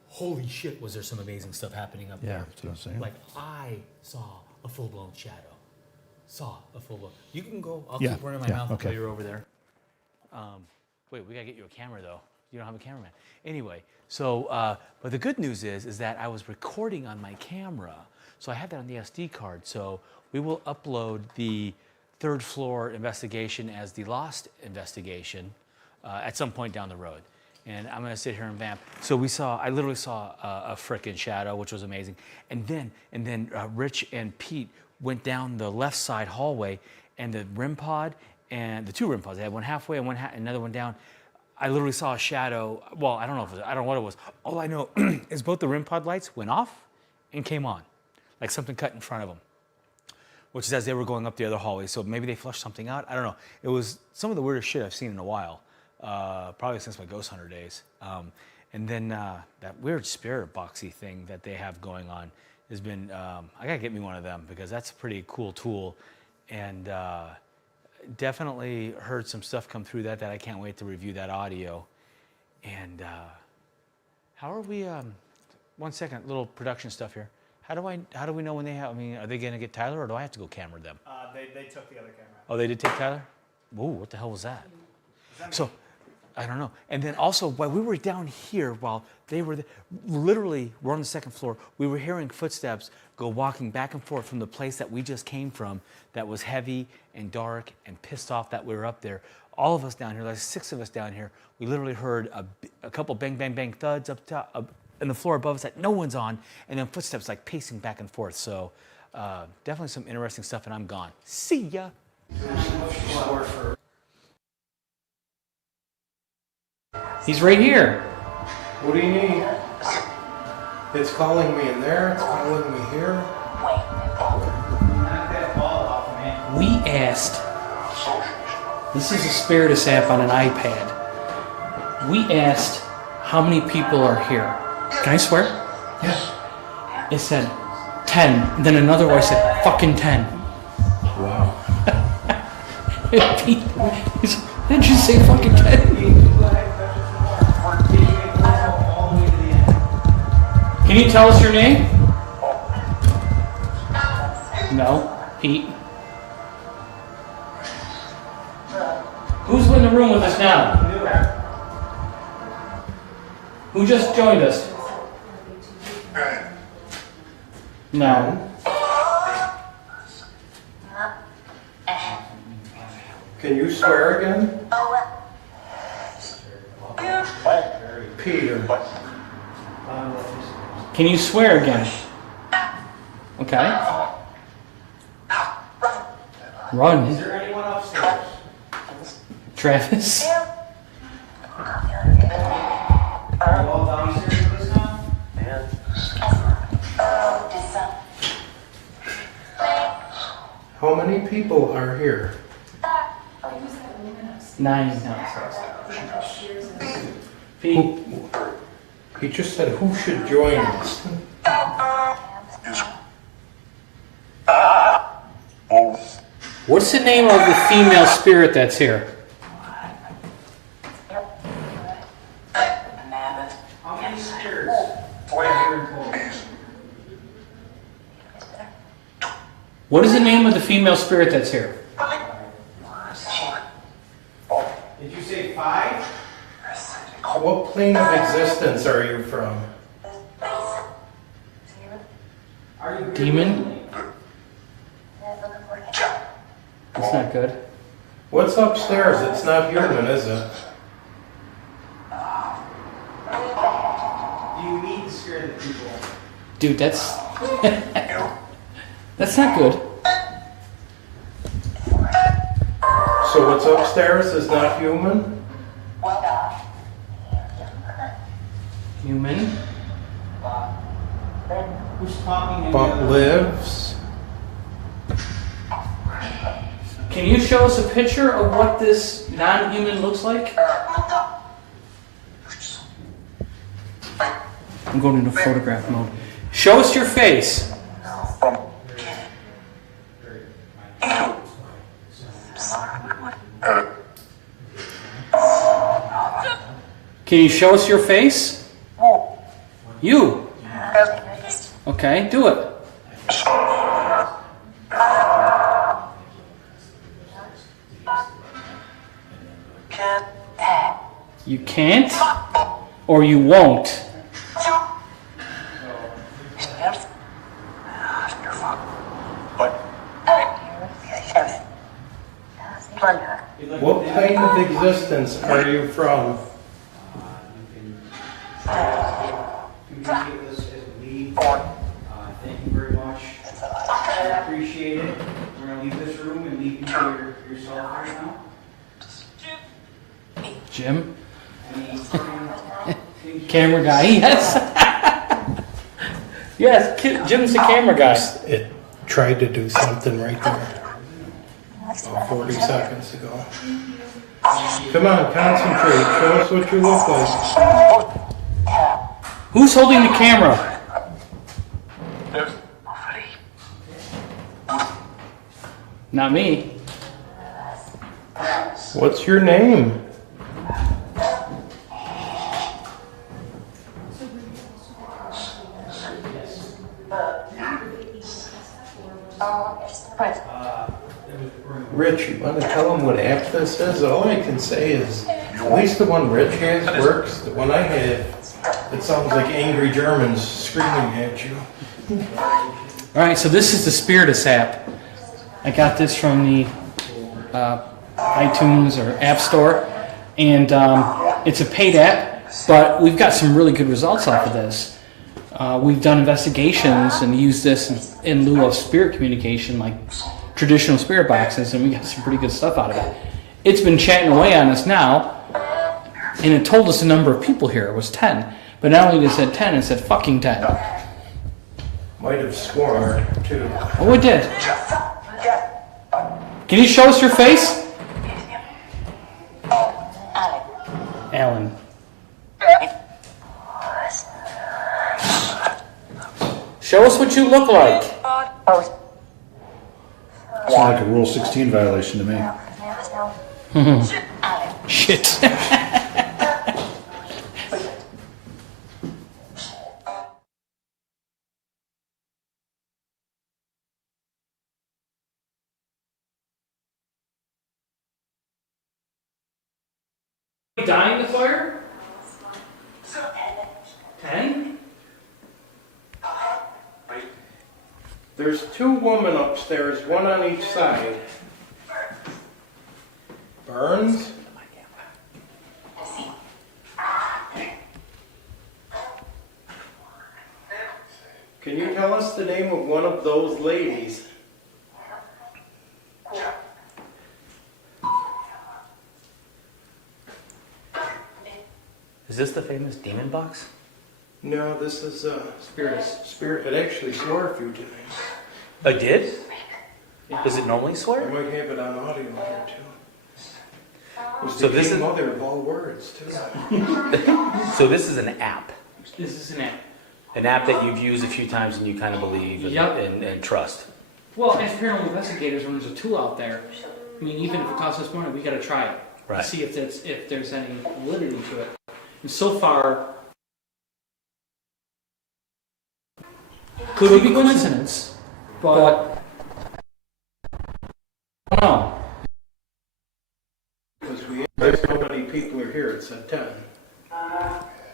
holy shit, was there some amazing stuff happening up Yeah, there. that's what I'm saying. Like, I saw a full-blown shadow. You can go. I'll Yeah, keep running my yeah, mouth okay. until you're over there. Wait, we got to get you a camera, though. You don't have a cameraman. Anyway, so, but the good news is that I was recording on my camera, so I have that on the SD card. So we will upload the third floor investigation as the lost investigation at some point down the road. And I'm gonna sit here and vamp. So I literally saw a frickin' shadow, which was amazing. And then Rich and Pete went down the left side hallway, and the REM pod and the two REM pods, they had one halfway and another one down. I literally saw a shadow. Well, I don't know what it was. All I know is both the REM pod lights went off and came on, like something cut in front of them, which is as they were going up the other hallway. So maybe they flushed something out. I don't know. It was some of the weirdest shit I've seen in a while, probably since my ghost hunter days. And then that weird spirit boxy thing that they have going on has been, I gotta get me one of them because that's a pretty cool tool. And definitely heard some stuff come through that I can't wait to review that audio. And how are we, 1 second, little production stuff here. How do we know when they have, are they gonna get Tyler or do I have to go camera them? They took the other camera. Oh, they did take Tyler? Whoa, what the hell was that? So, I don't know. And then also, while we were down here, while they were literally, we're on the second floor, we were hearing footsteps go walking back and forth from the place that we just came from that was heavy and dark and pissed off that we were up there. All of us down here, like 6 of us down here, we literally heard a couple bang, bang, bang thuds up top, on the floor above us that no one's on, and then footsteps like pacing back and forth. So definitely some interesting stuff, and I'm gone. See ya. He's right here. What do you need? It's calling me in there, it's calling me here. Knock that ball off, man. We asked, this is a Spiritus app on an iPad. We asked how many people are here. Can I swear? Yeah. It said 10. Then another voice said, fucking 10. Wow. Did you say fucking 10? Can you tell us your name? No. Pete. Who's in the room with us now? Who just joined us? No. Can you swear again? Peter. Can you swear again? Okay. Run. Is there anyone upstairs? Travis. Are you all downstairs with us now? How many people are here? 9 now. Pete. He just said who should join us. What's the name of the female spirit that's here? How many spirits? What is the name of the female spirit that's here? Did you say 5? What plane of existence are you from? Are you Demon? That's not good. What's upstairs? It's not human, is it? Do you mean scare the people? Dude, that's... that's not good. So what's upstairs is not human? Human? Who's talking? But lives? Can you show us a picture of what this non-human looks like? I'm going into photograph mode. Show us your face. Can you show us your face? You. Okay, do it. You can't, or you won't. What plane of existence are you from? Thank you very much. I appreciate it. We're going to leave this room and leave you to yourself right now. Jim? Camera guy, yes. Yes, Jim's the camera guy. It tried to do something right there. About 40 seconds ago. Come on, concentrate. Show us what you look like. Who's holding the camera? Not me. What's your name? Rich, you want to tell them what app this is? All I can say is, at least the one Rich has works. The one I have, it sounds like angry Germans screaming at you. All right, so this is the Spiritus app. I got this from the iTunes or App Store, and it's a paid app, but we've got some really good results off of this. We've done investigations and used this in lieu of spirit communication, like traditional spirit boxes, and we got some pretty good stuff out of it. It's been chatting away on us now, and it told us the number of people here. It was 10. But not only did it said 10, it said fucking 10. Might have sworn, too. Oh, it did. Can you show us your face? Alan. Show us what you look like. It's like a Rule 16 violation to me. Shit. Die in the fire? 10? There's 2 women upstairs, one on each side. Burns? Can you tell us the name of one of those ladies? Is this the famous demon box? No, this is Spirit. It actually swore a few times. I did? Does it normally I swear? might have it on audio here too. It was So the this king is- mother of all words too. So this is an app. This is an app. An app that you've used a few times and you kind of believe and, Yep. and trust. Well, as paranormal investigators, when there's a tool out there, I mean, even if it costs us money, we got to try it. Right. To see if there's any validity to it. And so far, could be coincidence, but I don't know. Because we asked how many people are here, it said 10.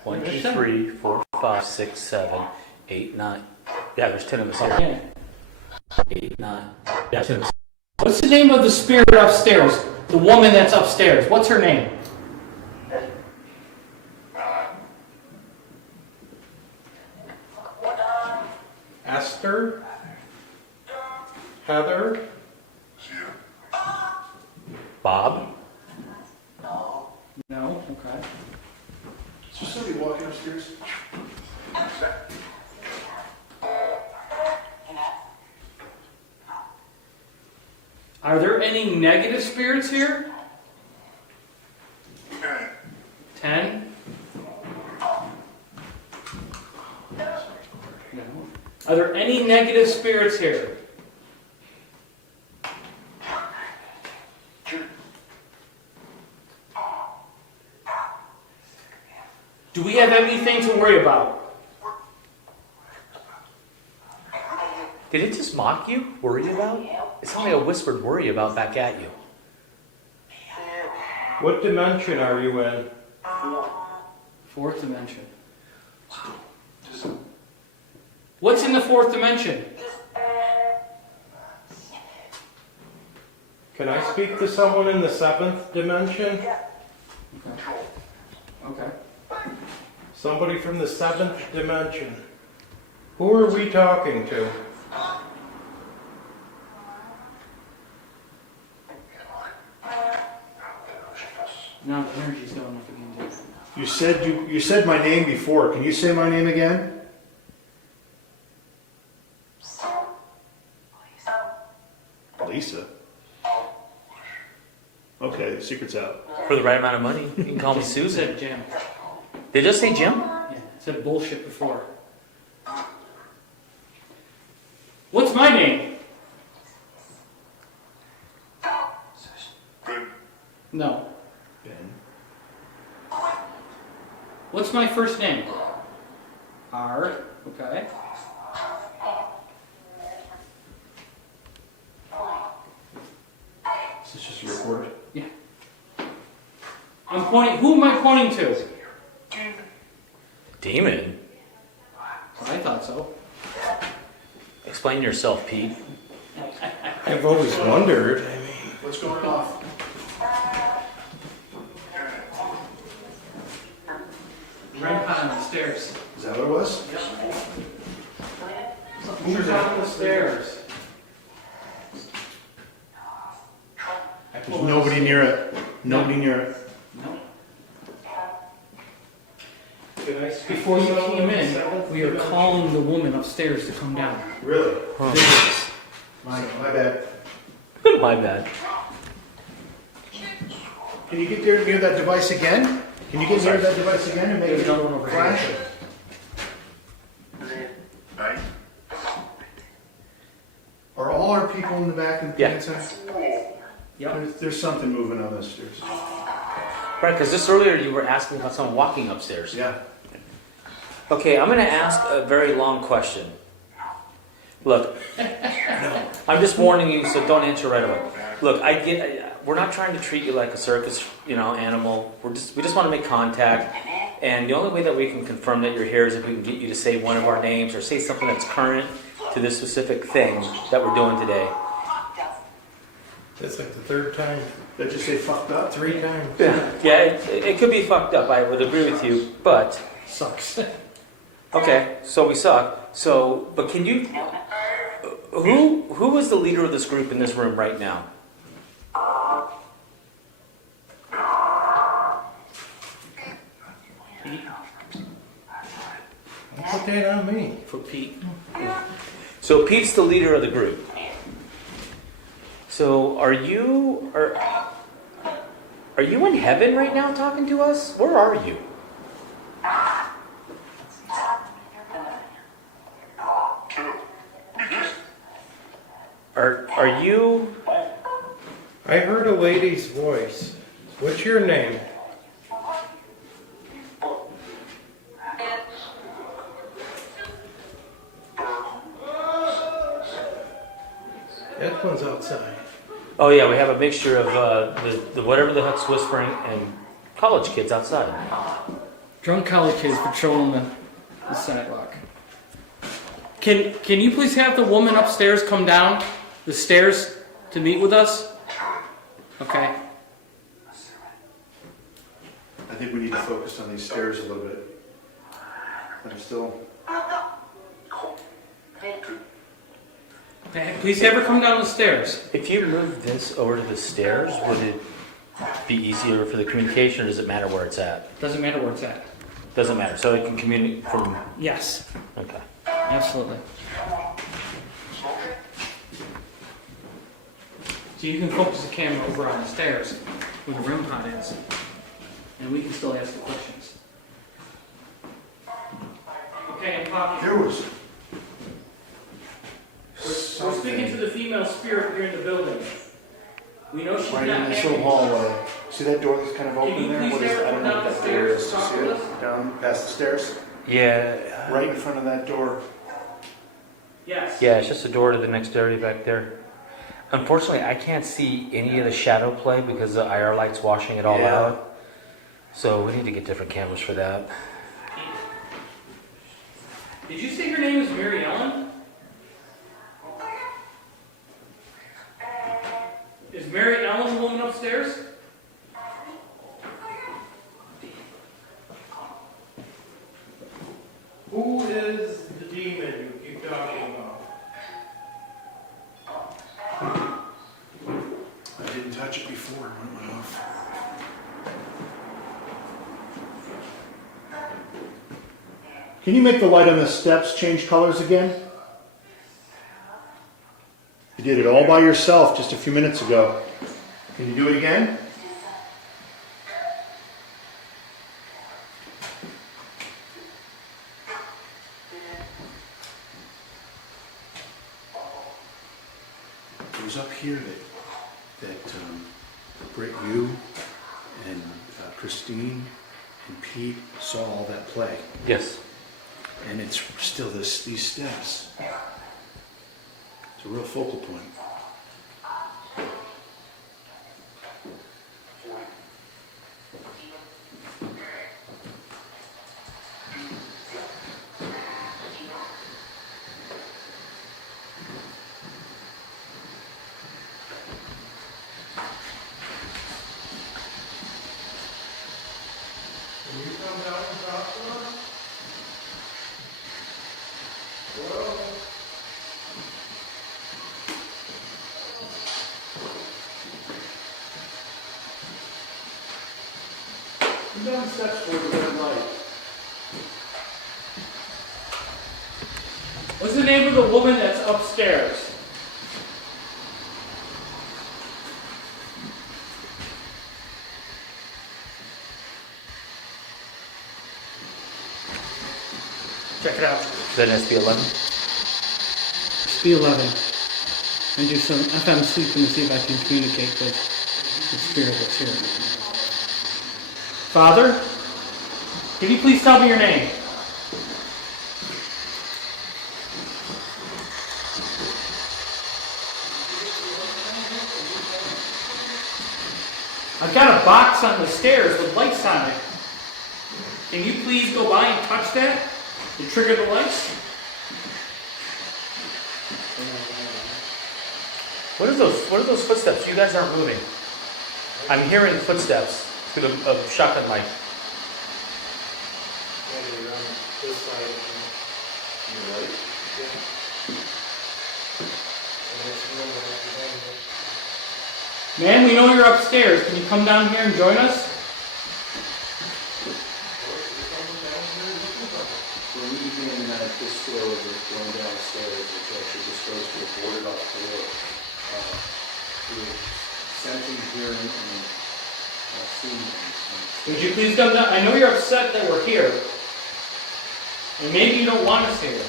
1, 2, 3, 4, 5, 6, 7, 8, 9. Yeah, there's 10 of us here. Okay. 8, 9. Yeah, 10 of us. What's the name of the spirit upstairs? The woman that's upstairs. What's her name? Esther? Heather? Bob? No. Okay. Is there somebody walking upstairs? Are there any negative spirits here? 10? No. Are there any negative spirits here? Do we have anything to worry about? Did it just mock you? Worry about? It sounded like a whispered worry about back at you. What dimension are you in? 4th dimension. What's in the 4th dimension? Can I speak to someone in the 7th dimension? Okay. Somebody from the 7th dimension. Who are we talking to? Now the energy's going up again. You said my name before. Can you say my name again? Lisa. Okay, the secret's out. For the right amount of money, you can call me It Susan. said Jim. Did it just say Jim? Yeah, it said bullshit before. What's my name? No. Ben. What's my first name? R. Okay. Is this just a record? Yeah. I'm pointing. Who am I pointing to? Demon? I thought so. Explain yourself, Pete. I've always wondered. What's going off? Right behind the stairs. Is that what it was? Who's on the stairs? There's nobody near it. Nobody near it. No. Before you came in, we were calling the woman upstairs to come down. Really? Huh. My bad. My bad. Can you get there near that device again? Can you get near that device again and make There's it another one over flash? here. Are all our people in the back in the Yeah. plant center? Yep. There's something moving on those stairs. Right, because just earlier you were asking about someone walking upstairs. Yeah. Okay, I'm going to ask a very long question. Look, I'm just warning you, so don't answer right away. Look, we're not trying to treat you like a circus, animal. We just want to make contact, and the only way that we can confirm that you're here is if we can get you to say one of our names or say something that's current to this specific thing that we're doing today. That's like the third time, Did I just say fucked up? 3 times. Yeah, it could be fucked up. I would agree with you, but Sucks. okay, so we suck. So, but can you? Who is the leader of this group in this room right now? Don't put that on me. For Pete. So Pete's the leader of the group. So are you in heaven right now talking to us? Where are you? Are you? I heard a lady's voice. What's your name? That one's outside. Oh yeah, we have a mixture of the whatever the heck's whispering and college kids outside. Drunk college kids patrolling the sidewalk. Can you please have the woman upstairs come down the stairs to meet with us? Okay. I think we need to focus on these stairs a little bit. I'm still. Okay, please have her come down the stairs. If you move this over to the stairs, would it be easier for the communication, or does it matter where it's at? Doesn't matter where it's at. Doesn't matter. So it can communicate from. Yes, Okay. absolutely. So you can focus the camera over on the stairs where the REM pod is, and we can still ask the questions. Okay, I'm talking. There was. We're speaking to the female spirit here in the building. We know she's Right not in this happy. little hallway. See that door that's kind of Can open you there? please What is have it? her I don't come know down what the that door stairs is. to talk See with it? us? Down past the stairs? Yeah. Right in front of that door. Yes. Yeah, it's just a door to the next area back there. Unfortunately, I can't see any of the shadow play because the IR light's washing it all Yeah. out. So we need to get different cameras for that. Did you say your name is Mary Ellen? Is Mary Ellen the woman upstairs? Who is the demon you keep talking about? I didn't touch it before when it went off. Can you make the light on the steps change colors again? You did it all by yourself just a few minutes ago. Can you do it again? It was up here that Britt, you and Christine and Pete saw all that play. Yes. And it's still these steps. It's a real focal point. Can you come down and talk to us? Hello? Come down the steps for the red light. What's the name of the woman that's upstairs? Check it out. Then SB11. B11. And do some FM sleeping to see if I can communicate with the spirit that's here. Father, can you please tell me your name? I've got a box on the stairs with lights on it. Can you please go by and touch that to trigger the lights? What are those footsteps? You guys aren't moving. I'm hearing footsteps through the shotgun mic. Man, we know you're upstairs. Can you come down here and join us? We're leaving this door going downstairs, which actually just goes to a boarded up floor. Through sensing, hearing, and seeing things. Would you please come down? I know you're upset that we're here. And maybe you don't want us here.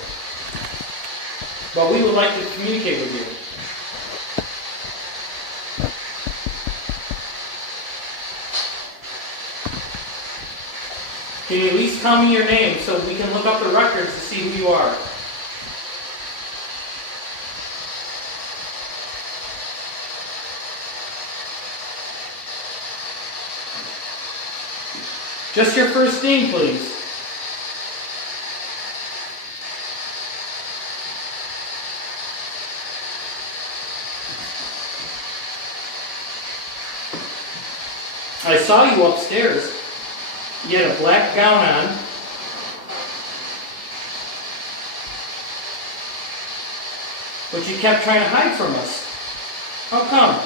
But we would like to communicate with you. Can you at least tell me your name so we can look up the records to see who you are? Just your first name, please. I saw you upstairs. You had a black gown on. But you kept trying to hide from us. How come?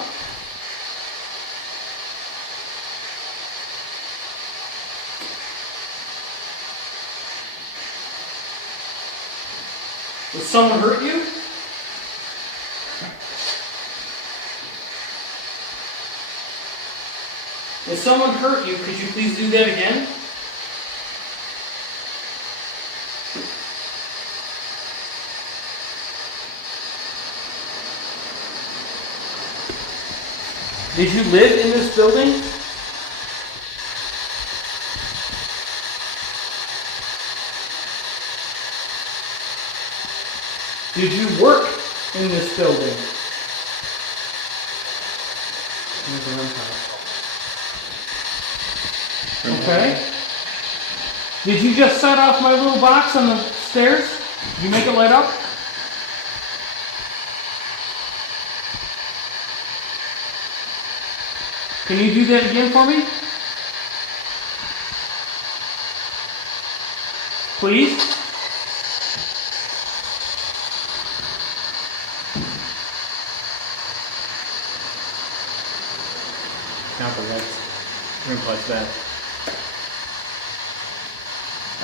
Did someone hurt you? If someone hurt you, could you please do that again? Did you live in this building? Did you work in this building? Okay. Did you just set off my little box on the stairs? Did you make it light up? Can you do that again for me? Please? Not the lights. Ring that.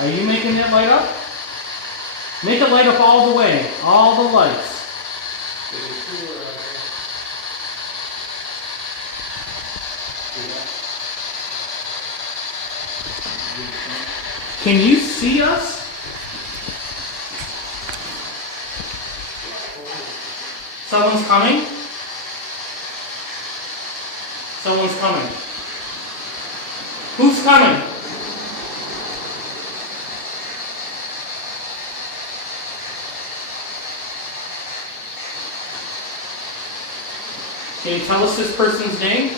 Are you making that light up? Make it light up all the way. All the lights. Can you see us? Someone's coming? Someone's coming. Who's coming? Can you tell us this person's name?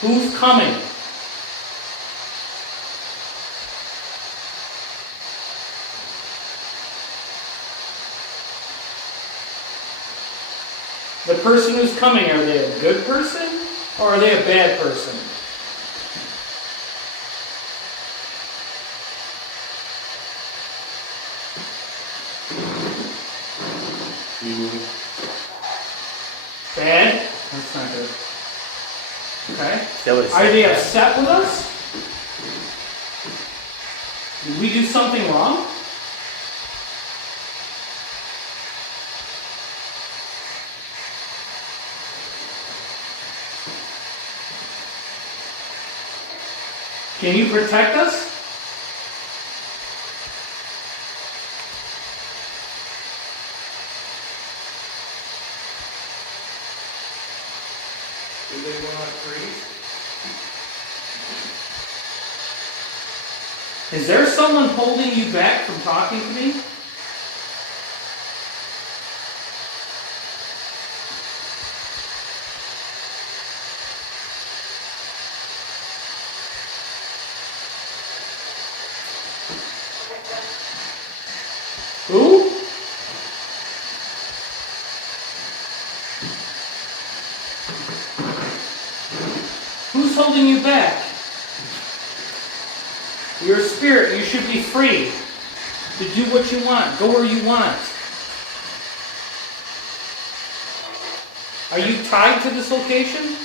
Who's coming? The person who's coming, are they a good person or are they a bad person? Bad? That's not good. Okay. That was Are they upset with us? Did we do something wrong? Can you protect us? Do they want to freeze? Is there someone holding you back from talking to me? Who? Who's holding you back? You're a spirit. You should be free to do what you want, go where you want. Are you tied to this location?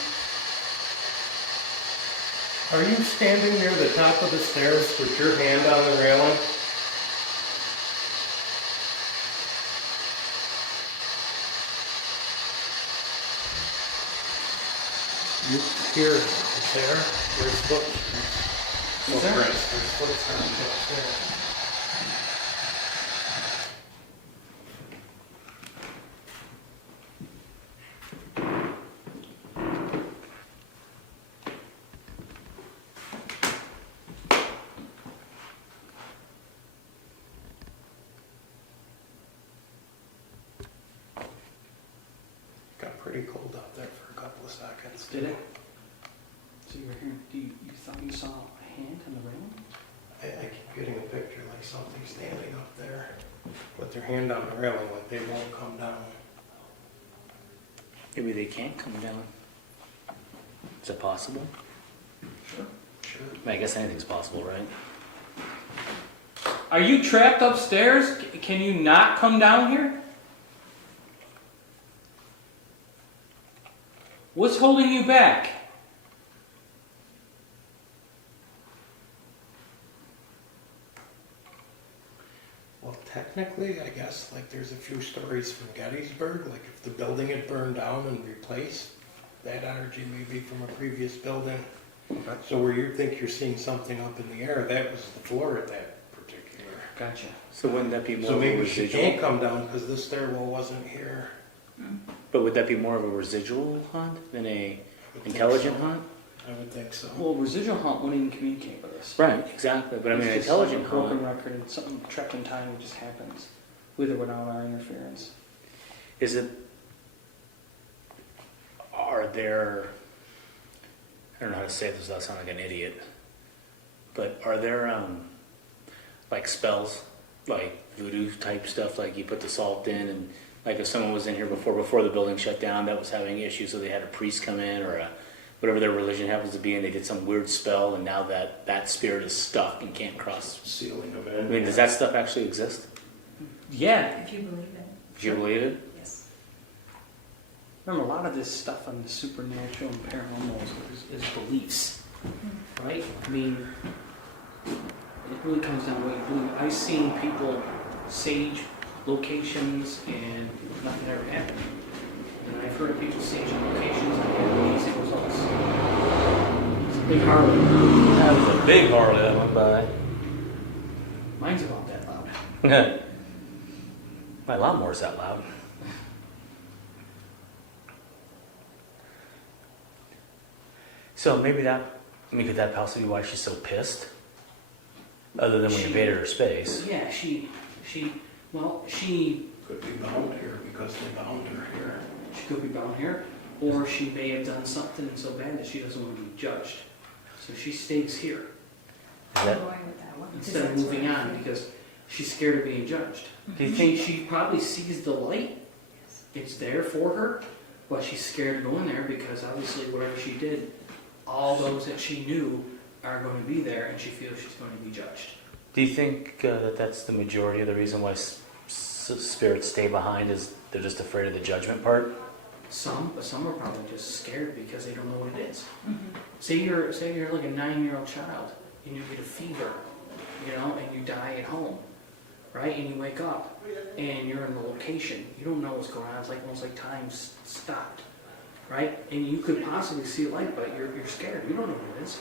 Are you standing near the top of the stairs with your hand on the railing? You here, there, there's footprints, there's footprints upstairs. Got pretty cold out there for a couple of seconds. Did it? So you were hearing, you thought you saw a hand on the railing? I keep getting a picture like something standing up there with their hand on the railing, like they won't come down. Maybe they can't come down. Is it possible? Sure. Sure. I mean, I guess anything's possible, right? Are you trapped upstairs? Can you not come down here? What's holding you back? Well, technically, I guess, like there's a few stories from Gettysburg, like if the building had burned down and replaced, that energy may be from a previous building. Okay. So where you think you're seeing something up in the air, that was the floor at that particular. Gotcha. So wouldn't that be more So of a maybe she residual? can't come down because this stairwell wasn't here. But would that be more of a residual haunt than a intelligent haunt? I would think so. Well, residual haunt wouldn't even communicate with us. Right, exactly. But I mean, an It's just intelligent a broken haunt, record and something trapped in time that just happens, with or without our interference. is it, are there, I don't know how to say this without sounding like an idiot, but are there, like spells, like voodoo type stuff, like you put the salt in and like if someone was in here before the building shut down that was having issues, so they had a priest come in or whatever their religion happens to be, and they did some weird spell, and now that spirit is stuck and can't cross. Sealing them I in. mean, does that stuff actually exist? Yeah. If you believe it. Do you believe it? Yes. Remember, a lot of this stuff on the supernatural and paranormal is beliefs, right? I mean, it really comes down to what you believe. I've seen people sage locations and nothing ever happened. And I've heard of people saging locations and had amazing results. It's a big Harley. That was a big Harley that went by. Mine's about that loud. My lawnmower's that loud. So maybe could that possibly be why she's so pissed? Other than when you invaded her space. Yeah, she Could be bound here because they bound her here. She could be bound here, or she may have done something so bad that she doesn't want to be judged. So she stays here Is that, I'm going with that one. instead of moving on because she's scared of being judged. do you think She probably sees the light. It's there for her, but she's scared of going there because obviously whatever she did, all those that she knew are going to be there, and she feels she's going to be judged. Do you think that that's the majority of the reason why spirits stay behind is they're just afraid of the judgment part? but some are probably just scared because they don't know what it is. Mhm. Say you're like a 9-year-old child and you get a fever, and you die at home, right? And you wake up and you're in the location. You don't know what's going on. It's like almost like time stopped, right? And you could possibly see a light, but you're scared. You don't know what it is.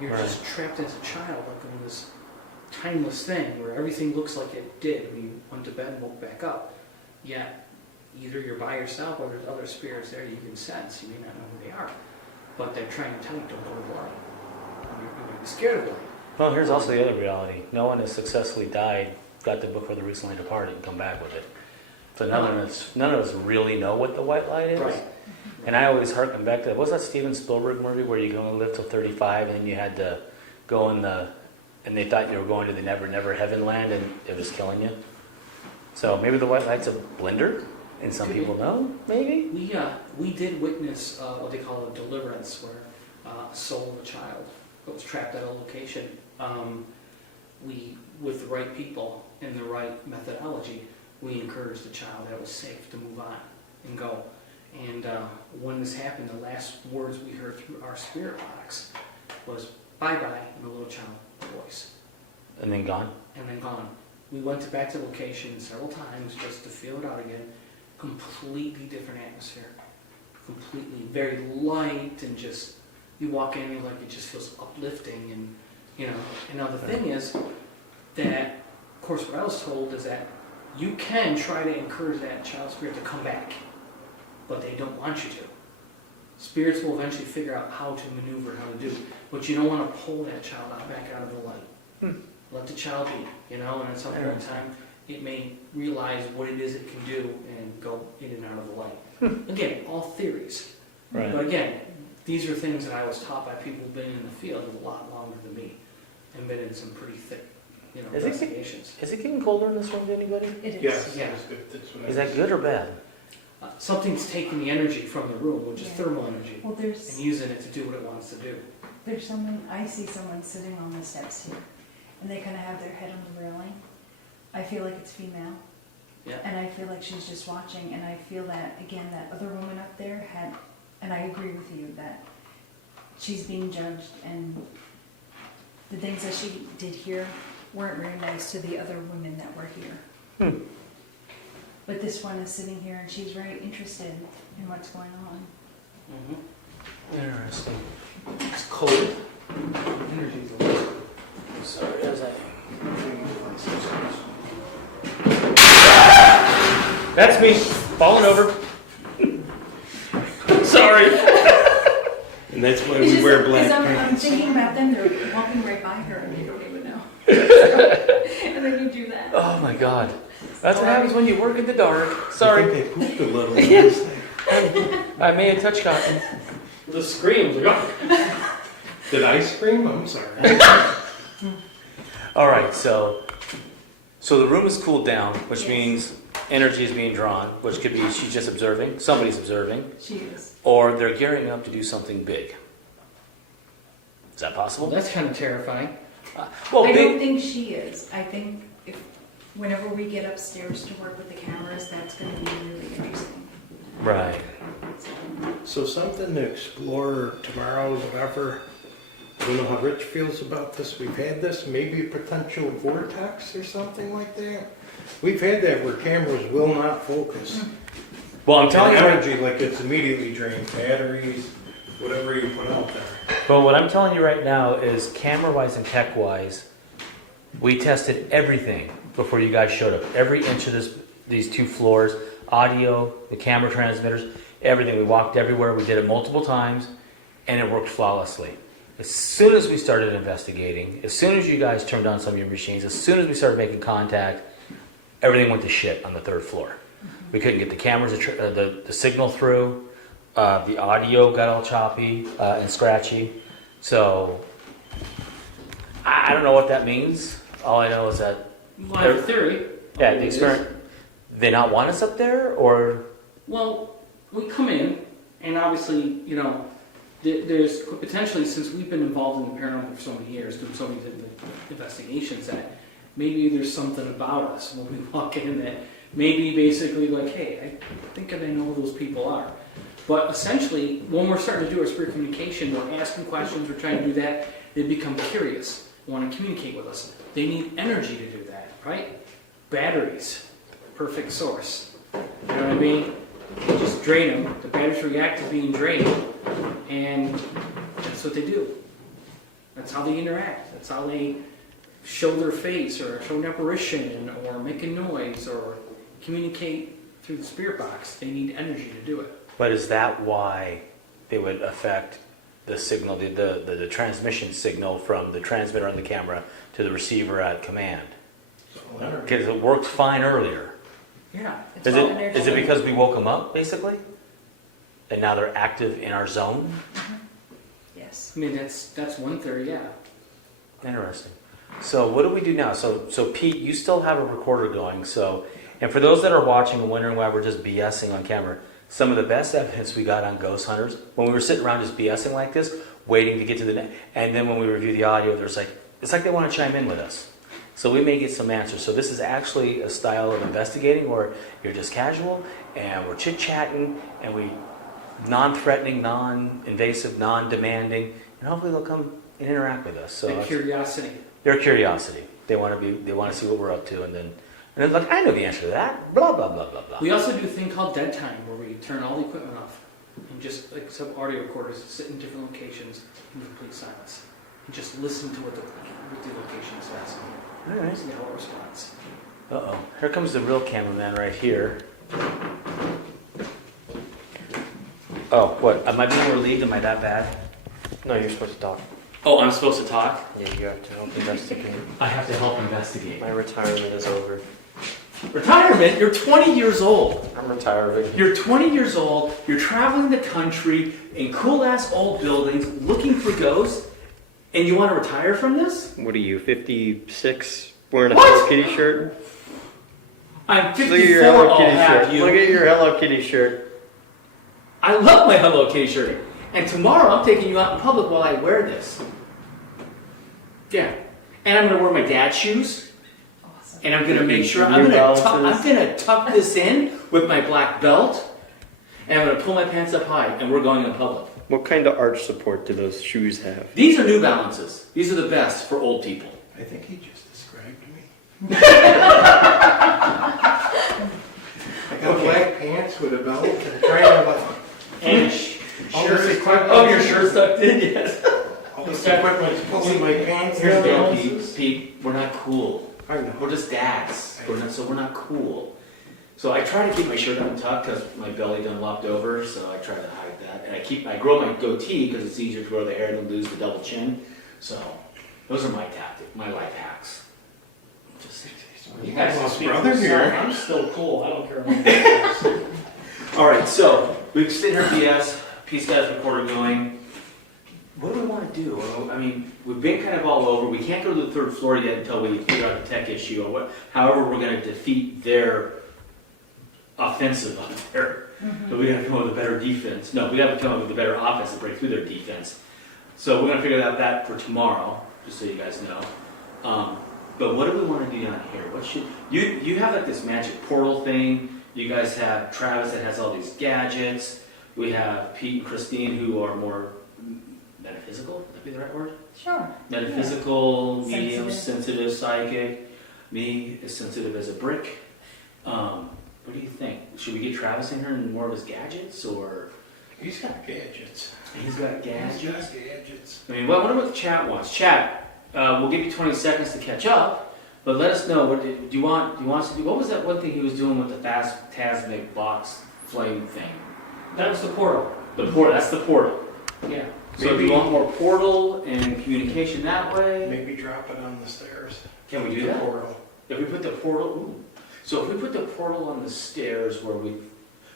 You're just trapped as a child, like in this timeless thing where everything looks like it did when you went to bed and woke back up. Yet, either you're by yourself or there's other spirits there you can sense. You may not know who they are, but they're trying to tell you don't go to the light. You're going to be scared of the light. Well, here's also the other reality. No one has successfully died, got the book for the recently departed, and come back with it. So none of us really know what the white light is. Right. And I always harken back to, was that Steven Spielberg movie where you can only live till 35 and then you had to go and they thought you were going to the Never Never Heaven land and it was killing you? So maybe the white light's a blender, and some people know, maybe? We did witness what they call a deliverance, where a soul of a child that was trapped at a location. We, with the right people and the right methodology, we encouraged the child that it was safe to move on and go. And when this happened, the last words we heard through our spirit box was bye-bye in a little child voice. And then gone? And then gone. We went back to the location several times just to feel it out again. Completely different atmosphere. Completely very light, and just, you walk in and like it just feels uplifting, and and now the thing is that, of course, what I was told is that you can try to encourage that child spirit to come back, but they don't want you to. Spirits will eventually figure out how to maneuver and how to do, but you don't want to pull that child back out of the light. Let the child be, and at some point in time, it may realize what it is it can do and go in and out of the light. Again, all theories. Right. But again, these are things that I was taught by people who've been in the field a lot longer than me and been in some pretty thick, investigations. Is it getting colder in this room to anybody? It is. Yes, Yeah. that's what I Is that good or bad? Something's taking the energy from the room, which is Yeah. thermal energy, Well, and using it to do what it wants to do. there's someone, I see someone sitting on the steps here, and they kind of have their head on the railing. I feel like it's female. Yeah. And I feel like she's just watching, and I feel that, again, that other woman up there had, and I agree with you, that she's being judged, and the things that she did here weren't very nice to the other women that were here. But this one is sitting here, and she's very interested in what's going on. Interesting. It's cold. Energy's a little. Sorry, as That's me, falling over. Sorry. And that's why we wear black I'm pants. thinking about them, they're walking right by her, and they don't even know. And then you do that. Oh my God. That's what happens when you work in the dark. I Sorry. think they pooped a little. I may have touched cotton. The screams are up. Did I scream? I'm sorry. All right, so the room is cooled down, which means energy is being drawn, which could be she's just observing, somebody's observing, She is. or they're gearing up to do something big. Is that possible? Well, that's kind of terrifying. Well, I don't big. think she is. I think whenever we get upstairs to work with the cameras, that's going to be really interesting. Right. So something to explore tomorrow, whatever. I don't know how Rich feels about this. We've had this, maybe a potential vortex or something like that. We've had that where cameras will not focus. Well, I'm telling you, energy, like it's immediately drained. Batteries, whatever you put out there. Well, what I'm telling you right now is camera-wise and tech-wise, we tested everything before you guys showed up. Every inch of these 2 floors, audio, the camera transmitters, everything. We walked everywhere. We did it multiple times, and it worked flawlessly. As soon as we started investigating, as soon as you guys turned on some of your machines, as soon as we started making contact, everything went to shit on the 3rd floor. We couldn't get the cameras, the signal through. The audio got all choppy and scratchy. So I don't know what that means. All I know is that Well, I have a theory. yeah, the experiment. They not want us up there, or Well, we come in, and obviously, there's potentially, since we've been involved in the paranormal for so many years, doing so many different investigations, that maybe there's something about us when we walk in that Maybe basically like, hey, I think I know who those people are. But essentially, when we're starting to do our spirit communication, we're asking questions, we're trying to do that, they become curious, want to communicate with us. They need energy to do that, right? Batteries, perfect source. You know what I mean? They just drain them, the batteries react to being drained, and that's what they do. That's how they interact. That's how they show their face, or show an apparition, or make a noise, or communicate through the spirit box. They need energy to do it. But is that why they would affect the signal, the transmission signal from the transmitter on the camera to the receiver at command? Because it worked fine earlier. Yeah. Is it because we woke them up, basically? And now they're active in our zone? Yes. I mean, that's one theory, yeah. Interesting. So what do we do now? So Pete, you still have a recorder going. And for those that are watching and wondering why we're just BSing on camera, some of the best evidence we got on ghost hunters, when we were sitting around just BSing like this, waiting to get to the net, and then when we review the audio, it's like they want to chime in with us. So we may get some answers. So this is actually a style of investigating where you're just casual and we're chit-chatting and we non-threatening, non-invasive, non-demanding, and hopefully they'll come and interact with us. So Curiosity. Their curiosity. They want to see what we're up to, and then like, I know the answer to that. Blah blah blah blah blah. We also do a thing called dead time, where we turn all the equipment off and just like some audio recorders sit in different locations in complete silence and just listen to what the location says. All right. See how it responds. Uh-oh. Here comes the real cameraman right here. Oh, what? Am I being relieved? Am I that bad? No, you're supposed to talk. Oh, I'm supposed to talk? Yeah, you have to help investigate. I have to help investigate. My retirement is over. Retirement? You're 20 years old. I'm retiring. You're 20 years old. You're traveling the country in cool-ass old buildings looking for ghosts, and you want to retire from this? What are you, 56, wearing a What? Hello Kitty shirt? I'm Look at 54, your Hello I'll Kitty have shirt. you. Look at your Hello Kitty shirt. I love my Hello Kitty shirt. And tomorrow I'm taking you out in public while I wear this. Yeah. And I'm going to wear my dad's shoes. Awesome. And I'm going to make sure, New I'm going Balances. to tuck this in with my black belt. And I'm going to pull my pants up high. And we're going in public. What kind of arch support do those shoes have? These are New Balances. These are the best for old people. I think he just described me. I got black pants with a belt and trying to And all this equipment. Oh, your shirt's tucked in, yes. All this equipment's pulling my pants Here's the down. deal, Pete. We're not cool. I know. We're just dads. We're not cool. So I try to keep my shirt untucked because my belly done lopped over, so I try to hide that. And I grow my goatee because it's easier to grow the hair than lose the double chin. So those are my life hacks. Just, You guys lost speak brother for here. yourself. I'm still cool. I don't care about that. all right, so we've sitting here BS. Pete's got his recorder going. What do we want to do? I mean, we've been kind of all over. We can't go to the third floor yet until we figure out the tech issue or what. However, we're going to defeat their offensive up there. So we have to come up with a better defense. No, we have to come up with a better offense to break through their defense. So we're going to figure out that for tomorrow, just so you guys know. But what do we want to do down here? What should you have like this magic portal thing? You guys have Travis that has all these gadgets. We have Pete and Christine who are more metaphysical. Would that be the right word? Sure. Metaphysical, Yeah. medium, sensitive, psychic. Me as sensitive as a brick. What do you think? Should we get Travis in here and more of his gadgets, or He's got gadgets. he's got gadgets? He's got gadgets. I mean, well, I wonder what the chat wants. Chat, we'll give you 20 seconds to catch up, but let us know. What do you want? What was that one thing he was doing with the Tasmic box flame thing? That was the portal. The portal. That's the portal. Yeah. So do you want more portal and communication that way? Maybe drop it on the stairs. Can we do The that? portal. If we put the portal, so if we put the portal on the stairs where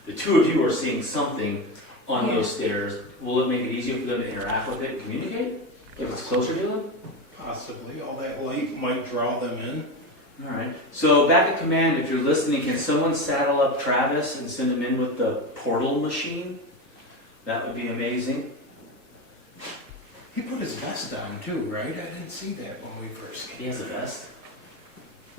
the two of you are seeing something on those stairs, will it make it easier for them to interact with it and communicate? If it's closer to them? Possibly. All that light might draw them in. All right. So back at command, if you're listening, can someone saddle up Travis and send him in with the portal machine? That would be amazing. He put his vest on too, right? I didn't see that when we first came. He has a vest.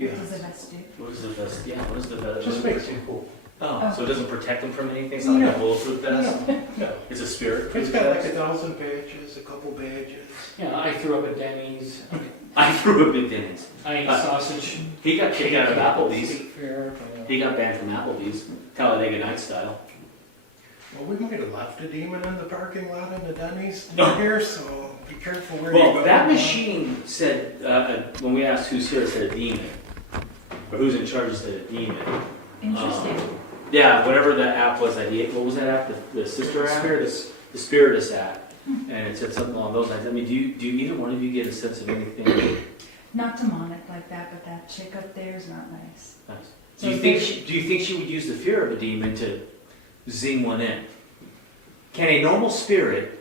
Yeah. What does the vest do? What is the vest? Yeah, what is the vest? Just makes it cool. Oh, so it doesn't protect them from anything? It's not like a bulletproof vest? No. It's a spirit? It's got like 1,000 badges, a couple badges. Yeah, I threw up at Denny's. I threw up in Denny's. I ate sausage. He got kicked out of Applebee's. State Fair. He got banned from Applebee's. Talladega Night style. Well, we might have left a demon in the parking lot in the Denny's No. here, so be careful where you Well, go. that machine said, when we asked who's here, it said a demon. Or who's in charge, it said a demon. Interesting. Yeah, whatever that app was, what was that app? The sister app? Spiritus. The Spiritus app. And it said something along those lines. I mean, do you either one of you get a sense of anything? Not demonic like that, but that chick up there is not nice. Nice. So Do you think she would use the fear of a demon to zing one in? Can a normal spirit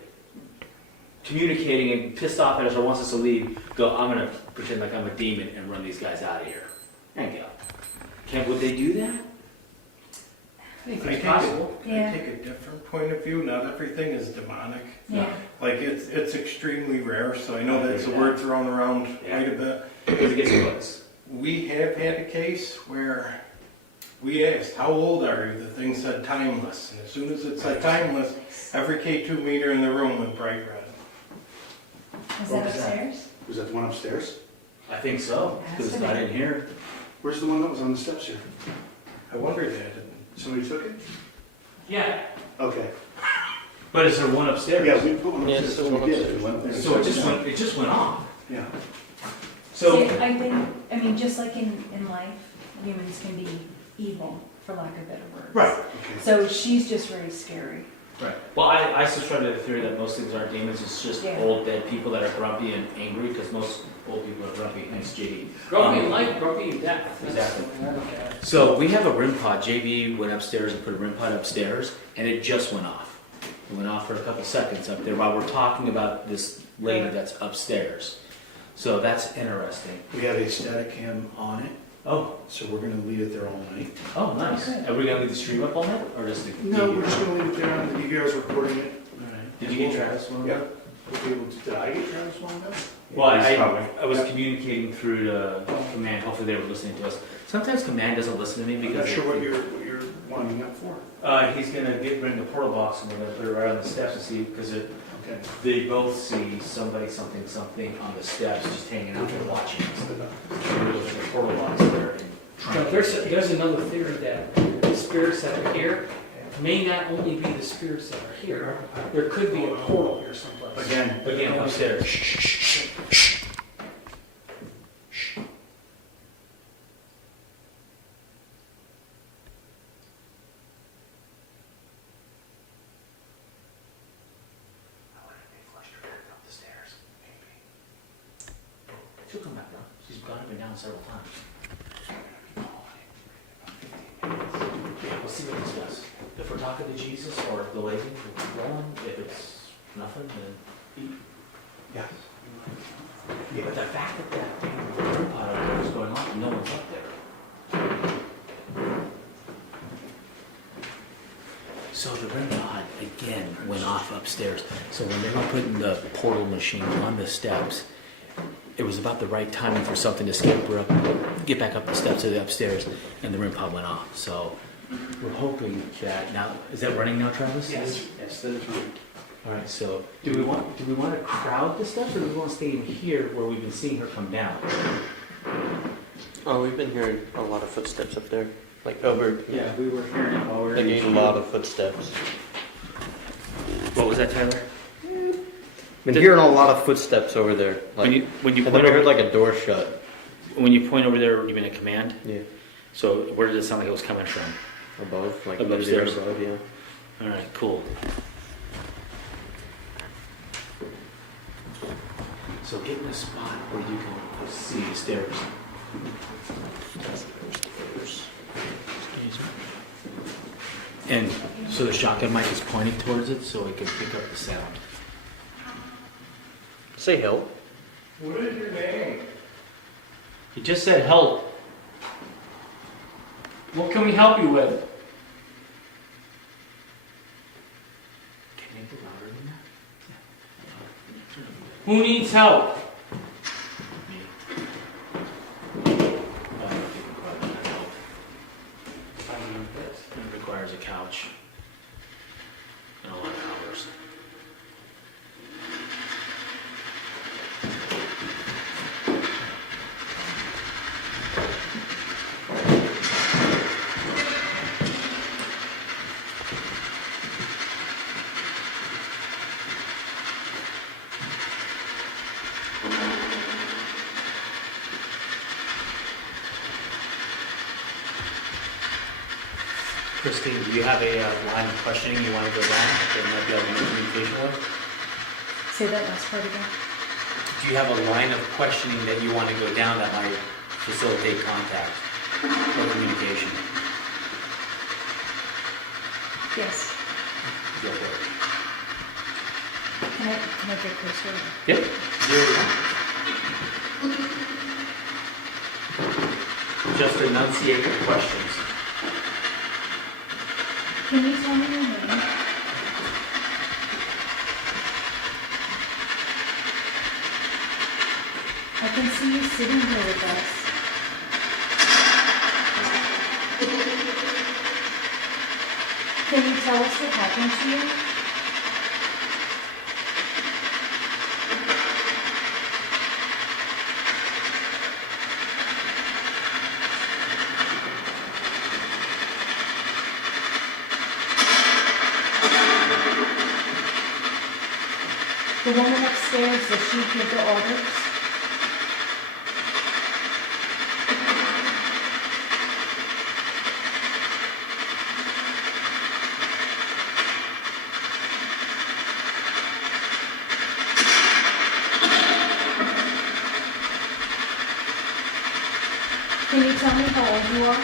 communicating and pissed off at us or wants us to leave go, I'm going to pretend like I'm a demon and run these guys out of here? And go. Would they do that? I It's take possible. Yeah. I take a different point of view. Not everything is demonic. Yeah. Like it's extremely rare, so I know that's a word thrown around quite a bit. Because it gets close. We have had a case where we asked, how old are you? The thing said timeless. And as soon as it said timeless, every K2 meter in the room went bright red. Is What that was that? upstairs? Was that the one upstairs? I think so. Has Because to it's not be. in here. Where's the one that was on the steps here? I wondered that. Somebody took it? Yeah. Okay. But is there one upstairs? Yeah, we put one Yeah, upstairs. it's the one We did. upstairs. We went there. So it just went off. Yeah. So See, I think, I mean, just like in life, humans can be evil, for lack of better words. right. Okay. So she's just very scary. Right. Well, I subscribe to the theory that most things aren't demons. It's just Yeah. old dead people that are grumpy and angry because most old people are grumpy. Hence JD. Grumpy in life, grumpy in death. That's Exactly. the way I look at it. So we have a REM pod. JB went upstairs and put a REM pod upstairs, and it just went off. It went off for a couple seconds up there while we're talking about this lady that's upstairs. So that's interesting. We have a static cam on it, Oh, so we're gonna leave it there all night. oh, nice. Okay. Are we gonna leave the stream up all night, or just the? No, we're just gonna leave it there on the DVR's recording it. Did you get Travis one? Yeah. We'll be able to, did I get Travis one of them? Well, Probably. I was communicating through the command. Hopefully, they were listening to us. Sometimes command doesn't listen to me I'm because not sure what you're wanting that for. he's gonna bring the portal box and we're gonna put it right on the steps to see because Okay. they both see somebody something on the steps just hanging out there watching. So we're gonna put the portal box there and try. But there's another theory that the spirits that are here may not only be the spirits that are here. There could be a portal here someplace. Again upstairs. She'll come back up. She's gone up and down several times. We'll see what this does. If we're talking to Jesus or the lady, we're rolling. If it's nothing, then eat. Yeah. Yeah, but the fact that that thing was going on, and no one's up there. So the REM pod again went off upstairs. So when they were putting the portal machine on the steps, it was about the right timing for something to scamper up, get back up the steps to the upstairs, and the REM pod went off. So we're hoping that now is that running now, Travis? Yes, that is right. All right. So do we want to crowd the steps, or do we want to stay in here where we've been seeing her come down? Oh, we've been hearing a lot of footsteps up there. Like over. Yeah, we were hearing it while we were. Like a lot of footsteps. What was that, Tyler? Been hearing a lot of footsteps over there. Like, When you I point thought I over, heard like a door shut. when you point over there, you mean a command? Yeah. So where did it sound like it was coming from? Above, like Above maybe stairs. above, yeah. All right, cool. So get in a spot where you can see the stairs. And so the shotgun mic is pointing towards it so it can pick up the sound. Say help. What is your name? He just said help. What can we help you with? Can you make it louder than that? Who needs help? Christine, do you have a line of questioning you want to go down that might be able to make communication with? Say that last part again. Do you have a line of questioning that you want to go down that might facilitate contact or communication? Yes. Go for it. Can I get closer? Yep. Just enunciate your questions. Can you tell me your name? I can see you sitting here with us. Can you tell us what happened to you? The woman upstairs, does she give the orders? Can you tell me how old you are?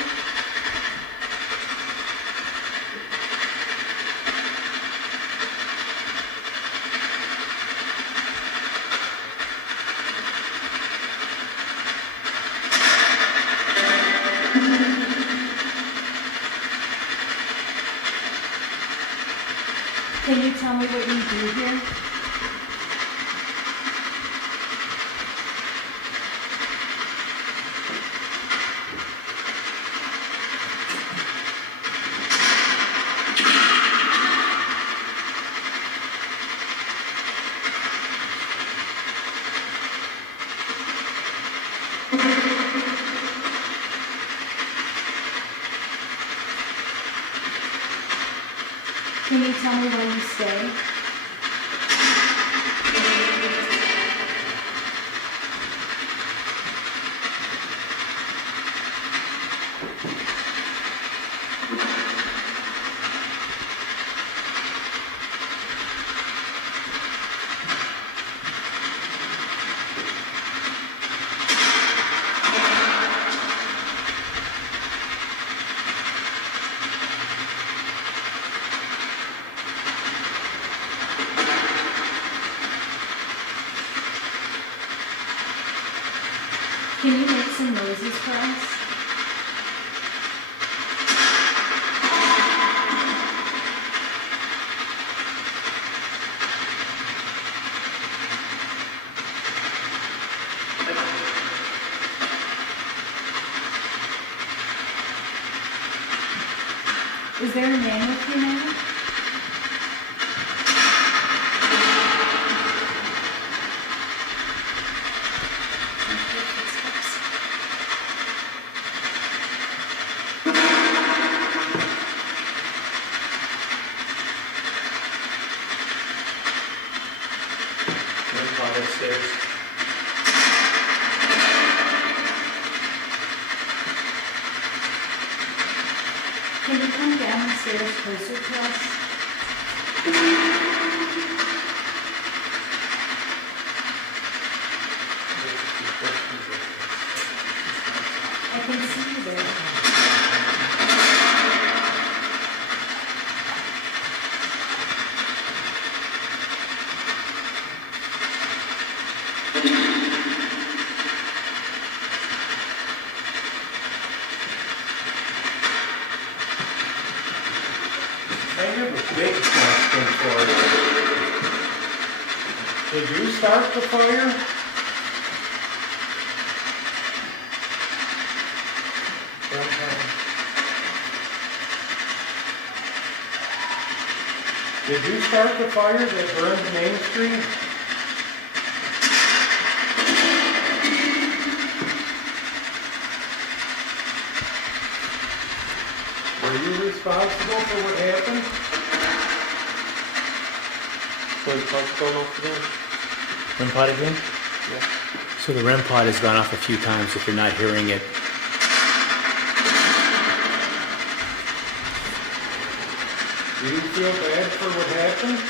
Can you tell me what you do here? Can you tell me why you stay? Can you make some noises for us? Is there a man with you now? Upstairs. Can you come downstairs closer to us? I can see you there. I have a big question for you. Did you start the fire? Did you start the fire that burned Main Street? Were you responsible for what happened? REM pod again? Yeah. So the REM pod has gone off a few times if you're not hearing it. Do you feel bad for what happened?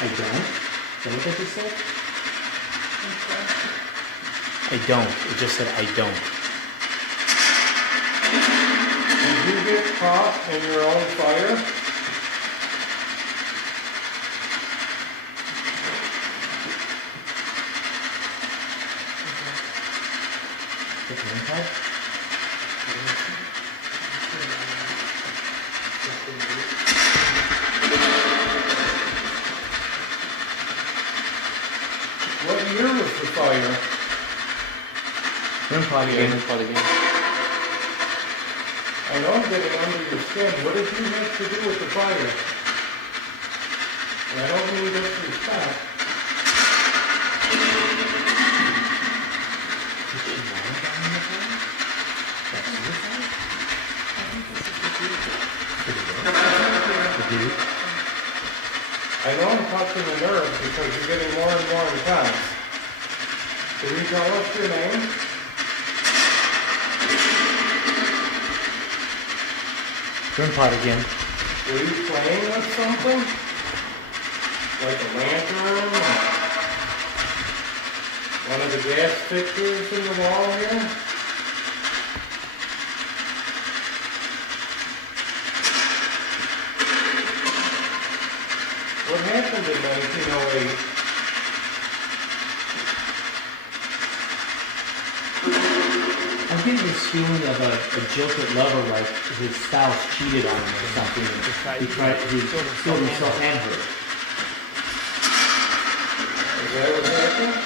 I don't. Is that what that just said? I don't. It just said I don't. Did you get caught in your own fire? What year was the fire? Grandpa again. I know I'm getting under your skin. What did you have to do with the fire? And I don't mean disrespect. I know I'm touching the nerve because you're getting more and more intense. Can you tell us your name? Grandpa again. Were you playing with something? Like a lantern? One of the gas fixtures in the wall here? What happened in 1908? I'm getting this feeling of a jilted lover, like his spouse cheated on him or something. And he killed himself and her. Is that what happened?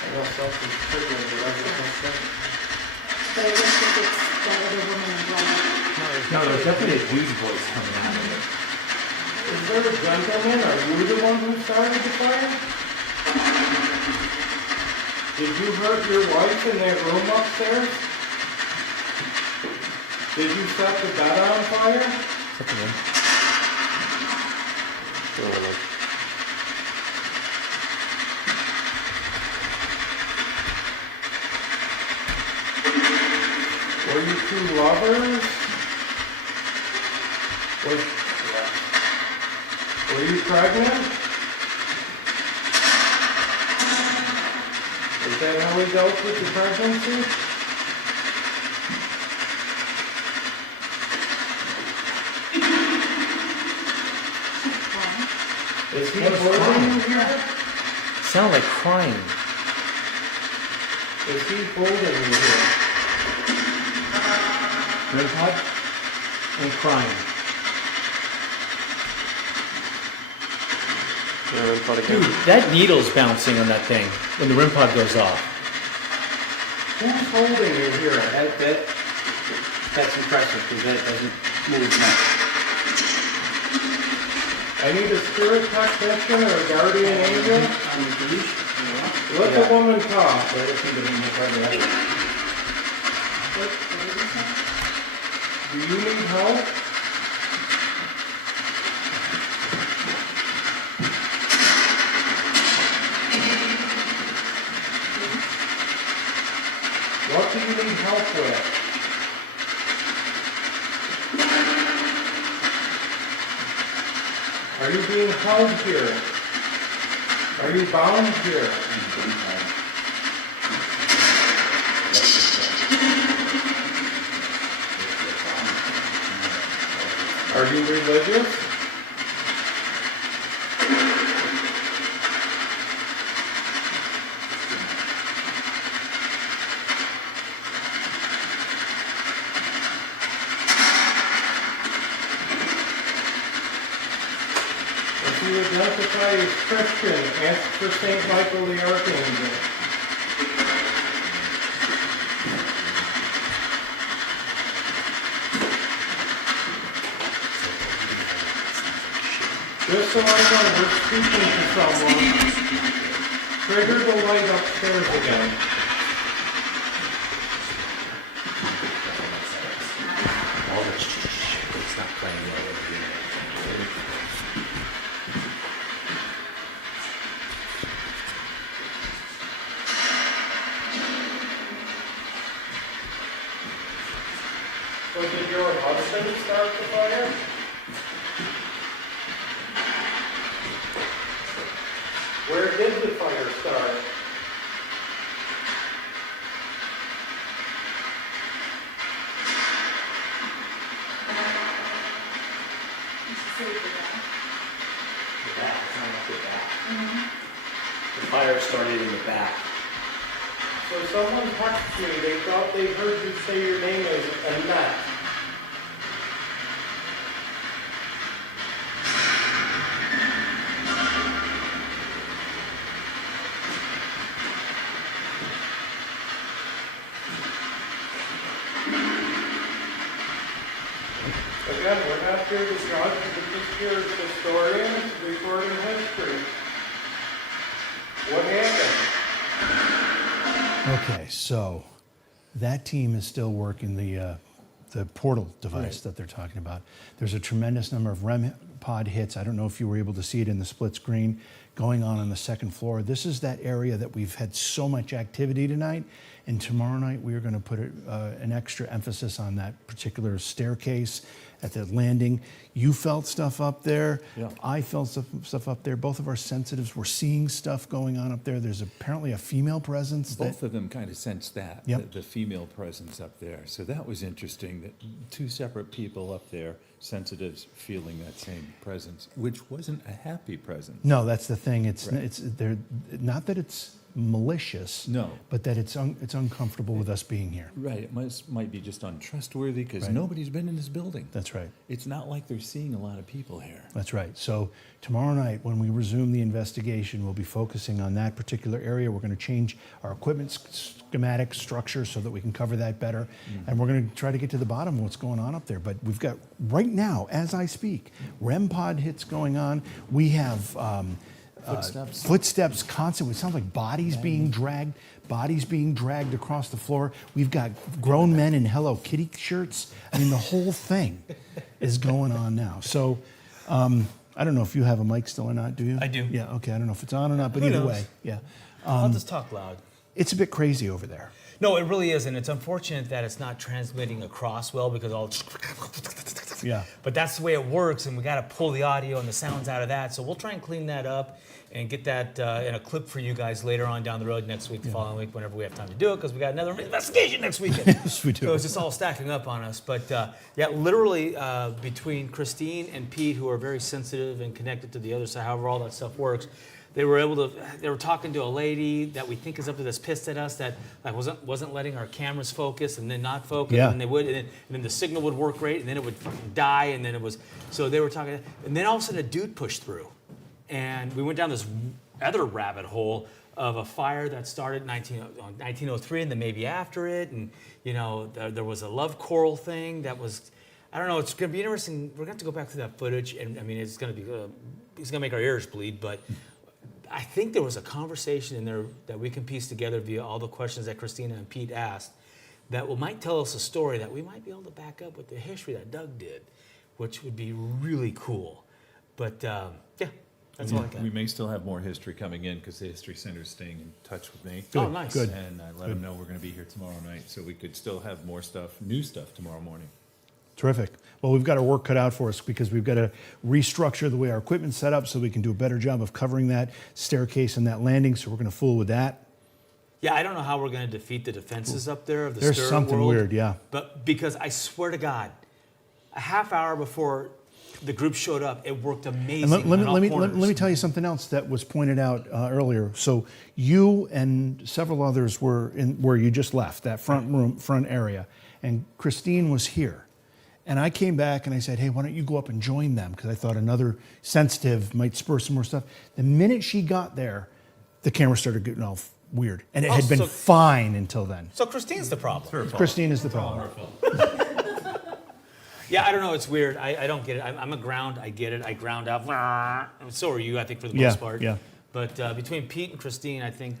I know something's triggering the rest of this. But I don't think it's that other woman in black. No, there's definitely a dude's voice coming out of it. Is there a gentleman? Are you the one who started the fire? Did you hurt your wife in that room upstairs? Did you set the bed on fire? Were you two lovers? Were you pregnant? Is that how we dealt with the pregnancy? Is he holding you here? Sound like crying. Is he holding you here? Grandpa and crying. Dude, that needle's bouncing on that thing when the REM pod goes off. Who's holding you here? That's impressive because that doesn't move much. I need a spirit technician or a guardian angel. Let the woman talk. Do you need help? What do you need help with? Are you being held here? Are you bound here? Are you religious? If you identify as Christian, ask for St. Michael the Archangel. Just so I know we're speaking to someone, trigger the light upstairs again. The back, it's not like the back. The fire started in the back. So someone texted me, they thought they heard you say your name as Annette. Again, we're not here to judge, we're just here as historians recording history. What happened? Okay, so that team is still working the portal device that they're talking about. There's a tremendous number of REM pod hits. I don't know if you were able to see it in the split screen going on the second floor. This is that area that we've had so much activity tonight. And tomorrow night, we are going to put an extra emphasis on that particular staircase at the landing. You felt stuff up there. Yeah. I felt stuff up there. Both of our sensitives were seeing stuff going on up there. There's apparently a female presence. Both of them kind of sensed that, Yep. the female presence up there. So that was interesting, that two separate people up there, sensitives, feeling that same presence, which wasn't a happy presence. No, that's the thing. It's Right. they're not that it's malicious. No. But that it's uncomfortable with us being here. Right, it might be just untrustworthy because Right. nobody's been in this building. That's right. It's not like they're seeing a lot of people here. That's right. So tomorrow night, when we resume the investigation, we'll be focusing on that particular area. We're going to change our equipment schematic structure so that we can cover that better. And we're going to try to get to the bottom of what's going on up there. But we've got, right now, as I speak, REM pod hits going on. We have footsteps constant. It sounds like bodies being dragged across the floor. We've got grown men in Hello Kitty shirts. I mean, the whole thing is going on now. So I don't know if you have a mic still or not, do you? I do. Yeah, okay. I don't know if it's on or not, but Who either knows? way, yeah. I'll just talk loud. It's a bit crazy over there. No, it really is, and it's unfortunate that it's not transmitting across well because all. Yeah. But that's the way it works, and we got to pull the audio and the sounds out of that. So we'll try and clean that up and get that in a clip for you guys later on down the road next week, the following week, whenever we have time to do it, because we got another investigation next weekend. Yes, we do. So it's just all stacking up on us. But yeah, literally between Christine and Pete, who are very sensitive and connected to the other side, however all that stuff works, they were talking to a lady that we think is up to this, pissed at us that like wasn't letting our cameras focus and then not focus, Yeah. and they would, and then the signal would work great, and then it would die, and then it was, so they were talking, and then all of a sudden a dude pushed through, and we went down this other rabbit hole of a fire that started in 1903, and then maybe after it, and you know there was a love choral thing that was, I don't know, it's going to be interesting. We're going to have to go back through that footage, and I mean it's going to be, it's going to make our ears bleed, but. I think there was a conversation in there that we can piece together via all the questions that Christina and Pete asked that might tell us a story that we might be able to back up with the history that Doug did, which would be really cool. But yeah, that's all I got. We may still have more history coming in because the History Center is staying in touch with me. Oh, nice. Good. And I let them know we're going to be here tomorrow night, so we could still have more stuff, new stuff tomorrow morning. Terrific. Well, we've got our work cut out for us because we've got to restructure the way our equipment's set up so we can do a better job of covering that staircase and that landing. So we're going to fool with that. Yeah, I don't know how we're going to defeat the defenses up there of the There's spirit something world, weird, yeah. But because I swear to God, a half hour before the group showed up, it worked amazing. And let on me all let corners. me tell you something else that was pointed out earlier. So you and several others were in where you just left, that front area, and Christine was here. And I came back and I said, hey, why don't you go up and join them? Because I thought another sensitive might spur some more stuff. The minute she got there, the camera started getting all weird. And it had been fine until then. So Christine's the problem. Christine is the problem. Yeah, I don't know. It's weird. I don't get it. I'm a ground. I get it. I ground out. And so are you, I think, for the most part. Yeah. But between Pete and Christine, I think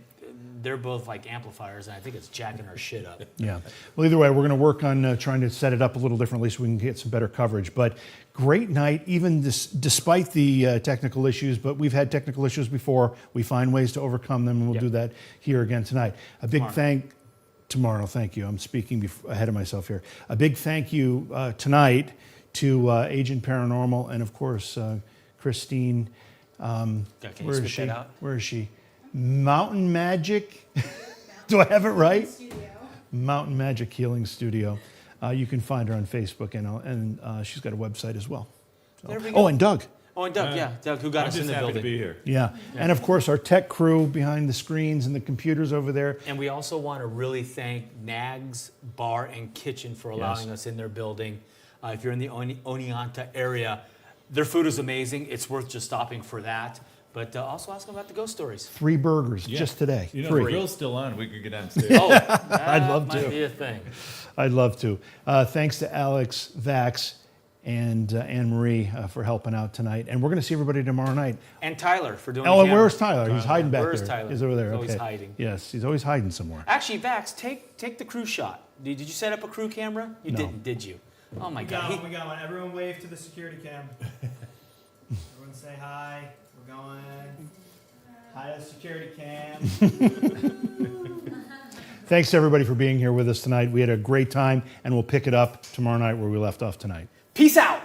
they're both like amplifiers, and I think it's jacking our shit up. Yeah. Well, either way, we're going to work on trying to set it up a little differently so we can get some better coverage. But great night, even despite the technical issues. But we've had technical issues before. We find ways to overcome them, and we'll do that here again tonight. A big tomorrow. Thank you. I'm speaking ahead of myself here. A big thank you tonight to Agent Paranormal and, of course, Christine. Where is she? Where is she? Mountain Magic. Do I have it right? Mountain Magic Healing Studio. You can find her on Facebook, and she's got a website as well. There we Oh, go. and Doug. Oh, and Doug, yeah. Doug, who got I'm us in just the happy building. to be here. Yeah. And of course, our tech crew behind the screens and the computers over there. And we also want to really thank Nags Bar and Kitchen for allowing us in their building. If you're in the Oneonta area, their food is amazing. It's worth just stopping for that. But also ask them about the ghost stories. 3 burgers Yeah. just today. You know, 3. the grill's still on. We could get downstairs. Oh, I'd love that might to. be a thing. I'd love to. Thanks to Alex, Vax, and Anne Marie for helping out tonight. And we're going to see everybody tomorrow night. And Tyler for doing Oh, the and camera. where's Tyler? He's hiding back Where's there. Tyler? He's over there. He's always Okay. hiding. Yes, he's always hiding somewhere. Actually, Vax, take the crew shot. Did you set up a crew camera? You No. didn't, did you? Oh my God. We got one. Everyone wave to the security cam. Everyone say hi. We're going. Hi to the security cam. Thanks to everybody for being here with us tonight. We had a great time, and we'll pick it up tomorrow night where we left off tonight. Peace out.